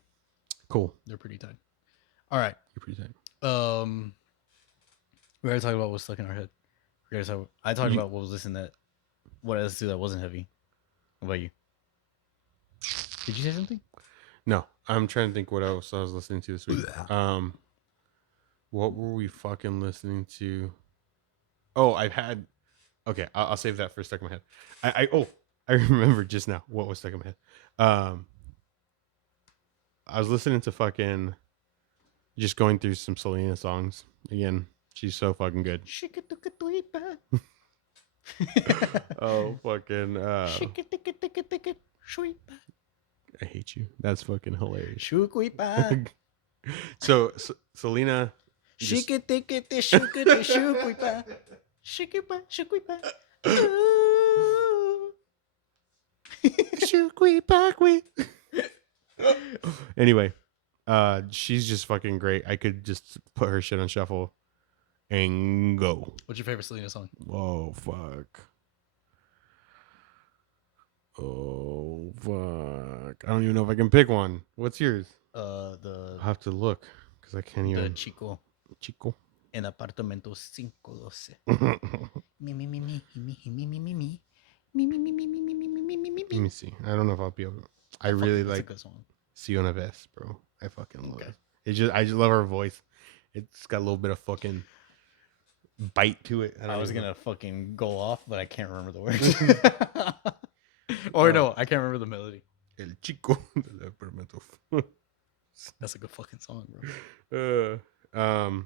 Cool. They're pretty tight. All right. You're pretty tight. We already talked about what's stuck in our head. I talked about what I listened to that wasn't heavy. What about you? Did you say something? No, I'm trying to think what else I was listening to this week. What were we fucking listening to? Oh, Okay, I'll save that for stuck in my head. I remember just now what was stuck in my head. I was listening to fucking, just going through some Selena songs again. She's so fucking good. Oh, fucking. I hate you. That's fucking hilarious. So Selena. Anyway, she's just fucking great. I could just put her shit on shuffle and go. What's your favorite Selena song? Oh fuck. Oh fuck. I don't even know if I can pick one. What's yours? I'll have to look because I can't even. Chico. En apartamento 512. Let me see. I don't know if I'll be able to. I really like good song. Siona Vest, bro. I fucking love it. I just love her voice. It's got a little bit of fucking bite to it. I was gonna fucking go off, but I can't remember the words. Or no, I can't remember the melody. El Chico del Apartamento. That's a good fucking song, bro.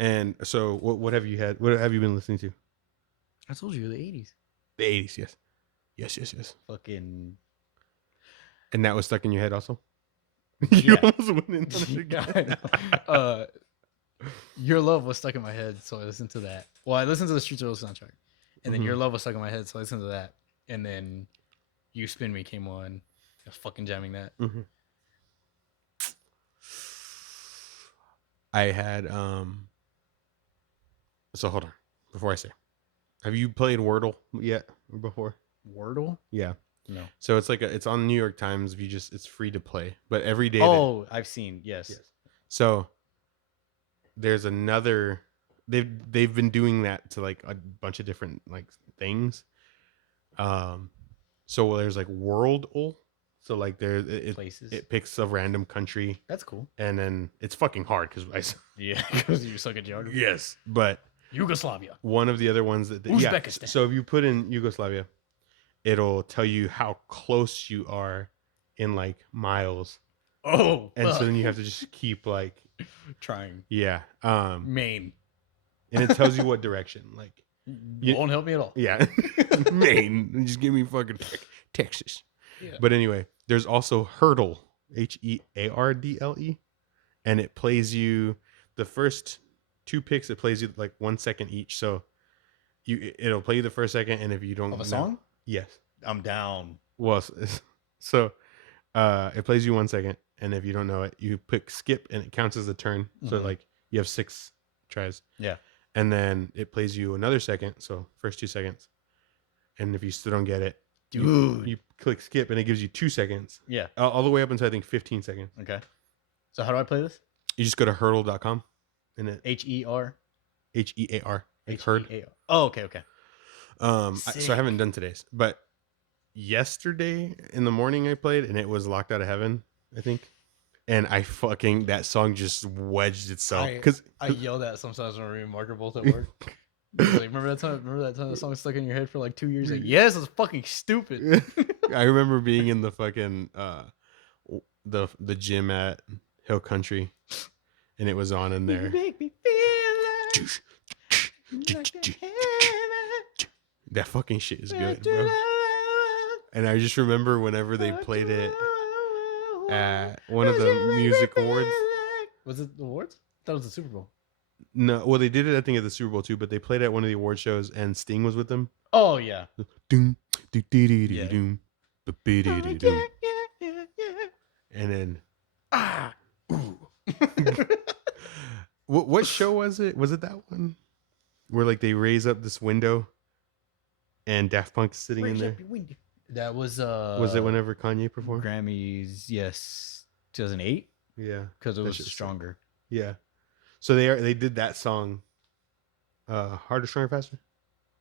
And so what have you had? What have you been listening to? I told you the 80s. The 80s, yes. Fucking. And that was stuck in your head also? Yeah. You almost went in on it again. I know. Your Love was stuck in my head, so I listened to that. Well, I listened to the Streets of Rose soundtrack. And then Your Love was stuck in my head, so I listened to that. And then You Spin Me came on. I was fucking jamming that. I had so hold on before I say, have you played Wordle yet or before? Wordle? Yeah. No. So it's like it's on New York Times. It's free to play, but every day. I've seen. Yes. So there's another. They've been doing that to like a bunch of different like things. So there's like Worldle. So like Places. It picks a random country. That's cool. And then it's fucking hard because because you suck at geography. Yes, but Yugoslavia. One of the other ones that Uzbekistan. So if you put in Yugoslavia, it'll tell you how close you are in like miles. Oh, and so then you have to just keep like trying. Yeah. Maine. And it tells you what direction. Like won't help me at all. Yeah. Maine. Just give me fucking Texas. Yeah. But anyway, there's also Hurdle, HEARDLE, and it plays you the first 2 picks. It plays you like 1 second each. So it'll play you the first second, and if you don't of a song, yes, I'm down. Well, so it plays you 1 second, and if you don't know it, you pick skip, and it counts as a turn. So like you have 6 tries. Yeah, and then it plays you another second. So first 2 seconds, and if you still don't get it. Dude, you click skip and it gives you 2 seconds. Yeah. All the way up until I think 15 seconds. Okay. So how do I play this? You just go to hurdle.com and it HER. HEAR. Like herd. Oh, okay. So I haven't done today's, but yesterday in the morning I played and it was Locked Out of Heaven, I think. And that song just wedged itself. Because I yell that sometimes when we're marking both at work. Like, remember that time the song stuck in your head for like 2 years? Like, yes, it's fucking stupid. I remember being in the fucking the gym at Hill Country, and it was on in there. You make me feel like that fucking shit is good, bro. And I just remember whenever they played it at one of the music awards. Was it the awards? I thought it was the Super Bowl. No, well, they did it, I think, at the Super Bowl too, but they played it at one of the award shows, and Sting was with them. Oh, yeah. Doom, doo doo doo doo doom, ba doo doo doo. And then, what show was it? Was it that one where like they raise up this window, and Daft Punk's sitting in there? That was it whenever Kanye performed? Grammys, yes, 2008. Yeah, because it was Stronger. Yeah. So they did that song, Harder, Stronger, Faster.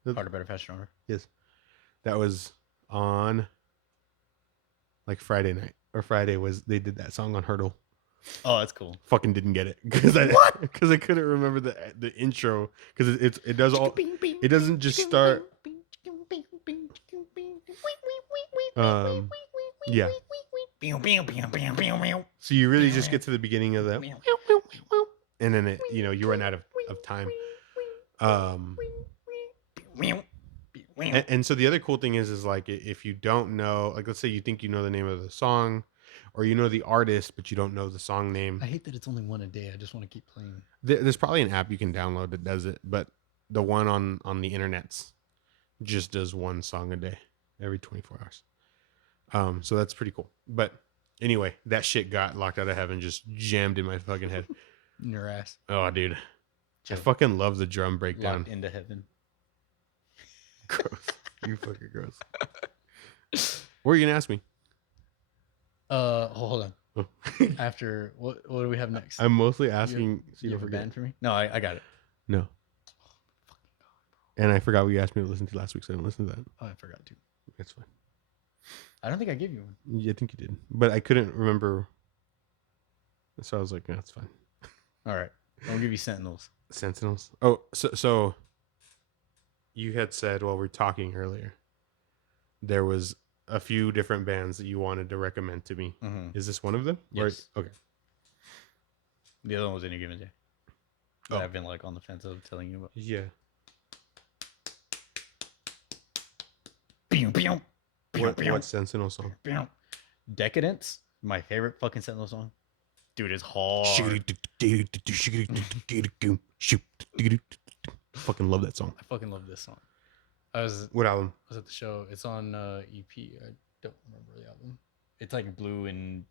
Harder, better, faster, stronger. Yes, that was on like Friday night or Friday was they did that song on Hurdle. Oh, that's cool. Fucking didn't get it because I couldn't remember the intro because it does all it doesn't just start. Yeah. So you really just get to the beginning of that, and then it you run out of time. And so the other cool thing is like if you don't know, like let's say you think you know the name of the song, or you know the artist but you don't know the song name. I hate that it's only one a day. I just want to keep playing. There's probably an app you can download that does it, but the one on the internet's just does one song a day every 24 hours. So that's pretty cool. But anyway, that shit got locked out of heaven, just jammed in my fucking head. In your ass. Oh, dude. Chill. I fucking love the drum breakdown. Locked into heaven. Gross. You fucking gross. What are you gonna ask me? Hold on. Oh. After what do we have next? I'm mostly asking. You have a band for me? No, I got it. No. And I forgot what you asked me to listen to last week, so I didn't listen to that. Oh, I forgot to. That's fine. I don't think I gave you one. Yeah, I think you did, but I couldn't remember. So I was like, "No, that's fine." All right, I'll give you Sentinels. Sentinels. Oh, so you had said while we were talking earlier, there was a few different bands that you wanted to recommend to me. Mm-hmm. Is this one of them? Yes. Or, okay. The other one was Any Given Day. Oh. I've been like on the fence of telling you about. Yeah. What Sentinel song? Decadence, my favorite fucking Sentinel song. Dude, it's hard. Fucking love that song. I fucking love this song. I was What album? at the show. It's on EP. I don't remember the album. It's like blue and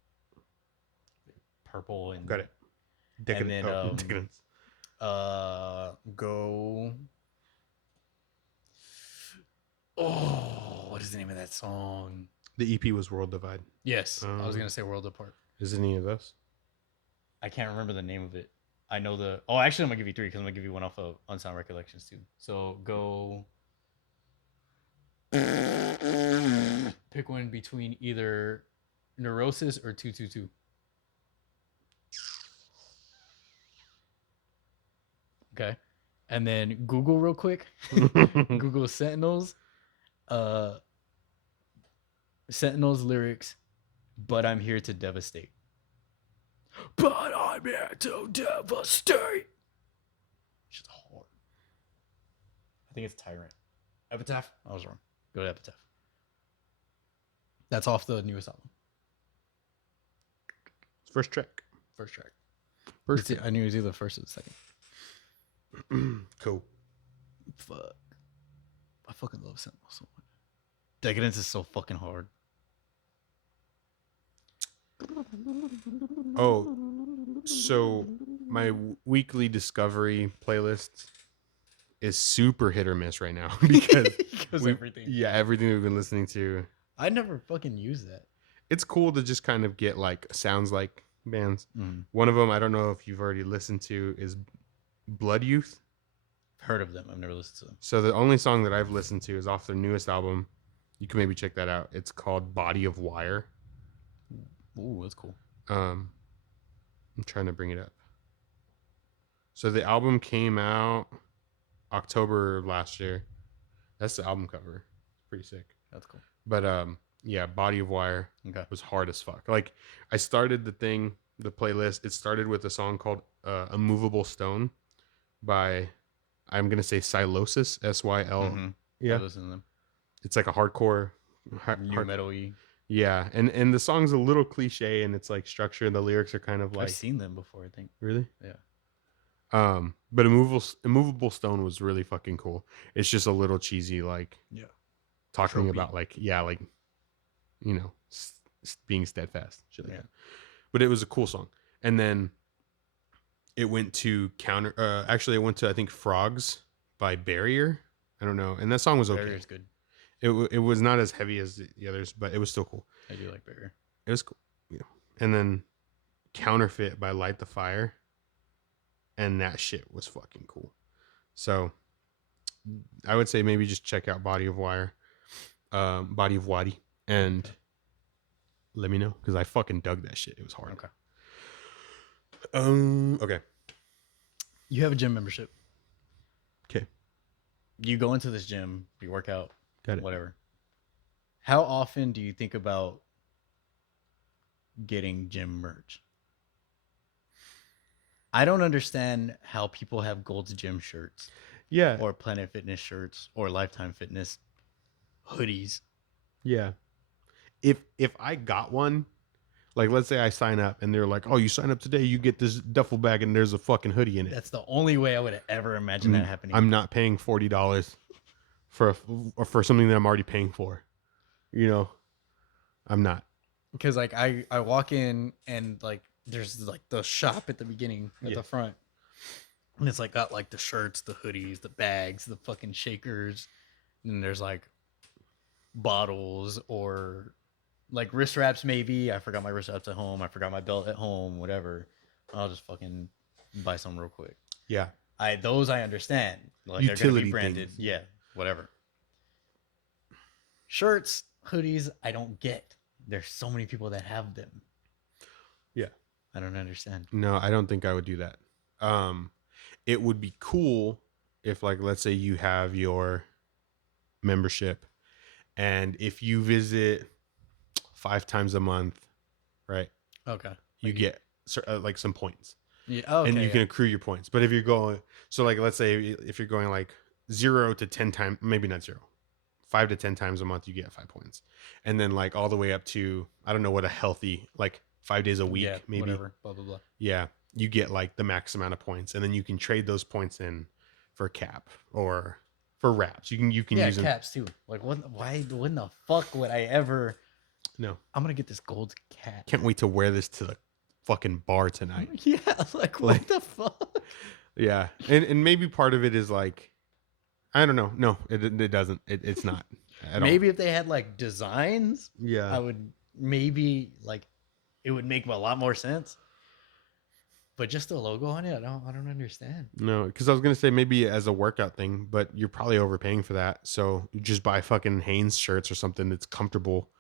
purple and Got it. And then, Decadence. Go. Oh, what is the name of that song? The EP was World Divide. Yes, I was gonna say World Apart. Is it any of those? I can't remember the name of it. I know the. Oh, actually, I'm gonna give you 3 because I'm gonna give you one off of Unsound Recollections too. So go. Pick one between either Neurosis or 222. Okay, and then Google real quick. Google Sentinels. Sentinels lyrics, but I'm here to devastate. But I'm here to devastate. It's just hard. I think it's Tyrant. Epitaph? I was wrong. Go to Epitaph. That's off the newest album. First track. First track. First. I knew it was either the first or the second. Cool. Fuck. I fucking love Sentinel so much. Decadence is so fucking hard. Oh, so my weekly discovery playlist is super hit or miss right now because everything. Yeah, everything we've been listening to. I never fucking use that. It's cool to just kind of get like sounds like bands. Mm. One of them, I don't know if you've already listened to, is Blood Youth. Heard of them. I've never listened to them. So the only song that I've listened to is off their newest album. You can maybe check that out. It's called Body of Wire. Ooh, that's cool. I'm trying to bring it up. So the album came out October of last year. That's the album cover. It's pretty sick. That's cool. But yeah, Body of Wire was hard as fuck. Like I started the playlist. It started with a song called "A Movable Stone" by, I'm gonna say Sylosis, SYL. Mm-hmm. Yeah, I listen to them. it's like a hardcore, New metal-y. Yeah, and the song's a little cliche in its like structure, and the lyrics are kind of like. I've seen them before, I think. Really? Yeah. But Immovable Stone was really fucking cool. It's just a little cheesy, like talking Tropey. about like you know, being steadfast, shit like Yeah. that. But it was a cool song, and then it went to Actually, it went to I think Frogs by Barrier. I don't know, and that song was okay. Barrier's good. It was not as heavy as the others, but it was still cool. I do like Barrier. It was cool, and then Counterfeit by Light the Fire. and that shit was fucking cool. So I would say maybe just check out Body of Wire, Body of Wadi, and let me know because I fucking dug that shit. It was hard. Okay. You have a gym membership. Okay. You go into this gym, you work out, Got it. whatever. How often do you think about getting gym merch? I don't understand how people have Gold's Gym shirts. Yeah. Or Planet Fitness shirts or Lifetime Fitness hoodies. Yeah. If I got one, like let's say I sign up and they're like, "Oh, you sign up today, you get this duffel bag and there's a fucking hoodie in it." That's the only way I would ever imagine that happening. I'm not paying $40 for something that I'm already paying for. You know, I'm not. Because like I walk in and like there's like the shop at the beginning at the front. And it's like got like the shirts, the hoodies, the bags, the fucking shakers. And then there's like bottles or like wrist wraps maybe. I forgot my wrist wraps at home. I forgot my belt at home, whatever. I'll just fucking buy some real quick. Yeah. Those I understand. Like Utility they're gonna be branded. things. Yeah, whatever. Shirts, hoodies, I don't get. There's so many people that have them. Yeah. I don't understand. No, I don't think I would do that. It would be cool if, like, let's say you have your membership and if you visit 5 times a month, right? Okay. You get like some points. Yeah. Okay, and you can accrue your points. But if you're going, so like, let's say if you're going like 0 to 10 times, maybe not 0, 5 to 10 times a month, you get 5 points. And then like all the way up to, I don't know what a healthy, like 5 days a week, maybe. Whatever, blah, blah, blah. Yeah. You get like the max amount of points. And then you can trade those points in for cap or for wraps. You can use them. Caps too. Like when the fuck would I ever? No. I'm going to get this gold cap. Can't wait to wear this to the fucking bar tonight. Yeah. Like what the fuck? Yeah. And maybe part of it is like, I don't know. No, it doesn't. It's not. Maybe if they had like designs, yeah, I would maybe like it would make a lot more sense. But just the logo on it, I don't understand. No, because I was gonna say maybe as a workout thing, but you're probably overpaying for that. So you just buy fucking Hanes shirts or something that's comfortable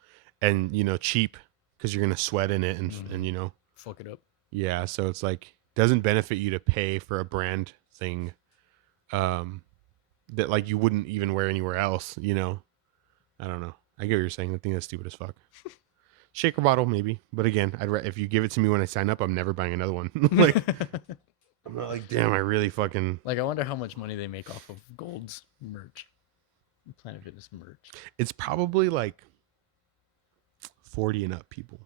and cheap because you're gonna sweat in it and fuck it up. Yeah, so it's like doesn't benefit you to pay for a brand thing, that like you wouldn't even wear anywhere else. I don't know. I get what you're saying. I think that's stupid as fuck. Shaker bottle, maybe. But again, if you give it to me when I sign up, I'm never buying another one. Like, I'm not like, damn, I really fucking... Like, I wonder how much money they make off of Gold's merch. Planet Fitness merch. It's probably like 40 and up people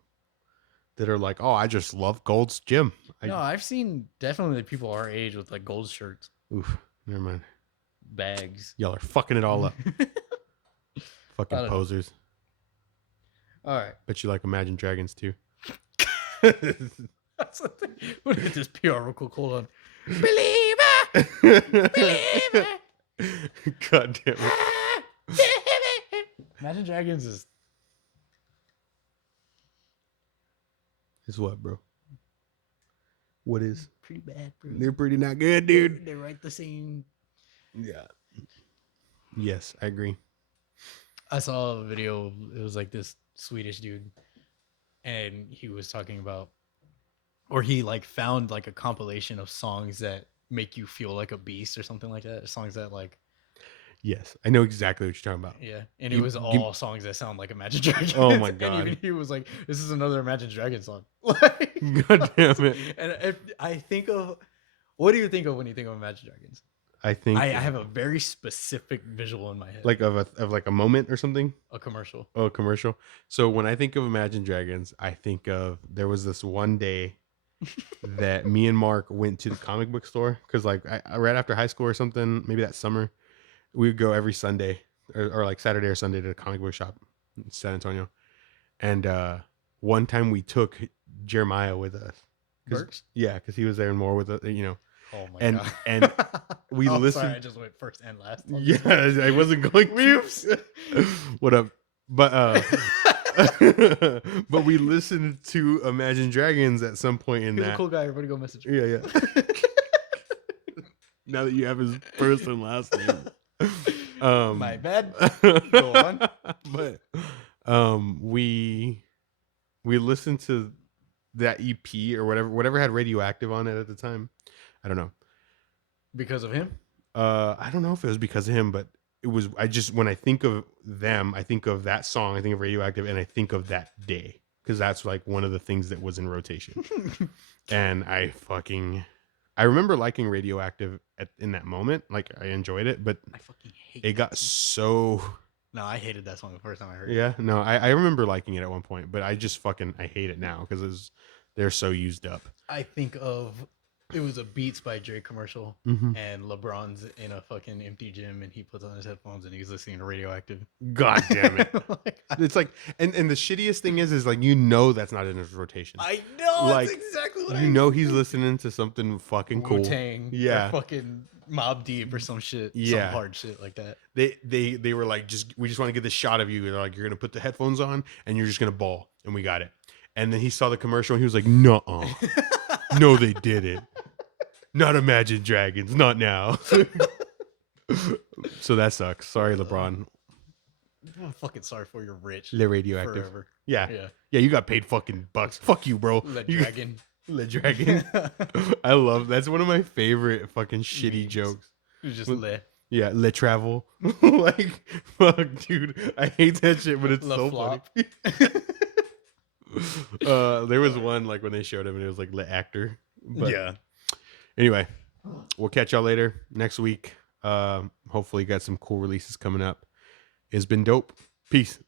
that are like, oh, I just love Gold's Gym. No, I've seen definitely people our age with like Gold shirts. Oof, never mind. Bags. Y'all are fucking it all up. Fucking posers. All right. Bet you like Imagine Dragons too. That's the thing. We'll get this PR real quick. Hold on. Believer! Believer! God damn it. Imagine Dragons is what, bro? What is? pretty bad, bro. They're pretty not good, dude. They write the same. Yeah. Yes, I agree. I saw a video. It was like this Swedish dude, and he was talking about, or he like found like a compilation of songs that make you feel like a beast or something like that. Songs that like. Yes, I know exactly what you're talking about. Yeah, and it was all songs that sound like Imagine Dragons. Oh my god! And even he was like, "This is another Imagine Dragons song." Like, God damn it! And if I think of, what do you think of when you think of Imagine Dragons? I think I have a very specific visual in my head, like of like a moment or something. a commercial. Oh, a commercial. So when I think of Imagine Dragons, I think of there was this one day that me and Mark went to the comic book store because like right after high school or something, maybe that summer, we would go every Sunday or like Saturday or Sunday to the comic book shop in San Antonio. And one time we took Jeremiah with us. Burks? Yeah, because he was there more with us, Oh my and god! and we oh, listened. Sorry, I just went first and last. Yeah, I wasn't going. Whoops. What up? But but we listened to Imagine Dragons at some point in He's that. a cool guy. Everybody go message him. Yeah, Now that you have his first and last name. My bad. Go on. But we listened to that EP or whatever had Radioactive on it at the time. I don't know. Because of him? I don't know if it was because of him, but it was. When I think of them, I think of that song, I think of Radioactive, and I think of that day because that's like one of the things that was in rotation. And I remember liking Radioactive in that moment. Like I enjoyed it, but I fucking hate it got so. No, I hated that song the first time I heard it. Yeah, no, I remember liking it at one point, but I just I hate it now because they're so used up. I think of it was a Beats by Dre commercial, Mm-hmm. and LeBron's in a fucking empty gym, and he puts on his headphones and he's listening to Radioactive. God damn it! It's like, and the shittiest thing is like that's not in his rotation. I know, like that's exactly what he's listening to something fucking cool. Wu-Tang, yeah, fucking Mobb Deep or some shit, yeah, some hard shit like that. They were like, we just want to get this shot of you. They're like, you're gonna put the headphones on and you're just gonna bawl, and we got it. And then he saw the commercial and he was like, nuh-uh. No, they didn't. Not Imagine Dragons, not now. So that sucks. Sorry, LeBron. I'm fucking sorry for you're rich. Le Radioactive. Forever. Yeah. You got paid fucking bucks. Fuck you, bro. Le Dragon. Le Dragon. I love that's one of my favorite fucking shitty jokes. It was just Le. Yeah, Le Travel. Like, fuck, dude. I hate that shit, but it's Le so Flop. funny. There was one like when they showed him and it was like Le Actor. But yeah. Anyway, we'll catch y'all later next week. Hopefully got some cool releases coming up. It's been dope. Peace.